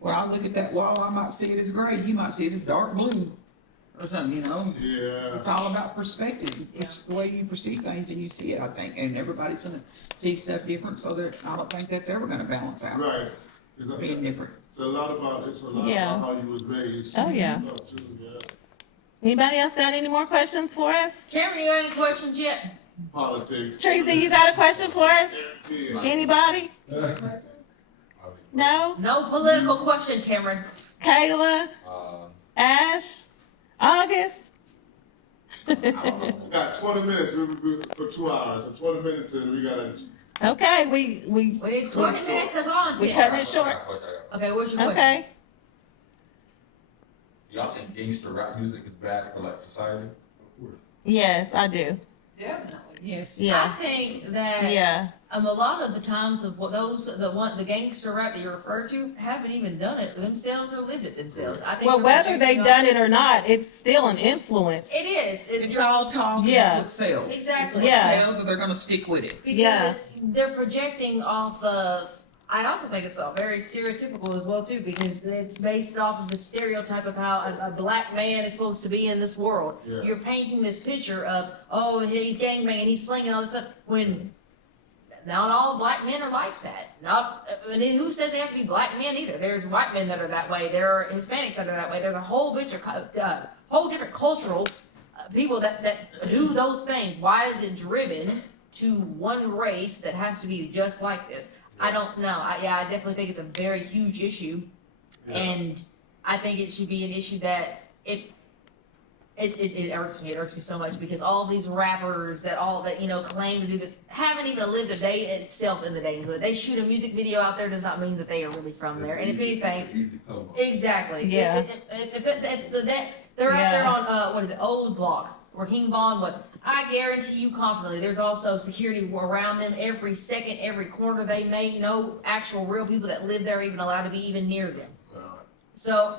when I look at that wall, I might see it as gray. You might see it as dark blue or something. You know. Yeah. It's all about perspective. It's the way you perceive things and you see it, I think. And everybody's gonna see stuff different, so that I don't think that's ever gonna balance out. Right. Being different. It's a lot about Yeah. how you was raised. Oh, yeah. and stuff, too, yeah. Anybody else got any more questions for us? Cameron, you got any questions yet? Politics. Tracy, you got a question for us? Yeah. Anybody? No? No political question, Cameron. Kayla? Ash? August? We got 20 minutes for 2 hours. So 20 minutes and we gotta. Okay, we We need 20 minutes of content. cutting it short. Okay, what's your question? Okay. Y'all think gangster rap music is bad for like society? Yes, I do. Definitely. Yes. Yeah. I think that Yeah. a lot of the times of what the gangster rap that you refer to haven't even done it themselves or lived it themselves. I think Well, they're whether they've projecting done off- it or not, it's still an influence. it is. It's all talk. Yeah. It's what sells. Exactly. It's what Yeah. sells, or they're gonna stick with it. because Yeah. they're projecting off of. I also think it's all very stereotypical as well too, because it's based off of a stereotype of how a black man is supposed to be in this world. Yeah. You're painting this picture of, oh, he's gangbanging, he's slinging all this stuff, when not all black men are like that. Not, and who says they have to be black men either? There's white men that are that way. There are Hispanics that are that way. There's a whole bunch of whole different cultural people that do those things. Why is it driven to one race that has to be just like this? I don't know. I definitely think it's a very huge issue, Yeah. and I think it should be an issue that it irks me. It irks me so much because all these rappers that claim to do this haven't even lived a day itself in the neighborhood. They shoot a music video out there does not mean that they are really from there. And if anything, Easy come on. exactly. Yeah. They're out there Yeah. on Old Block or King Von. What I guarantee you confidently, there's also security around them every second, every corner they make. No actual real people that live there are even allowed to be even near them. So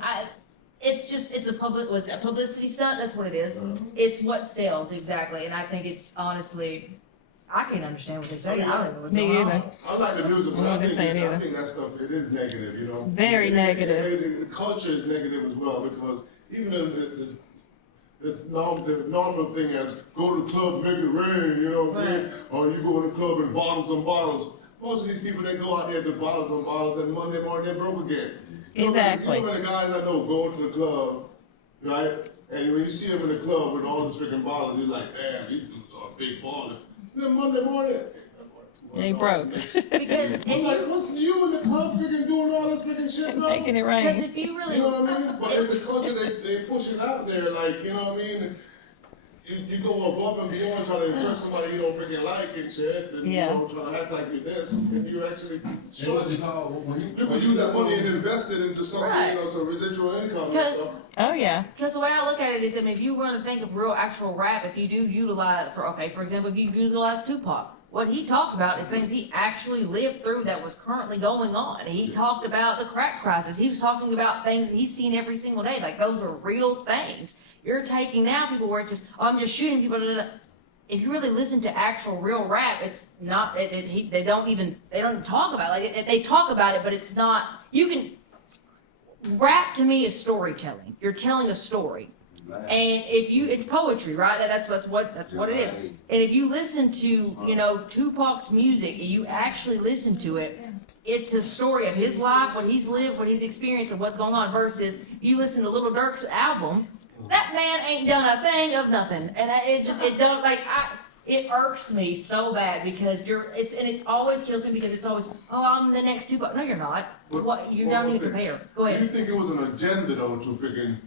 it's a publicity stunt. That's what it is. It's what sells exactly, and I think it's honestly, I can't understand what they say. I don't even know what's Me going on. either. I like the music, I'm but not I think, saying I either. think that stuff, it is negative, you know? Very negative. The culture is negative as well because even the normal thing as go to the club, make it rain, you know what I'm saying? Or you go to the club and bottles. Most of these people, they go out there to bottles, and Monday morning they're broke again. Exactly. You know many guys I know go to the club, right? And when you see them in the club with all these freaking bottles, you're like, damn, these dudes are big ballers. Then Monday morning, They broke. Because if I'm like, you, what's you in the club freaking doing all this freaking shit, bro? Making it rain. because if you really, You know what I mean? But it's a culture they push it out there, like, you know what I mean? You go above and beyond trying to impress somebody you don't freaking like and shit, and Yeah. you know, trying to act like you're this, and you actually What's it called? When you can use that money and invest it into something, Right. you know, some residual income and because stuff. Oh, yeah. Because the way I look at it is, I mean, if you want to think of real actual rap, if you do utilize, for example, if you utilize Tupac, what he talked about is things he actually lived through that was currently going on. He talked about the crack crisis. He was talking about things that he's seen every single day. Like, those are real things. You're taking now people where it's just, oh, I'm just shooting people. If you really listen to actual real rap, it's not, they don't even talk about it. Like, they talk about it, but it's not, rap to me is storytelling. You're telling a story. And if you, it's poetry, right? That's what it is. And if you listen to, you know, Tupac's music, and you actually listen to it, it's a story of his life, what he's lived, what he's experienced, and what's going on. Versus you listen to Little Durk's album, that man ain't done a thing of nothing, and it irks me so bad because and it always kills me because it's always, oh, I'm the next Tupac. No, you're not. What you don't even compare. Go ahead. Do you think it was an agenda though to freaking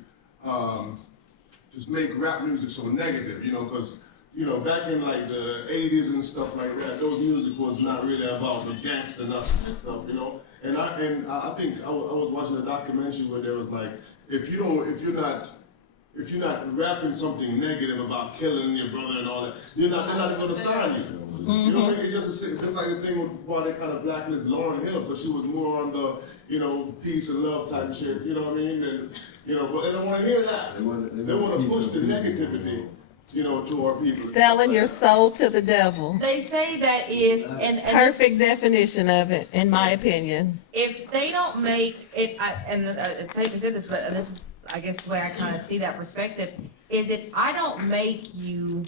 just make rap music so negative, you know, because, you know, back in like the 80s and stuff like that, those music was not really about the gangster nothing and stuff, you know. And I think I was watching a documentary where there was like, if you're not rapping something negative about killing your brother and all that, they're not going to sign you. You know what I mean? It's just like the thing with why they kind of blacklist Lauryn Hill, because she was more on the, you know, peace and love type of shit. You know what I mean? And you know, but they don't want to hear that. They want to push the negativity, you know, to our people. Selling your soul to the devil. They say that if and Perfect definition of it, in my opinion. if they don't make it, it's safe to say this, but this is, I guess, the way I kind of see that perspective is if I don't make you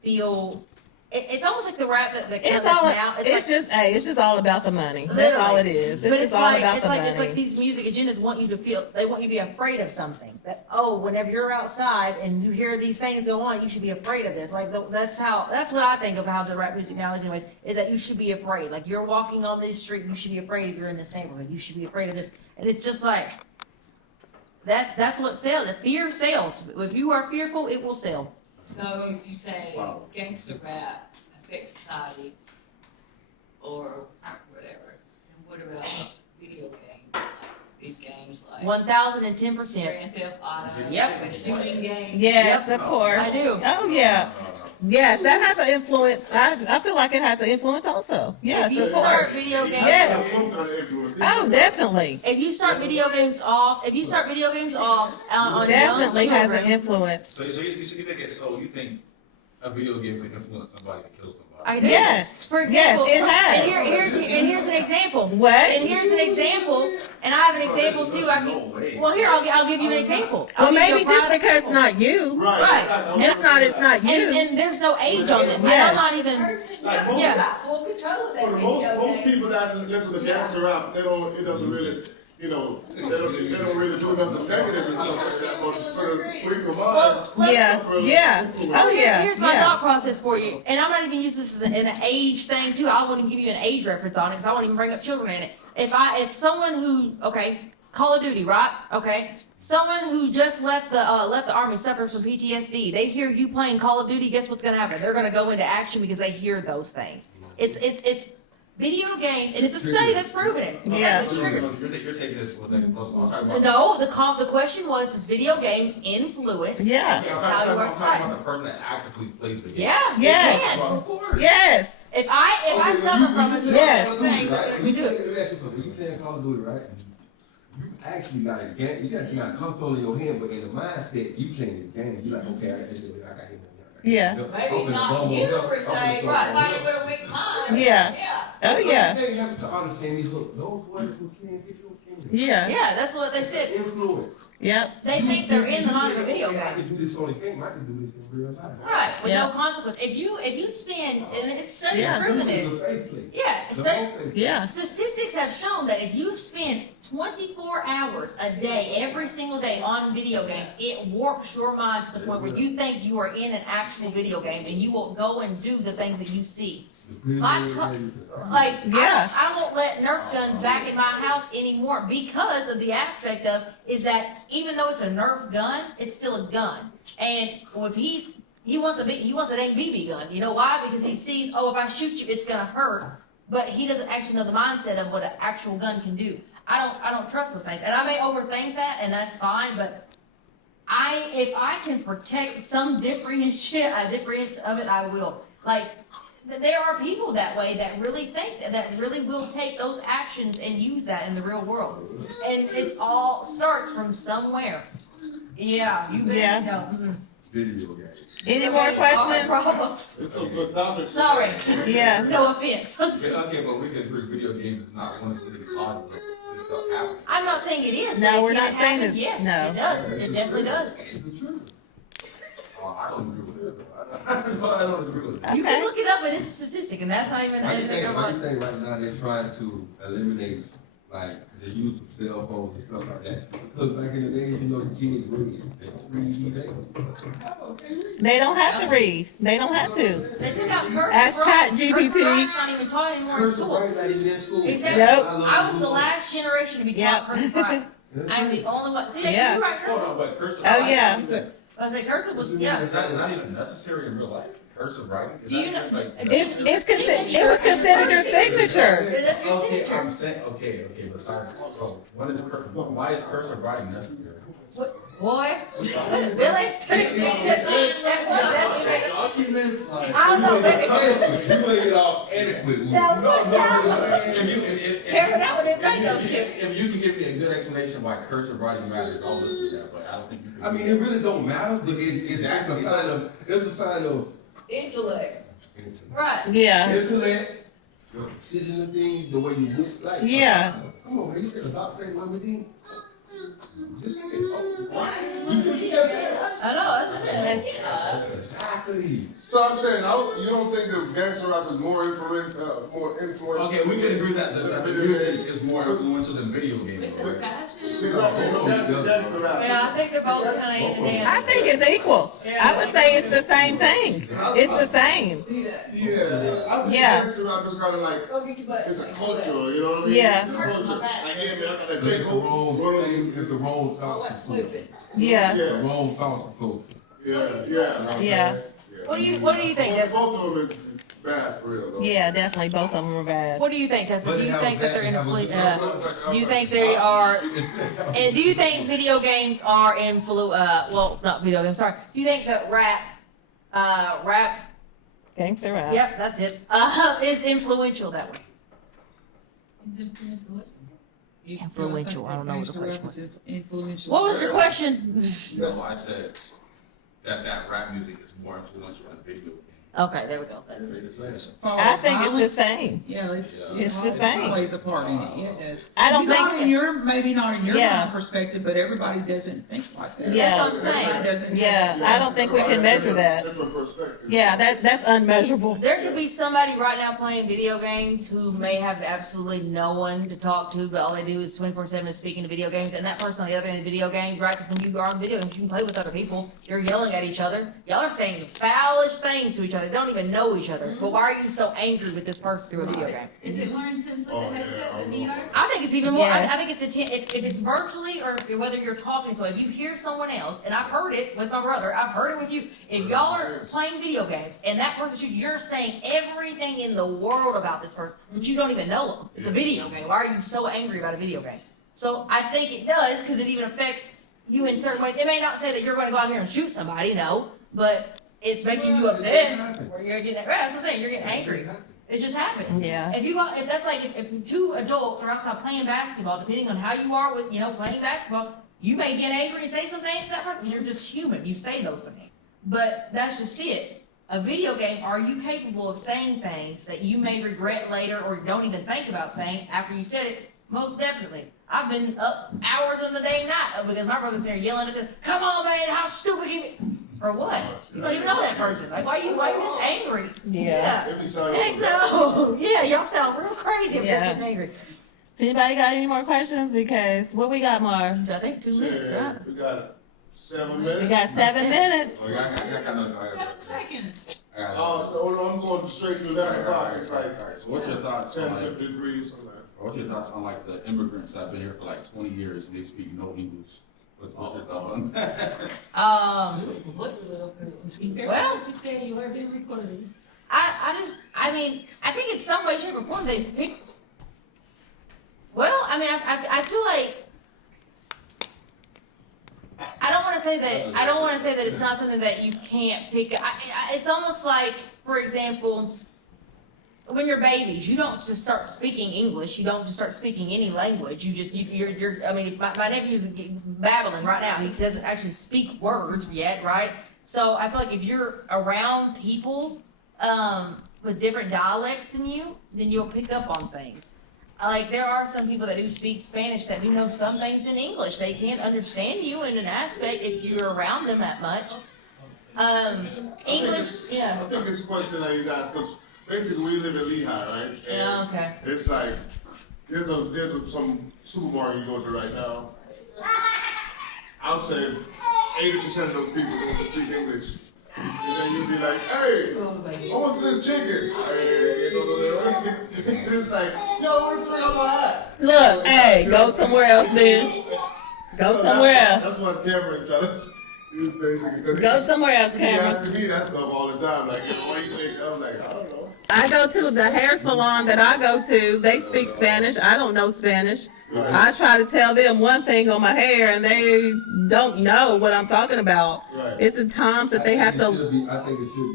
feel, it's almost like the rap that comes now. It's just all about the money. That's all it is. It's just all about the money. It's like these music agendas want you to feel, they want you to be afraid of something. That, oh, whenever you're outside and you hear these things go on, you should be afraid of this. Like, that's what I think of how the rap music now is anyways, is that you should be afraid. Like, you're walking on this street, you should be afraid if you're in this neighborhood. You should be afraid of this. And it's just like, that's what sells. The fear sells. If you are fearful, it will sell. So if you say gangster rap affects society or whatever, and what about video games? Like these games like 1010%. Grand Theft Auto, Yep. shooting games. Yes, of course. I do. Oh, yeah. Yes, that has an influence. I feel like it has an influence also. Yes, If you of start course. video games, Yes. Some kind of influence. Oh, definitely. if you start video games off on Definitely young has children, an influence. So you think it, so you think a video game could influence somebody to kill somebody? I do. Yes. For example, Yes, it has. And here's an example. What? And here's an example. And I have an example too. I'll give you an example. I'll Well, give you maybe a just prime because it's example. not you. Right. It's not you. And there's no age on them. And Yes. I'm not even. Like most, Yeah. Full control of that for the video most game. people that listen to gangster rap, it doesn't really, you know, they don't really do nothing negative and stuff like that. But for the people mind, Yeah. Yeah. Oh, yeah. Here's my Yeah. thought process for you, and I'm not even using this as an age thing too. I won't even give you an age reference on it because I won't even bring up children in it. If someone who Call of Duty, right? Okay, someone who just left the army suffers from PTSD. They hear you playing Call of Duty. Guess what's gonna happen? They're gonna go into action because they hear those things. It's video games, and it's a study that's proven it. Yeah. It's triggered. You're taking it to the next level. I'm talking about. No, the question was, does video games influence Yeah. I'm how you are talking about society? the person that actively plays the game. Yeah, Yes. it can. Of course. Yes. If I suffer from it, Yes. thing, we do it. Let me ask you something. You playing Call of Duty, right? You actually got a game. You actually got a console in your hand, but in the mindset, you playing this game. You like, okay, I got this. I got this. Yeah. Maybe not you per se, but somebody with a weak mind. Yeah. Yeah. Oh, yeah. They happen to all the same hook. Those wonderful kids, get your kids. Yeah. Yeah, that's what they said. Influence. Yep. They think they're in the mind of a video I game. can do this on the game. I can do this in real life. Right, with Yeah. no consequence. If you spend, and it's studies Yeah. proven It's this. a safe place. Yeah, The so- most safe place. Yeah. Statistics have shown that if you spend 24 hours a day, every single day on video games, it warps your mind to the point where you think you are in an actual video game and you will go and do the things that you see. Yeah. I won't let Nerf guns back in my house anymore because of the aspect of is that even though it's a Nerf gun, it's still a gun. And if he wants a dang BB gun. You know why? Because he sees, oh, if I shoot you, it's gonna hurt. But he doesn't actually know the mindset of what an actual gun can do. I don't trust those things, and I may overthink that, and that's fine. But if I can protect some differentiation of it, I will. Like, there are people that way that really think that really will take those actions and use that in the real world, and it's all starts from somewhere. Yeah, you bet. Yeah. You know. Video game. Any more questions? It's a good topic. Sorry. Yeah. No offense. Okay, but we can agree video games is not one of the causes of this stuff happening. I'm not saying it is. No, but we're can not it saying happen? it's- Yes, no. it does. It definitely does. It's the truth. I don't agree with it. I don't agree with it. You Okay. can look it up, and it's a statistic, and that's not even anything I wrong. think right now they're trying to eliminate like the use of cell phones and stuff like that. Because back in the days, you know, the kids read. They don't read. They don't have to read. They don't have to. They took out cursive Ask writing. ChatGPT. Cursive writing's not even taught anymore in Cursive school. writing not even in school. Exactly. Nope. I was the last generation to be taught Yep. cursive writing. I'm the only one. See, Yeah. you write Hold on, cursive. but cursive. Oh, yeah. I was like, cursive was, yeah. Is that even necessary in real life? Cursive writing? Is Do you that, know- like, It Signature. was considered your signature. That's your Okay, signature. I'm saying, okay, besides, so, why is cursive writing necessary? What? Boy, Billy? Documents like. I don't know, baby. You make it all adequate. Karen, that one didn't make those shit. If you can give me a good explanation why cursive writing matters, I'll listen to that, but I don't think you can. I mean, it really don't matter, but it's a sign of Intellect. Right. Yeah. intellect, your precision of things, the way you move. Like, Yeah. come on, man, you get a doctor in my thing. Just make it. Oh, right. You see what I'm saying? I know, that's what I'm saying. Exactly. So I'm saying, you don't think the gangster rap is more influential? Okay, we can agree that the music is more influential than video games. With the passion. Gangster rap. Yeah, I think they're both kind of hand in hand. I think it's equal. I would say it's the same thing. It's the same. Yeah, I think Yeah. gangster rap is kind of like, Go get your butt. it's a culture, you know what I mean? Yeah. It's a culture. Like, yeah, man, I got that If the J. Cole. wrong thing, if the wrong thoughts are culture. Yeah. The wrong thoughts are culture. Yeah. Yeah. What do you think, Tessa? Both of them is bad for real, though. Yeah, definitely. Both of them are bad. What do you think, Tessa? But Do they you have think that they're bad- have a good do you think they are? And do you think video games are well, not video games. Sorry. Do you think that rap? Gangster rap. Yep, that's it. Is influential that way. Is influential what? Influential. I don't know what the question was. Influential. What was your question? No, I said that rap music is more influential than video games. Okay, there we go. That's it. I think it's the same. Yeah, it's the same. Plays a part in it. Yeah, it does. I don't Maybe think- not in your maybe not in your Yeah. mind perspective, but everybody doesn't think like that. Yeah. That's what I'm saying. Everybody doesn't Yeah, have I don't think we can measure that. Different perspective. Yeah, that's unmeasurable. There could be somebody right now playing video games who may have absolutely no one to talk to, but all they do is 24/7 speaking to video games. And that person on the other end of the video game, right? Because when you are on video games, you can play with other people. You're yelling at each other. Y'all are saying foolish things to each other. They don't even know each other. But why are you so angry with this person through a video game? Is it more intense with Oh, the headset yeah, than I VR? I think it's even more. Yes. I think it's if it's virtually or whether you're talking. So if you hear someone else, and I've heard it with my brother, I've heard it with you. If y'all are playing video games and that person, you're saying everything in the world about this person, but you don't even know them. It's a video game. Why are you so angry about a video game? So I think it does because it even affects you in certain ways. It may not say that you're going to go out here and shoot somebody, no, but it's making you upset. Or you're getting right. That's what I'm saying. You're getting angry. It just happens. Yeah. If that's like if two adults are outside playing basketball, depending on how you are with playing basketball, you may get angry and say some things to that person. You're just human. You say those things, but that's just it. A video game, are you capable of saying things that you may regret later or don't even think about saying after you said it Most definitely. I've been up hours in the day night because my brother's there yelling at them, come on, man, how stupid can you? For what? You don't even know that person. Like, why you this angry? Yeah. Let me show you. Heck no. Yeah, y'all sound real crazy if Yeah. you're getting angry. So anybody got any more questions? Because what we got, Marv? So I think 2 minutes, Shit, right? we got 7 minutes. We got 7 minutes. Oh, I got another. 7 seconds. So I'm going straight to 11 o'clock. It's like Alright, so what's your thoughts on like, 10:53 or something like that. what's your thoughts on like the immigrants that have been here for like 20 years and they speak no English? What's your thoughts on that? Look a little bit. Well- What you say, you are being recorded. I mean, I think in some way, shape, or form they pick. Well, I mean, I feel like I don't want to say that. I don't want to say that it's not something that you can't pick. It's almost like, for example, when you're babies, you don't just start speaking English. You don't just start speaking any language. You're. I mean, my nephew's babbling right now. He doesn't actually speak words yet, right? So I feel like if you're around people with different dialects than you, then you'll pick up on things. Like, there are some people that do speak Spanish that do know some things in English. They can't understand you in an aspect if you're around them that much. English, yeah. I think it's a question that he's asked because basically we live in Lehigh, right? And Yeah, okay. It's like there's some supermarket you go to right now. I'll say 80% of those people don't speak English. And then you'll be like, hey, what was this chicken? It's like, yo, where the frick am I at? Look, hey, go somewhere else then. Go somewhere That's else. what Cameron tried to use basically. 'Cause Go somewhere else, he Cameron. asking me that stuff all the time. Like, yo, what do you think? I'm like, I don't know. I go to the hair salon that I go to. They speak Spanish. I don't know Spanish. I try to tell them one thing on my hair, and they don't know what I'm talking about. Right. It's the times that they have to. I think it should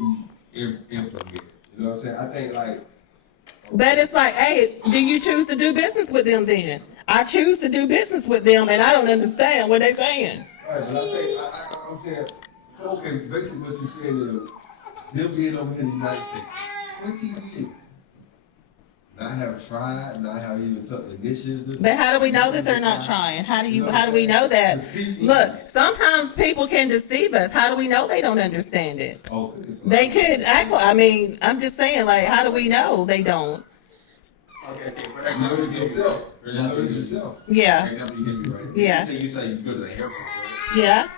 be implemented. You know what I'm saying? I think like. But it's like, hey, do you choose to do business with them then? I choose to do business with them, and I don't understand what they're saying. Right, but I think I'm saying, so okay, basically what you're saying is, them being over here in the United States, 20 years, not have tried, not have even took the initiative. But how do we know that they're not trying? How do we know that? Look, sometimes people can deceive us. How do we know they don't understand it? Okay, it's They like, could act like, I mean, I'm just saying, like, how do we know they don't? Okay, for you know example, it yourself. You know it yourself. For Yeah, example, you gave me right. Yeah. You say you go to the airport, right? yeah.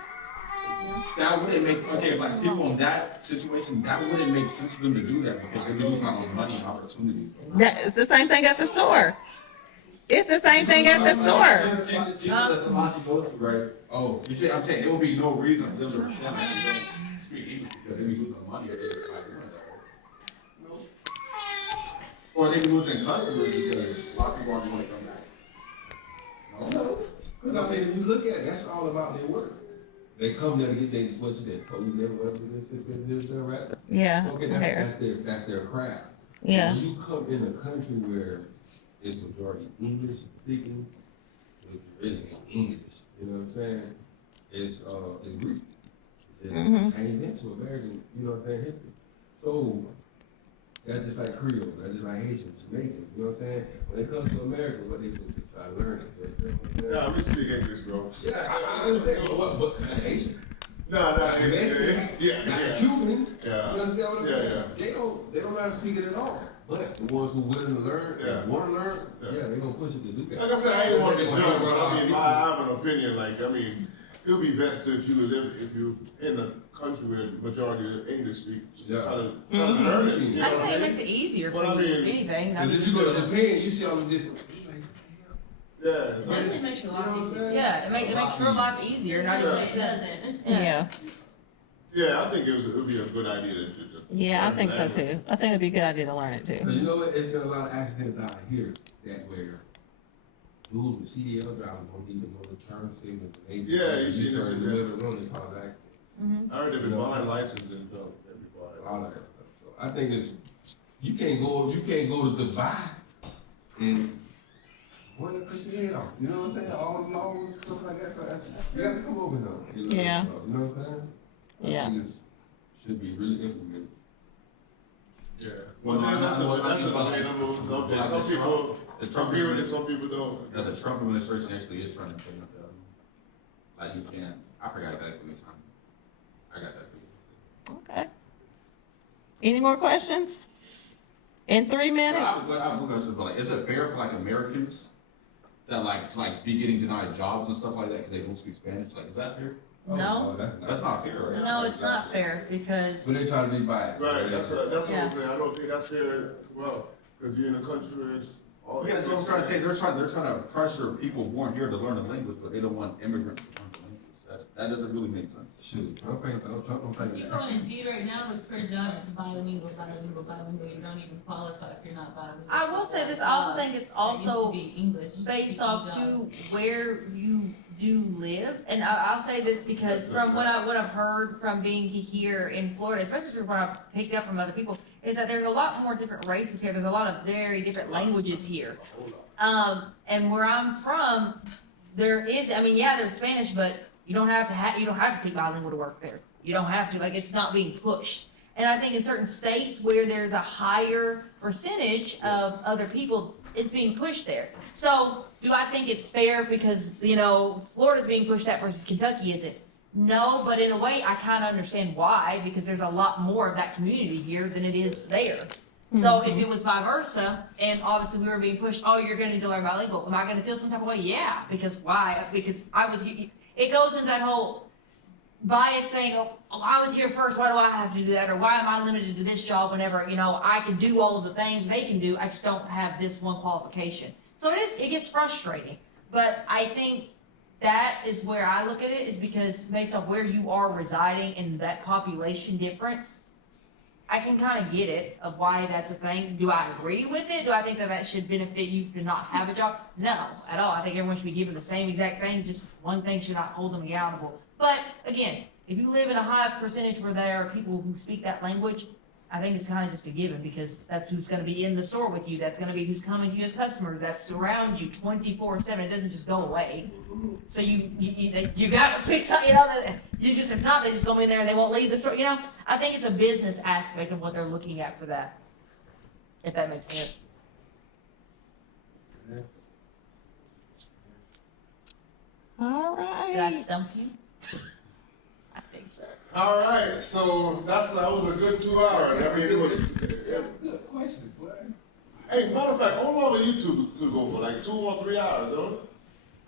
That wouldn't make like people in that situation. That wouldn't make sense for them to do that because they're losing out on money and opportunities. It's the same thing at the store. It's the same thing at the store. Jesus, that's a lot you go to, right? Oh, You see, I'm saying there will be no reason until the return that you don't speak English because they be losing money. Or they be losing customers because a lot of people aren't going to come back. no. Because I mean, if you look at it, that's all about their work. They come there to get their, what you said, told you whatever this, right? Yeah, Okay, hair. that's their craft. Yeah. When you come in a country where it's majority English speaking, it's really English. You know what I'm saying? It's Greek. It's changed into American. You know what I'm saying? History. So that's just like Creole. That's just like Haitian, Jamaican. You know what I'm saying? When it comes to America, what they do is try to learn it. You know what I'm saying? Yeah, we speak English, bro. Yeah, I understand. But Haitian. No, not Haitian. Yeah, Not the yeah. Cubans. Yeah. You understand what I'm Yeah, saying? yeah. They don't know how to speak it at all. But the ones who willing to learn, Yeah. want to learn, Yeah. they're gonna push it to do that. Like I said, I ain't want to They be wanna judged, run but out I mean, of I have an opinion. Like, I mean, it would be best if you in a country where the majority of English speak. Yeah. Try to learn it. You know I just what think it mean? makes it easier for Well, I you, mean, if anything. I Because mean, if you go to Japan, you see all the different. Yeah. It So, definitely makes your You know what I'm life easier. saying? yeah, it makes your life easier, not even Yeah. makes It sense. doesn't. Yeah. yeah, I think it would be a good idea to Yeah, I learn think the so language. too. I think it'd be a good idea to learn it too. But you know what? It's been a lot of accidents out here that where dudes with CDL drivers don't even know the turn signals. Yeah, you see this turn in in the there. middle of the road, they cause accidents. I heard they've been buying license and stuff. All that stuff. So I think it's you can't go to Dubai and want to cut your head off. You know what I'm saying? All the laws and stuff like that. So that's you gotta come over here. You know, Yeah. You know what I'm saying? Yeah. I think it's should be really implemented. Yeah. Well, then that's a debatable subject. Some people The Some Trump people and some people don't. Yeah, the Trump administration actually is trying to implement that. Like you can't. I forgot exactly which time. I got that for you. Okay. Any more questions? In 3 minutes? But like, is it fair for like Americans that like to like be getting denied jobs and stuff like that because they don't speak Spanish? Like, is that fair? No. That's not fair, right? No, it's not fair because But they try to be biased. Right, that's the Yeah. whole thing. I don't think that's fair. Well, because you're in a country where it's all. Yeah, that's what I'm trying to say. They're trying to pressure people born here to learn the language, but they don't want immigrants to learn the language. That doesn't really make sense. Shoot, Trump don't think You that. go on Indeed right now, look for a job that's bilingual. You don't even qualify if you're not bilingual. I will say this. I also think it's also It needs to be English based speaking off jobs. to where you do live, and I'll say this because from what I've heard from being here in Florida, especially from what I've picked up from other people, is that there's a lot more different races here. There's a lot of very different languages here, and where I'm from, there is. I mean, yeah, there's Spanish, but you don't have to speak bilingual to work there. You don't have to. Like, it's not being pushed. And I think in certain states where there's a higher percentage of other people, it's being pushed there. So, do I think it's fair because, Florida's being pushed at versus Kentucky, is it? No, but in a way, I kind of understand why, because there's a lot more of that community here than it is there. So if it was vice versa, and obviously we were being pushed, oh, you're going to need to learn bilingual. Am I going to feel some type of way? Yeah, because why? Because it goes into that whole bias thing. Oh, I was here first. Why do I have to do that? Or why am I limited to this job whenever, I can do all of the things they can do. I just don't have this one qualification. So it gets frustrating. But I think that is where I look at it, is because based off where you are residing and that population difference, I can kind of get it of why that's a thing. Do I agree with it? Do I think that should benefit you to not have a job? No, at all. I think everyone should be given the same exact thing. Just one thing should not hold them accountable. But again, if you live in a high percentage where there are people who speak that language, I think it's kind of just a given, because that's who's going to be in the store with you. That's going to be who's coming to you as customers. That surrounds you 24/7. It doesn't just go away. So you got to speak something. You just, if not, they just go in there and they won't leave the store. I think it's a business aspect of what they're looking at for that. If that makes sense. All right. Did I stump you? I think so. All right, so that was a good 2 hours. I mean, it was. That's a good question, boy. Hey, matter of fact, how long a YouTube could go for? Like 2 or 3 hours, don't it?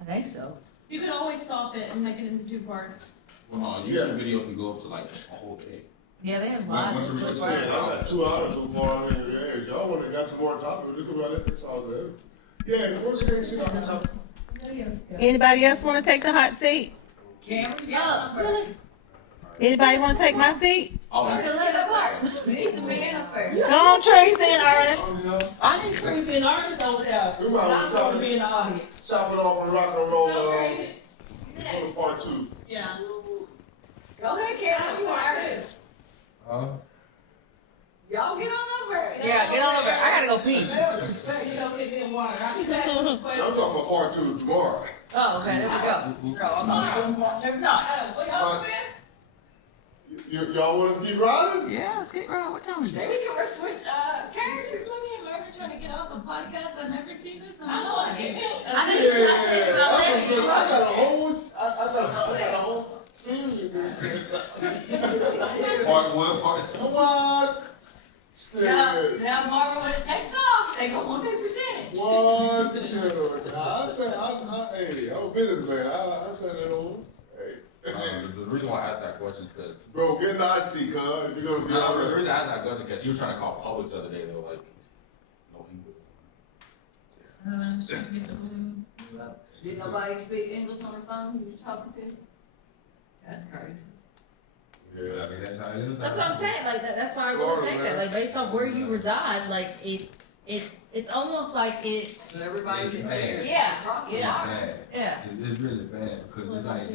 I think so. You can always stop it and make it into 2 parts. Well, no, a YouTube video can go up to like a whole day. Yeah, they have live. Once you reach a Yeah, certain I got 2 hours so far. I mean, yeah, if y'all want to got some more topics, we could run it. It's all good. Yeah, what's the case? On the topic? Anybody else want to take the hot seat? Yeah, really? Anybody want to take my seat? Oh, Go on, Tracy and Ernest. I need Tracy and Ernest over there. We might I'm as going well to be in the audience. chop it off and rock and roll. So Tracy. For part 2. Yeah. Go ahead, Karen. You want Y'all get on over. Yeah, get on over. I gotta go pee. You don't get me in water. I can ask some I'm questions. talking about part 2 tomorrow. Oh, okay, there we go. No, I'm not doing part 2, not. What y'all doing? Y'all want to keep riding? Yeah, let's get going. What time is it? Maybe you can switch Characters looking at Marvin trying to get off a podcast. I've never seen this. I know I get it. I think it's about I got a 11. whole series. Part 1, part 2. Come on. Now Marvin, when it takes off, they gonna want their percentage. What? Shit. I said, hey, I'm a businessman. I said it over. Hey. The reason why I asked that question is because Bro, get in the hot seat, cuz. If you're gonna be out the there. reason I asked that question because he was trying to call Publix the other day. They were like, no English. Did nobody speak English on the phone you was talking to? That's crazy. Yeah, I mean, that's how it is. That's what I'm saying. Like that's why I really think that. Like based off where you reside, like it's almost like it's So everybody can It's say bad. it. yeah, It's yeah, bad. yeah. It's really bad because it's like